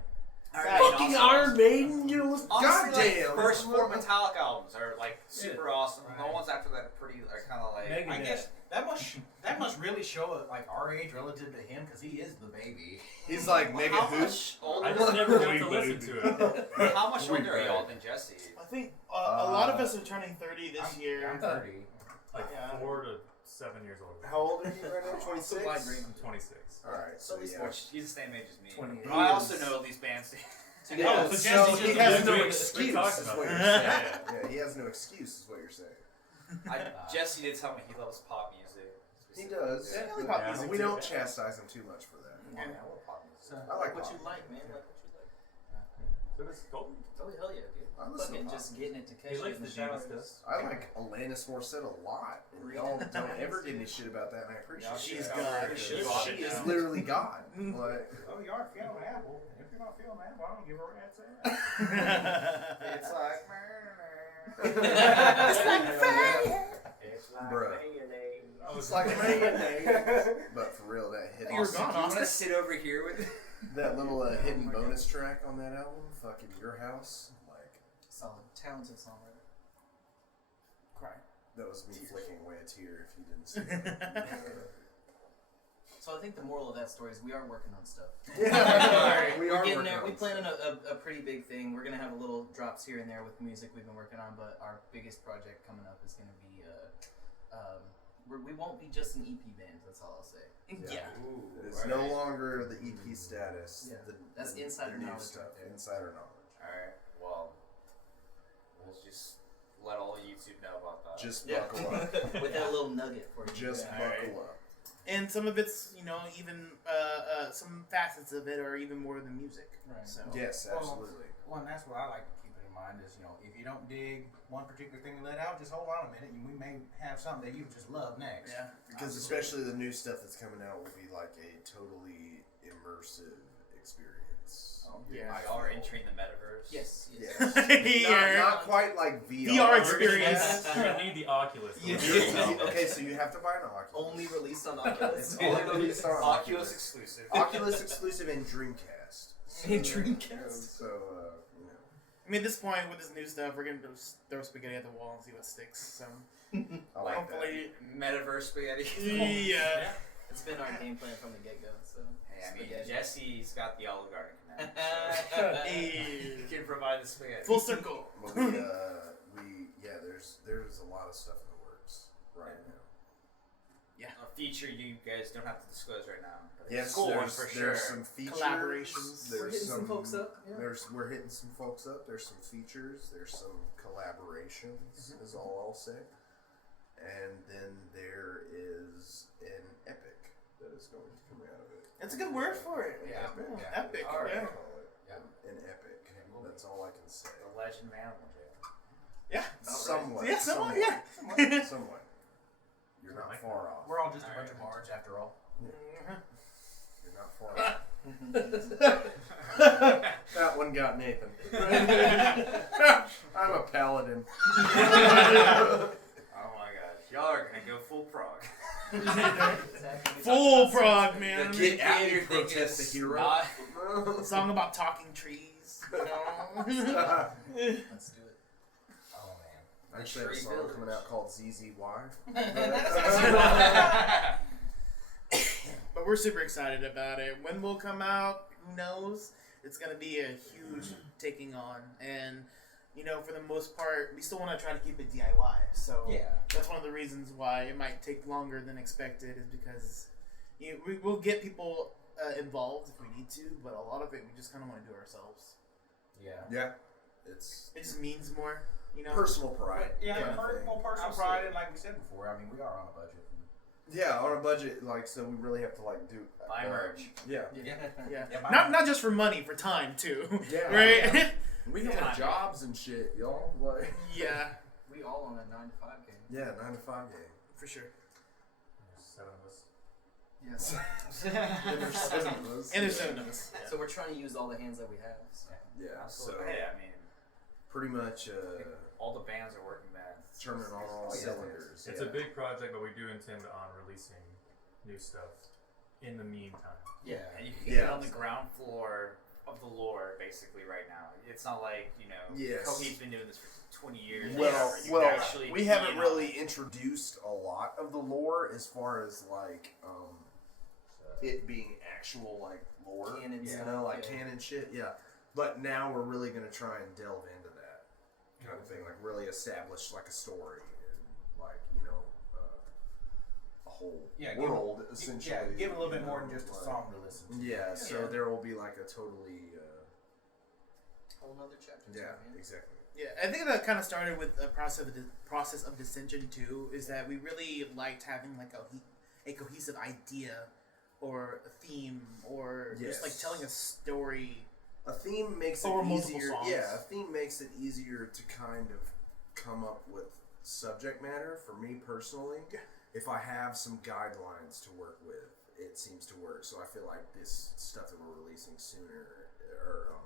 Fucking Iron Maiden, you know, Honestly, like, goddamn. first four Metallica albums are like super awesome. The ones after that are pretty, are kind of like. Megadeth. I guess that must really show like our age relative to him because he is the baby. He's like mega How hooch. much older? I just never got to listen to it. How much older are y'all than Jesse? I think a lot of us are turning 30 this year. I'm 30. Like Yeah. 4 to 7 years old. How old are you right now? 26? I'm 26. Alright, so yeah. Which he's the same age as me. 28. But I also know these bands. So you guys- so So Jesse's he just has a no big- excuse, talked is about what you're that. saying. Yeah, he has no excuse, is what you're saying. Jesse did tell me he loves pop music. He does. Yeah, I like Yeah, pop music we too. don't chastise him too much for that. I love pop music. So, I like what pop. you like, man. Like what you like. So this is Colton? Oh hell yeah, dude. I listen to Fucking pop. just getting it to catch He likes in the the shower bars. stuff. I like Alanis Morissette a lot, and y'all don't ever give me shit about that, and I appreciate it. She's that. God. She She is is literally God. Like, Oh, you are feeling apple. If you're not feeling apple, I don't give a rat's ass. It's like. bruh. Oh, It's like mayonnaise. But for real, that hidden, You're gone, Do you want Austin. to sit over here with? that little hidden bonus track on that album, fucking Your House, like, Solid, talented songwriter. Cry. that was me flicking away a tear if you didn't see it. So I think the moral of that story is we are working on stuff. Yeah, we We're are getting working there. on We plan stuff. on a pretty big thing. We're gonna have a little drops here and there with music we've been working on, but our biggest project coming up is gonna be we won't be just an EP band. That's all I'll say. Yeah. Ooh, It's all no right. longer the EP status. Yeah. The, That's the, insider the new knowledge stuff. right there. Insider knowledge. All right. Well, we'll just let all YouTube know about that. Just Yeah. buckle up. With that little nugget for you. Just Yeah. buckle up. And some of it's, even some facets of it are even more than music. Right. So Yes, absolutely. Well, and that's what I like to keep in mind is, if you don't dig one particular thing you let out, just hold on a minute and we may have something that you just love next. yeah. Because especially the new stuff that's coming out will be like a totally immersive experience. Yeah. Y'all are entering the metaverse. Yes. Yes. Yeah. Not quite like VR. VR experience. You're gonna need the Oculus. Okay, so you have to buy an Oculus. Only released on Oculus. It's only released on Oculus exclusive. Oculus exclusive and Dreamcast. And Dreamcast. So, I mean, at this point with this new stuff, we're gonna just throw spaghetti at the wall and see what sticks. So I like that. hopefully, Metaverse spaghetti. yeah. It's been our game plan from the get go. So. Hey, I mean, Spaghetti. Jesse's got the Olive Garden connect. He Hey. can provide the spaghetti. Full circle. Well, yeah, there's a lot of stuff in the works right now. A feature you guys don't have to disclose right now. But Yes, cool one there's, for sure. there's some features. Collaborations. There's We're hitting some folks up. Yeah. We're hitting some folks up. There's some features. There's some collaborations. Is all I'll say. And then there is an epic that is going to come out of it. That's a good word for it. Yeah. Epic. Epic. All right, Yeah. call it an epic. That's all I can say. The legend of AnimalJam. Yeah. Somewhat. Yeah, somewhat, yeah. Somewhat. You're not far off. We're all just a bunch of Marge after all. You're not far off. That one got Nathan. I'm a paladin. Oh my gosh, y'all are gonna go full prog. Full prog, man. Get at me, You're thinking protest the it's hero. not- Song about talking trees. You know? Let's do it. Oh man. I actually have a song coming out called ZZY. But we're super excited about it. When will come out? Who knows? It's gonna be a huge taking on, and for the most part, we still want to try to keep it DIY. So that's one of the reasons why it might take longer than expected, is because we will get people involved if we need to, but a lot of it we just kind of want to do ourselves. Yeah. It's It just means more, personal pride. Yeah, kind of thing. personal pride, and like we said before, I mean, we are on a budget. Yeah, on a budget, so we really have to do Buy merch. Yeah. Yeah. Not just for money, for time too. Yeah. Right. We have jobs and shit, y'all. Like. Yeah, We all on a 9-to-5 game. Yeah, 9 to 5 game. for sure. There's 7 of us. Yes. And there's 7 of us. And there's 7 of us. So we're trying to use all the hands that we have. So. Yeah. So Hey, I mean, pretty much all the bands are working bands. turning on all cylinders. It's a big project, but we do intend on releasing new stuff in the meantime. Yeah. And you can get on the ground floor of the lore, basically, right now. It's not like, Yes. Coheed's been doing this for 20 years. Well, You can actually we be haven't in on really it. introduced a lot of the lore as far as it being actual lore, Canon like stuff, yeah. canon shit. Yeah, but now we're really gonna try and delve into that kind of thing, really establish a story and a whole world essentially. Yeah, give a little bit more than just a song to listen to. Yeah, so there will be a totally. Whole nother chapter. Yeah, too, man. exactly. Yeah, I think that kind of started with a process of dissension too. Is that we really liked having a cohesive idea, or a theme, or just telling a story. A theme makes Over it multiple easier. songs. Yeah, a theme makes it easier to kind of come up with subject matter. For me personally, if I have some guidelines to work with, it seems to work. So I feel like this stuff that we're releasing sooner or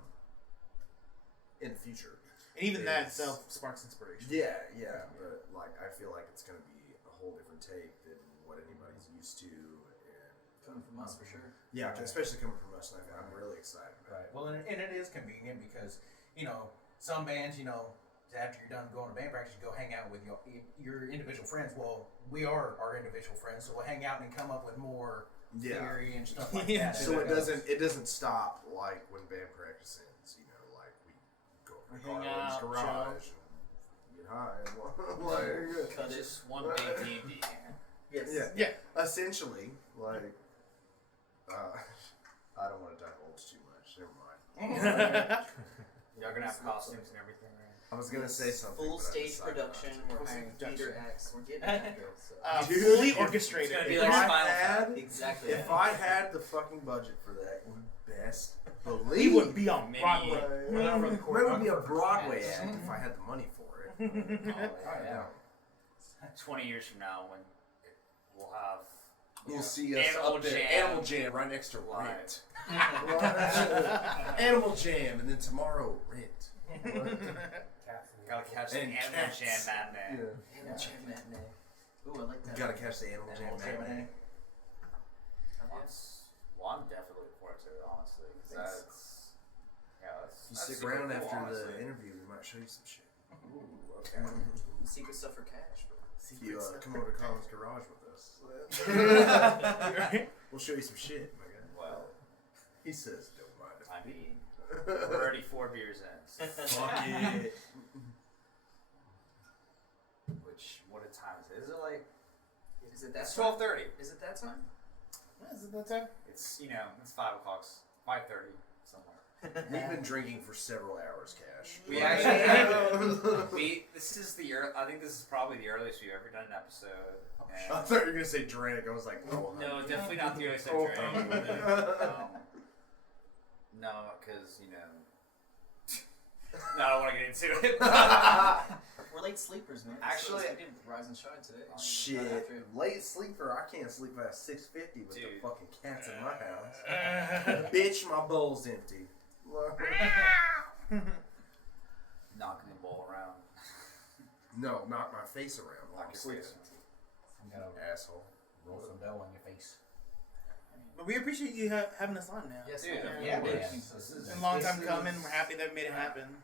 in the future. And even that itself sparks inspiration. Yeah, but I feel like it's going to be a whole different take than what anybody's used to. Coming from us for sure. Yeah, especially coming from us, and I'm really excited about it. Right. Well, and it is convenient because, some bands, after you're done going to band practice, you go hang out with your individual friends. Well, we are our individual friends, so we'll hang out and come up with more theory and stuff like that. So it doesn't stop when band practice ends. We go to the Hang Carlin's out, garage and get high. Cut just one big DVD. Yes. Yeah. Essentially, I don't want to divulge too much. Never mind. Y'all gonna have costumes and everything, right? I was gonna say something. Full but I stage decided production. not to. We're hiring theater acts. We're getting after it. So. Fully orchestrated. It's gonna be If like I Spinal had- Tap. Exactly. If I had the fucking budget for that, you best We believe would be on Mini- Broadway. It would be a Broadway act if I had the money for it. Yeah. 20 years from now, when we'll have You'll see us up there. AnimalJam right next to Rent. AnimalJam, and then tomorrow Rent. gotta catch the And AnimalJam cats. matinee. AnimalJam matinee. Ooh, I like that. Gotta catch the AnimalJam matinee. Well, I'm definitely looking forward to it, honestly. 'Cause that's If you stick super around cool, after honestly. the interview, we might show you some shit. Ooh, okay. Secret stuff for cash, bro. If you come over to Colin's garage with us, we'll show you some shit, my guy. Well, He says, don't mind if I mean, we're already 4 beers in. So. Fuck it. Is it that It's time? 12:30. Is it that time? Is it that time? It's it's 5 o'clock, 5:30 somewhere. We've been drinking for several hours, Cash. We actually have, this is I think this is probably the earliest we've ever done an episode. And- I thought you were gonna say drink. I was like, oh, no, definitely not the earliest I've Oh, drank. No, because no, I don't want to get into it. We're late sleepers, man. Actually- we didn't rise and shine today. shit. Late sleeper. I can't sleep past 6:50 with the Dude. fucking cats in my house. Bitch, my bowl's empty. Knocking the ball around. No, knock my face around while I'm Knock your sleeping. face. I'm gonna Asshole. roll some dough on your face. But we appreciate you having us on now. Yes, Dude, man. yeah, man. This is- It's been a long time coming. We're happy that we made it happen.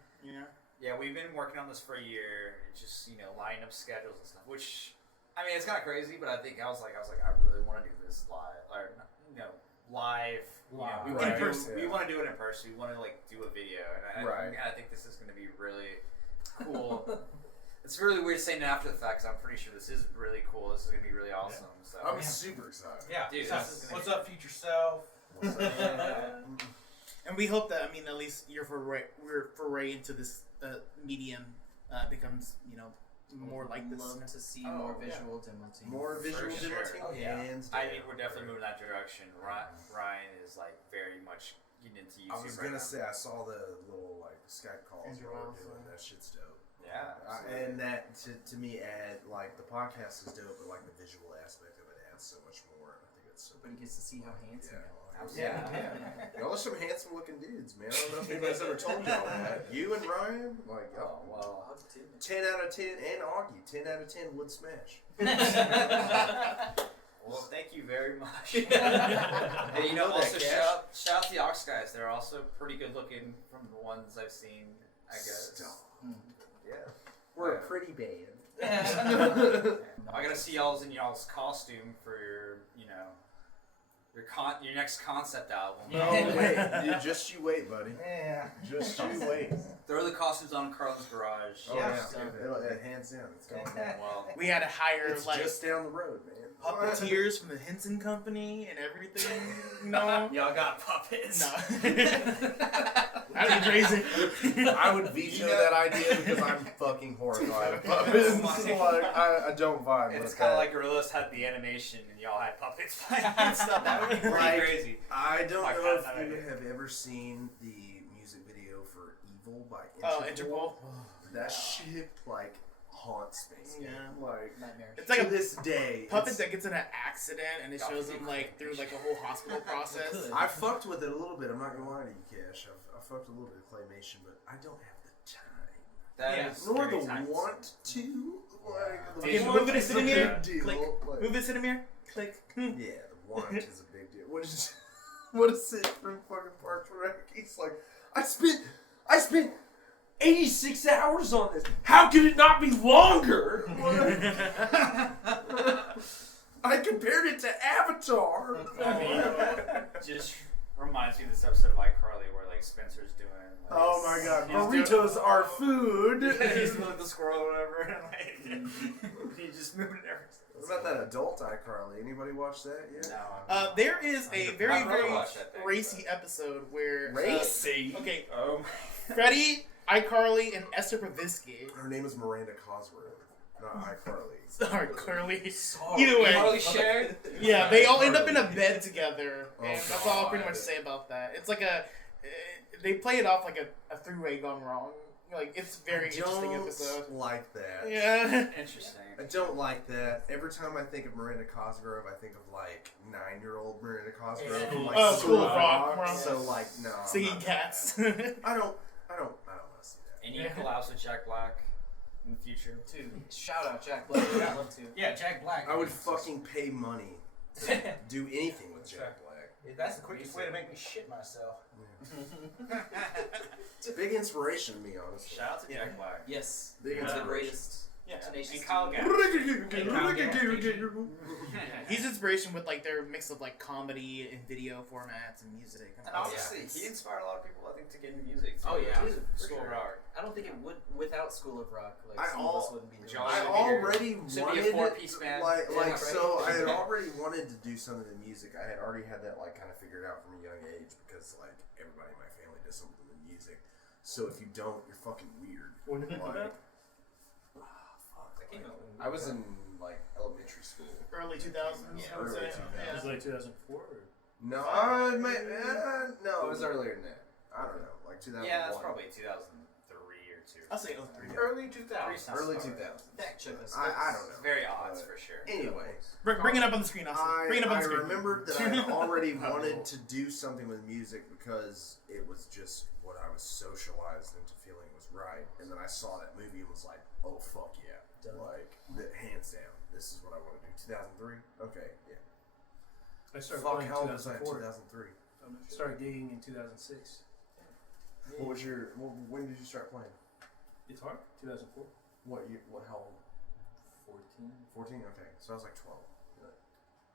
Yeah, we've been working on this for a year. It's just lining up schedules and stuff. Which, I mean, it's kind of crazy, but I think I was like, I really want to do this live, or live. We Right. want to do, Yeah. we want to do it in person. We want to do a video, and I think this is going to be really cool. It's really weird saying it after the fact, because I'm pretty sure this is really cool. This is going to be really awesome. So I'm super excited. Yeah. Dude, So, this is gonna what's be- up, future self? And we hope that, at least your foray into this medium becomes, more like this. Love to see Oh, more yeah. visual demo team. More visual For sure. demo. Oh, yeah. Hands I down. think we're definitely moving that direction. Ryan is very much getting into YouTube. I was right gonna now. say I saw the little Skype calls Andrew we were Wells, doing. yeah. That shit's dope. Yeah, And that to me add the podcast is dope, but the visual aspect of it adds so much more. And I think it's so. But he gets to see how handsome Yeah. you are. Yeah. Y'all are some handsome looking dudes, man. I don't know if anybody's ever told y'all that. You and Ryan, Oh, well. Love to. 10 out of 10, and Augie, 10 out of 10 would smash. Well, thank you very much. Hey, know that, also Cash. shout out the Ox guys. They're also pretty good looking from the ones I've seen, I guess. Stop. Yeah. We're a pretty band. I gotta see y'all's costume for your your next concept album. No, wait. You wait, buddy. Yeah. Just you wait. Throw the costumes on Carlin's garage. Oh, yeah. Hands down. It's going down. Well, We had to hire It's just down the road, man. puppeteers from the Henson Company and everything. No. y'all got puppets. No. That'd be crazy. I would veto that idea because I'm fucking horrified of puppets. I don't vibe with It's that. kind of like Gorillas had the animation and y'all had puppets playing and stuff. That would be pretty crazy. I don't Like know that if you idea. have ever seen the music video for Evil by Oh, Interpol. Interpol. That shit haunts me. Yeah. Nightmare. It's like to a this day. puppet it's- that gets in an accident and it shows him through a whole hospital process. I fucked with it a little bit. I'm not gonna lie to you, Cash. I fucked a little bit of claymation, but I don't have the time. That is Nor very the time- want to. The Okay, want move it a is centimeter. big deal. Click. Move it a centimeter. Click. Yeah, the want is a big deal. What is it from fucking Parks and Rec? He's like, I spent 86 hours on this. How could it not be longer? I compared it to Avatar. I mean, just reminds me of this episode of iCarly where Spencer's doing. Oh my god, he's burritos are food. he's moving the squirrel or whatever, and he's just moving it every. What about that adult iCarly? Anybody watch that yet? No. There is a very, I'd rather very watch that thing, racy episode where Racy? okay, Oh. Freddie, iCarly, and Esther Provisky. Her name is Miranda Cosgrove, not iCarly. Sorry, Carly. Either way, Carly shared. yeah, they all end up in a bed together, Oh, and that's all I'll pretty God. much say about that. It's like they play it off like a three-way gone wrong. It's a very interesting episode. Like that. Yeah. Interesting. I don't like that. Every time I think of Miranda Cosgrove, I think of 9-year-old Miranda Cosgrove from Oh, School School of of Rock. Rock. So no. I'm Singing not- cats. I don't want to see that. Any collabs with Jack Black in the future? Dude, shout out Jack Black. I'd love to. Yeah, Jack Black. I would fucking pay money to do anything with Jack Black. That's the quickest way to make me shit myself. It's a big inspiration to me, honestly. Shout out to Jack Black. Yes. Big One of the inspiration. greatest. Yeah. Tenacious And Kyle D. Gass. He's inspiration with their mix of comedy and video formats and music. And honestly, he inspired a lot of people, I think, to get into music. Too. Oh, yeah. Dude, For School sure. of Rock. I don't think it would without School of Rock. Like I some of us wouldn't be doing Josh I should it. be here. already Should be a wanted four-piece band. like Yeah, right. so I had already wanted to do some of the music. I had already had that like kind of figured out from a young age because like everybody in my family does something with music. So if you don't, you're fucking weird. When did you do that? I was in like elementary school. Early 2000s, I would early say. 2000s. It was like 2004. Or? No, no, it was earlier than that. I don't know, like 2001. Yeah, that's probably 2003 or 2. I'll say 03. Early 2000s. early 2000s. Fact check us. I don't know. It's very odds But for sure. Anyway, Bring it up on the screen, Austin. Bring it up on I the screen. remembered that I had already wanted to do something with music because it was just what I was socialized into feeling was right. And then I saw that movie and was like, oh, fuck yeah. Like, hands down, this is what I want to do. 2003? Okay, yeah. I started Fuck, playing in how old was I in 2004. 2003? Started gigging in 2006. What was your, when did you start playing? Guitar? 2004. What year, how old? 14. 14? Okay, so I was like 12.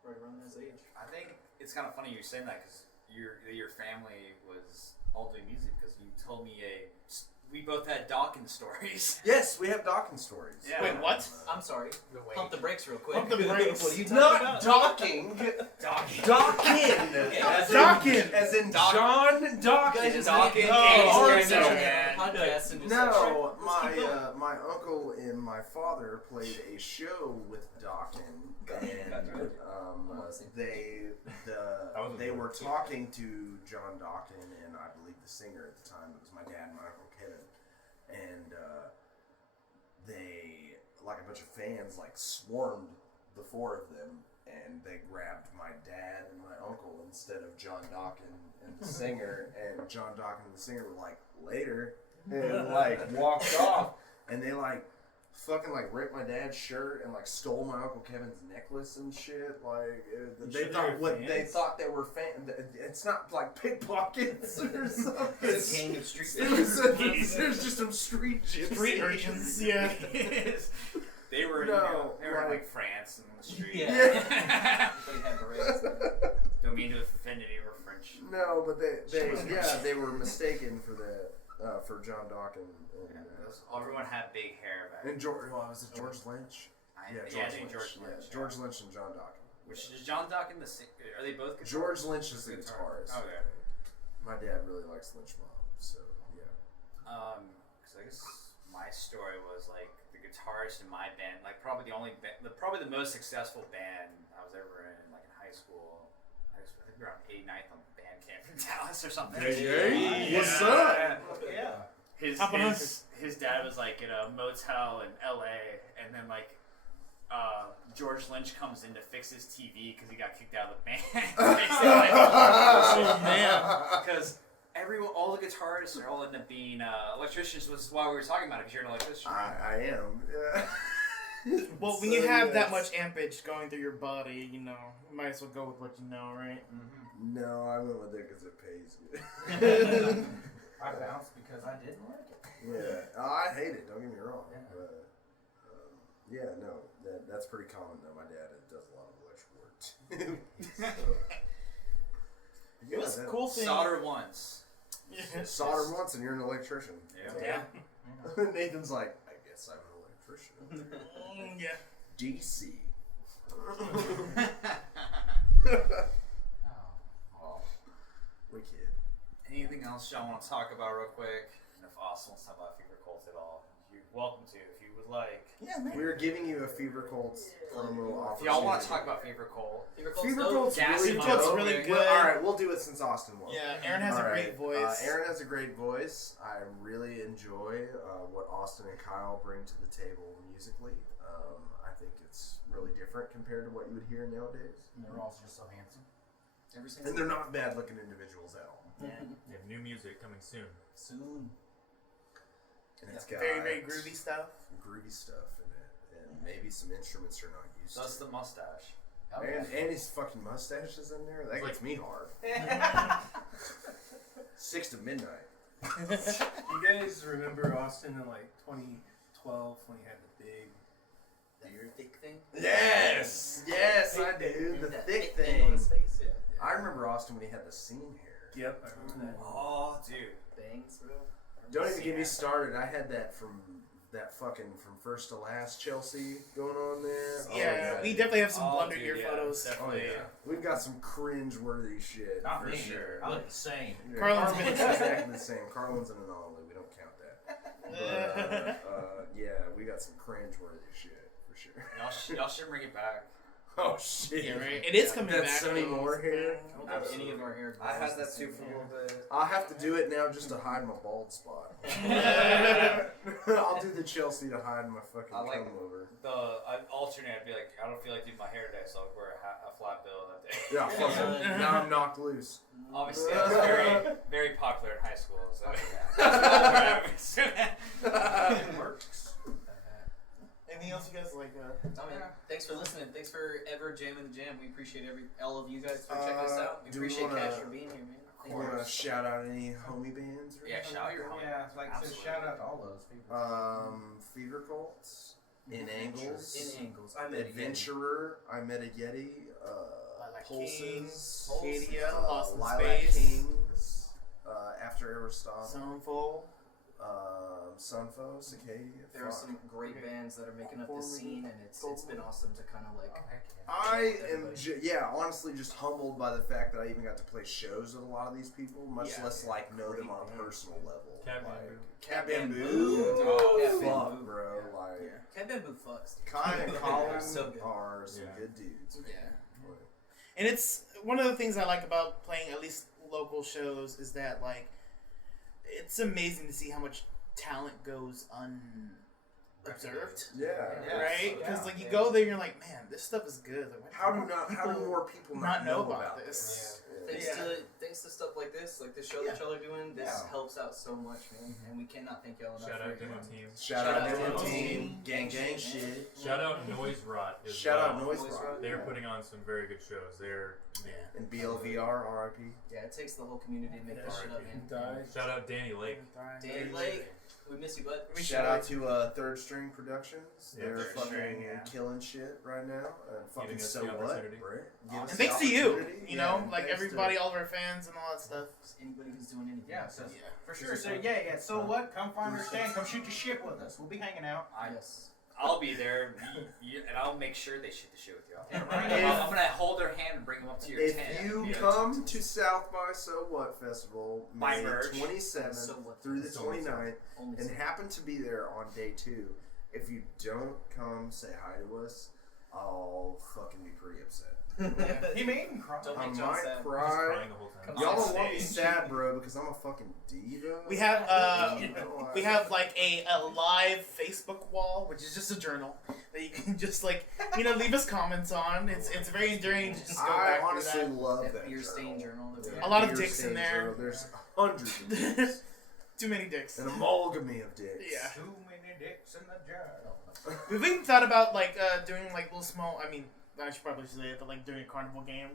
Right around his age. I think it's kind of funny you saying that because your family was all doing music because you told me we both had Dawkins stories. Yes, we have docking stories. Yeah. Wait, what? I'm sorry. Wait. Pump the brakes real quick. Pump the brakes. What are you talking Not about? docking. Dawkins. Dockin. Yeah, Dawkins. As in Doc- John You guys Dawkins. just Dawkins. Oh, Games, no, man. podcast and just No, let's keep going. my uncle and my father played a show with Dawkins, and they were talking to John Dawkins and I believe the singer at the time. It was my dad and my uncle Kevin, and they, like a bunch of fans, like swarmed the four of them, and they grabbed my dad and my uncle instead of John Dawkins and the singer, and John Dawkins and the singer were like, later, and like walked off, and they like fucking like ripped my dad's shirt and like stole my uncle Kevin's necklace and shit. Like they thought they were fans. It's not like pickpockets or something. It's a gang of street There's just some street gypsies. Street urchins, yeah. They were, they were in like France and on the street. Yeah. Yeah. Everybody had berets. Don't mean to offend any of our French. No, but they were mistaken for that. For John Dawkins Everyone had big hair back then. and George. Well, was it George Lynch? I George think Lynch. George Lynch. Yeah, George Lynch and John Dawkins. Which is John Dawkins the singer? Are they both guitarists? George Lynch is the guitarist. Okay. My dad really likes Lynch Mob, so yeah. Because I guess my story was like the guitarist in my band, like probably the most successful band I was ever in, like in high school. I think we were on 89th on band camp in Dallas or something. Hey, what's up? Yeah. His dad was like in a motel in LA, and then like George Lynch comes in to fix his TV because he got kicked out of the band. Oh, man. Because all the guitarists are all end up being electricians, which is why we were talking about it, because you're an electrician. I am. Well, when you have that much ampage going through your body, you might as well go with what you know, right? Mm-hmm. No, I went with it because it pays good. I bounced because I didn't like it. Yeah, I hate it. Don't get me wrong. Yeah. But, that's pretty common though. My dad does a lot of electrical work too. It was a cool thing. Solder once. Yeah. Solder once, and you're an electrician. Yeah. Nathan's like, I guess I'm an electrician. Yeah. DC. Well, Wicked. anything else y'all want to talk about real quick? And if Austin wants to talk about Fever Cult at all, you're welcome to if you would like. Yeah, man. We're giving you a Fever Colts promo offer. If y'all want to talk about Fever Cult, Fever Colt's Gassy really, Colt's dope. really good. All right, we'll do it since Austin won. Yeah, Aaron has a great voice. Aaron has a great voice. I really enjoy what Austin and Kyle bring to the table musically. I think it's really different compared to what you would hear nowadays. And they're also just so handsome. And they're not bad-looking individuals at all. Yeah. They have new music coming soon. Soon. And it's got Very, very groovy stuff. groovy stuff in it, and maybe some instruments you're not used that's to. the mustache. And his fucking mustache is in there. That gets me hard. 6 to midnight. You guys remember Austin in like 2012 when he had the big beard? Thick thing? Yes, I do. The thick on thing. his face, yeah. I remember Austin when he had the seam hair. Yep, I remember that. Oh, dude. Bangs, bro. Don't even get me started. I had that from first to last Chelsea going on there. Yeah, we definitely have some Oh, Blunder dude, Year yeah. photos. Oh Definitely. yeah, we've got some cringe-worthy shit Not for me. sure. I look the same. Yeah, Carlin's Carlin's been- exactly the same. Carlin's an anomaly. We don't count that. But yeah, we got some cringe-worthy shit for sure. Y'all should bring it back. Oh shit! Yeah, right. It is coming That back. Sonny though. Moore hair. I don't think any of our hair. I grows had the that same too for a hair. little bit. I'll have to do it now just to hide my bald spot. I'll do the Chelsea to hide my fucking I like comb over. I'd alternate. I'd be like, I don't feel like doing my hair today, so I'll wear a flat bill that day. Yeah, fuck it. Now I'm knocked loose. Obviously, I was very, very popular in high school, so yeah. It works. Anything else you guys like? I mean, thanks for listening. Thanks for ever jamming the jam. We appreciate all of you guys for checking us out. We do we appreciate wanna- Cash for being here, man. You want to shout out any homie bands? Or Yeah, anything? shout out your homie. Yeah, like so Absolutely. shout out to all those people. Fever Cults, In Angles, In Angles. I met a Yeti. Adventurer, I Met a Yeti, Lilac Pulses, Kings, Cadia, Lost in Lilac Space, Kings, After Aristotle, Sunful. Sunfo, Cicadia. There are fuck. some great bands that are making up the scene, and it's been awesome to kind of like. I am, honestly, just humbled by the fact that I even got to play shows with a lot of these people, much less like know them on a personal level. Cat like, Bamboo. Cat Bamboo. Oh, Oh, Cat fuck, Bamboo. bro. Like, Cat Bamboo fucks. Dude. Kai and Colin So good. are some Yeah. good dudes. Yeah. And it's one of the things I like about playing at least local shows is that like it's amazing to see how much talent goes unobserved. Yeah. Right? Because Yeah. like you go there, you're like, man, this stuff is good. Like, How do more people not know about this? Thanks to stuff like this show that y'all are doing, this helps out so much, man. And we cannot thank y'all enough. Shout for out it, Demo man. Team. Shout out Demo Team, gang shit. Shout out Noise Rot as Shout out well. Noise Noise Rock. Rock. They're putting on some very good shows. They're And BLVR, RIP. Yeah, it takes the whole community to make this shit up, man. Shout out Danny Lake. Danny Lake, we miss you, bud. Shout out to Third String Productions. Yeah, They're Third fucking String, yeah. killing shit right now. Fucking Giving us so the what, opportunity. Brett? Give And us the thanks to you, opportunity. you know, Yeah, like thanks to- everybody, all of our fans and all that stuff. Anybody who's doing anything. Yeah, so Yeah. for sure. So yeah. So what? Come find our stand. Come shoot your shit with us. We'll be hanging out. Yes. I'll be there, and I'll make sure they shoot the shit with y'all. Yeah, I'm gonna hold their hand and bring them up to your If tent. you Yeah. come to South by So What Festival, Buy May merch. 27th So What through the So What. 29th, Only and so- happen to be there on day 2, if you don't come say hi to us, I'll fucking be pretty upset. He made him cry. Don't I make John might sad. Just cry. crying the whole time. Come Y'all on don't want me stage. sad, bro, because I'm a fucking diva. We have You know, we have like a live Facebook wall, which is just a journal that you can just like leave us comments on. It's very enduring to just go I back honestly through love That that beer stain journal. That we Yeah. have. A lot of Beer dicks in stain there. journal. There's hundreds of that. dicks. Too many dicks. An amalgamy of dicks. Yeah. Too many dicks in the jar. We've even thought about like doing like little small. I mean, I should probably say it, but like doing a carnival game,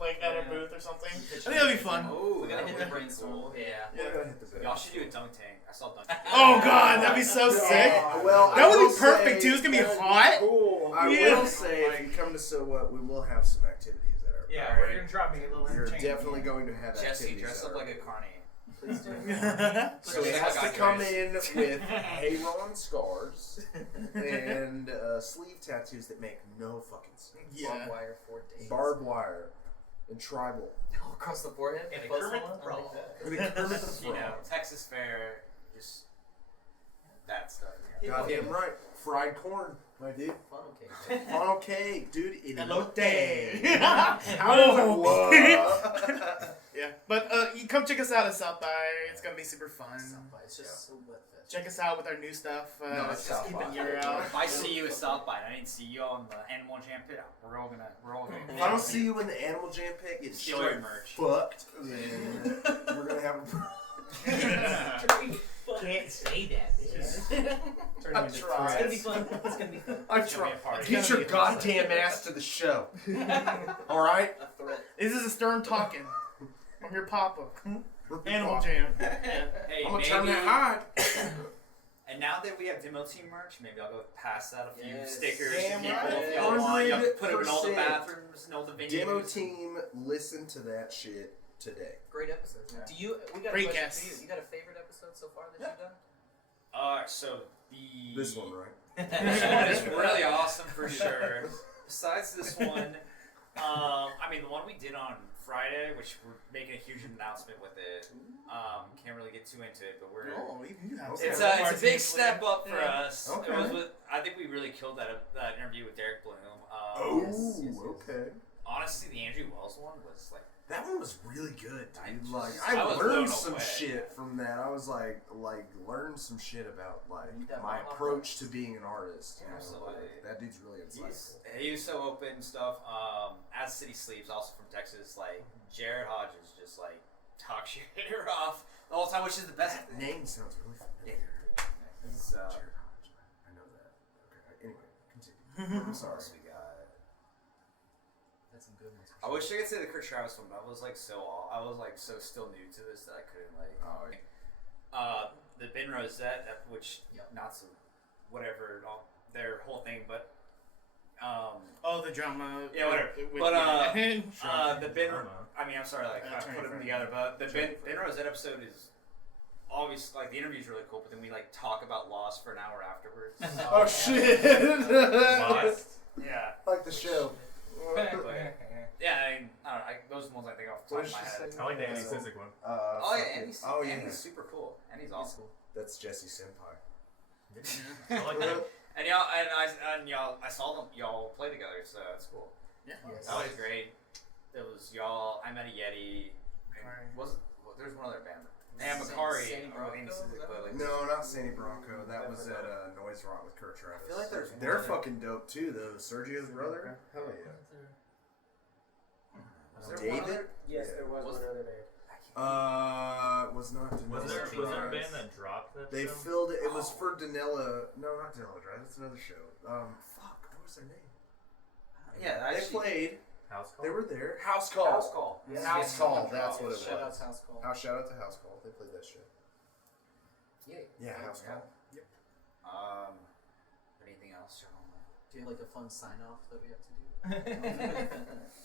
like at a booth or something. I think that'd be fun. Oh, We gotta hit the that would be brainstorm. cool. Yeah. We're gonna hit the bed. Y'all should do a dunk tank. I saw dunk tank. Oh god, that'd be so sick. Well, That I would will be perfect say- too. It's gonna be hot. Cool. I Yeah. will say, if you come to So What, we will have some activities at our Yeah, bar. we're gonna try me a little You're entertainment. definitely going to have Jesse, activities dress at up our like a bar. carny. Please do. So he Just has like to I come dress. in with Hayron scars and sleeve tattoos that make no fucking sense. Yeah. Barbed wire for days. Barbed wire and tribal. All across the forehead. And a Buzz Kermit one? the I like Frog. that. You know, Texas Fair, just that stuff. Yeah. Goddamn right. Fried corn, my dude. Funnel cake. Funnel cake, dude. Elote. How does it work? Yeah, but you come check us out at South by. It's gonna be super fun. It's just so wet fest. Check us out with our new stuff. No, it's just South keeping by. your out. If I see you at South by and I didn't see you on the AnimalJam pit, we're all gonna. If I don't see you in the AnimalJam pick, it's Steal your straight merch. fucked. Then we're gonna have a. Can't say that. I It's tried. gonna be fun. It's gonna be fun. I It's gonna be a tried. party. Get your goddamn ass to the show. All right. A threat. This is a stern talking. I'm your papa. Animal Jam. Yeah. Hey, I'm gonna maybe, turn that high. And now that we have Demo Team merch, maybe I'll go pass out a few Yes. stickers Damn to people right. if y'all want. Y'all can put them in all the 100%. bathrooms and all the venues. Demo Team, listen to that shit today. Great episode. Do you? We got Great a question guests. for you. You got a favorite episode? episodes so far that you've done? So the This one, right? This one is really awesome for sure. Besides this one, I mean the one we did on Friday, which we're making a huge announcement with it. Can't really get too into it, but we're. Oh, you have It's a big step up for Yeah. us. Okay. It was with, I think we really killed that interview with Derek Bloom. Okay. Honestly, the Andrew Wells one was like. That one was really good, dude. Like I I was learned blown some away. shit from that. I was like learned some shit about like That my one approach to being an artist. You know? Absolutely. Like, that dude's really insightful. He was so open and stuff. As City Sleeps, also from Texas, like Jared Hodges just like talk shit her off the whole time, which is the best. That name sounds really familiar. It's, Jared Hodge. I know that. Okay. Anyway, continue. I'm sorry. we got. That's some good ones. I wish I could say the Kurt Travis one, but I was like so still new to this that I couldn't like. The Ben Rosette, which not so whatever, their whole thing, but Oh, the drama. Yeah, whatever. With- But the Ben. Drama. I mean, I'm sorry, like I put them together, but the Ben Rosette episode is obvious. Like the interview's really cool, but then we like talk about Lost for an hour afterwards. Oh shit! Lost. Yeah. Like the show. Yeah, I don't know. Those are the ones I think off the top of my head. I like the Andy Sizik one. Oh yeah, Andy's, oh yeah, Andy's super cool. Andy's awesome. That's Jesse Senpai. I like that. And y'all, I saw them. Y'all play together, so that's cool. Yeah. That was great. It was y'all. I met a Yeti. There's one other band. And Macari. Sandy Bronco? No, not Sandy Bronco. That was at Noise Rock with Kurt Travis. I feel like there's They're one fucking dope too, though. Sergio's brother. Hell yeah. Was there one David? other? Yes, there was one other band. Was not Danella Was there a Drive. band that dropped that They show? filled it. It was for Danella. No, not Danella Drive. That's another show. Fuck. What was their name? Yeah, They played. House Call? They were there. House Call. House Call. Yeah, House Call. That's what it was. Shout out to House Call. Shout out to House Call. They played that shit. Yeah, House Call. Yep. Anything else? Do you have like a fun sign off that we have to do?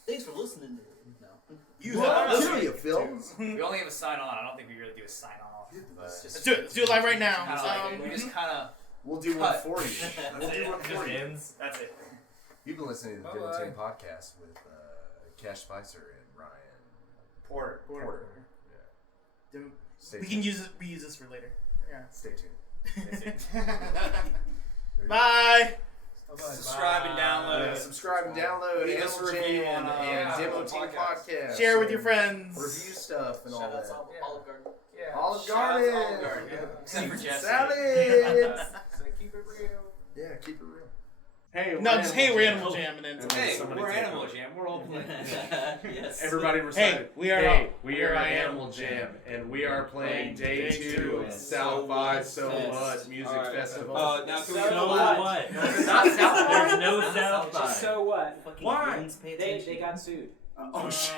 Thanks for listening. No. You Well, have I'll tell you, Phil. We only have a sign on. I don't think we really do a sign off. Let's do it. Let's do it live right now. We just kind of. We'll do one for you. We'll do one It for just you. ends. That's it. You've been listening to the Dibble Team podcast with Cash Spicer and Ryan Porter. Yeah. Stay We tuned. can reuse this for later. Yeah. Stay tuned. Bye. Subscribe and download. Subscribe and download. Leave us a review AnimalJam on, and Demo Apple Team Podcasts. podcast. Share with your friends. Review stuff and all Shout out that. to Olive Garden. Olive Shout out to Garden. Olive Garden, yeah. Except for Jesse. Salads. So keep it real. Yeah, keep it real. Hey, No, just hey, we're Animal Jam, and then Hey, Somebody we're take Animal over. Jam. We're all playing. Yes. Everybody recite Hey, it. we are Hey, all- we we are are AnimalJam, and we are playing day 2 of South by So What Music Festival. Now can we So go what? live? Not South by. There's no South by. Just so what? Why? They got sued. Oh shit!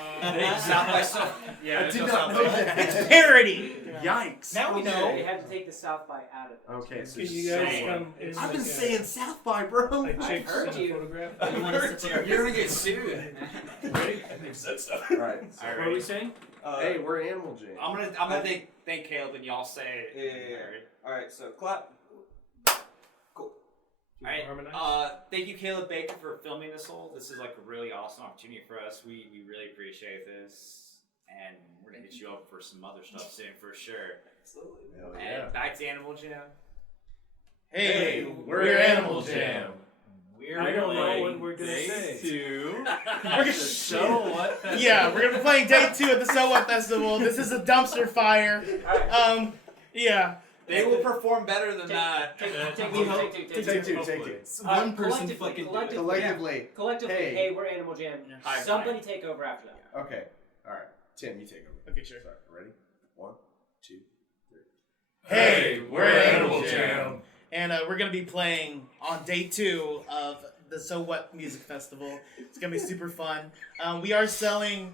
South by so. Yeah, I there's did no not South know by. that. it's parody. Yikes! Now we know. They had to take the South by out of it. Okay, so Can you guys so- come in I've been like saying South by, bro. like chicks heard in a you. photograph? You want us to put our You're gonna get sued. Ready? All right. What are we saying? Hey, we're AnimalJam. I'm gonna thank Caleb and y'all say it. Yeah. Alright, so clap. All right. Harmonize? Thank you, Caleb Baker, for filming this whole. This is like a really awesome opportunity for us. We really appreciate this, and we're gonna hit you up for some other stuff soon for sure. Absolutely. Hell And back to Animal Jam. Hey, we're AnimalJam. I don't know what we're gonna Day say. 2. So what? Yeah, we're gonna be playing day 2 at the So What Festival. This is a dumpster fire. Yeah. They will perform better than that. Take 2. One person fucking do it. Collectively. Collectively, Hey. hey, we're AnimalJam. Hi, Somebody take over after that. Okay. All right. Tim, you take over. Okay, sure. Sorry. Ready? 1, 2, 3. Hey, we're AnimalJam. And we're gonna be playing on day 2 of the So What Music Festival. It's gonna be super fun. We are selling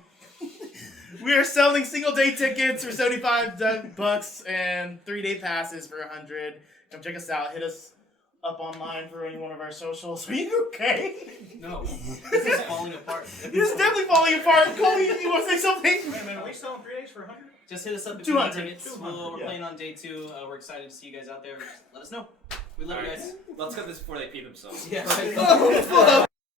single day tickets for $75 and 3-day passes for $100. Come check us out. Hit us up online for any one of our socials. Are you okay? No. This is falling apart. This is definitely falling apart. Cole, you want to say something? Wait a minute, are we selling 3 days for 100? just hit us up if you want 200. tickets. We're playing on day 2. We're excited to see you guys out there. Just let us know. We love you guys. Let's cut this before they pee themselves. Yeah.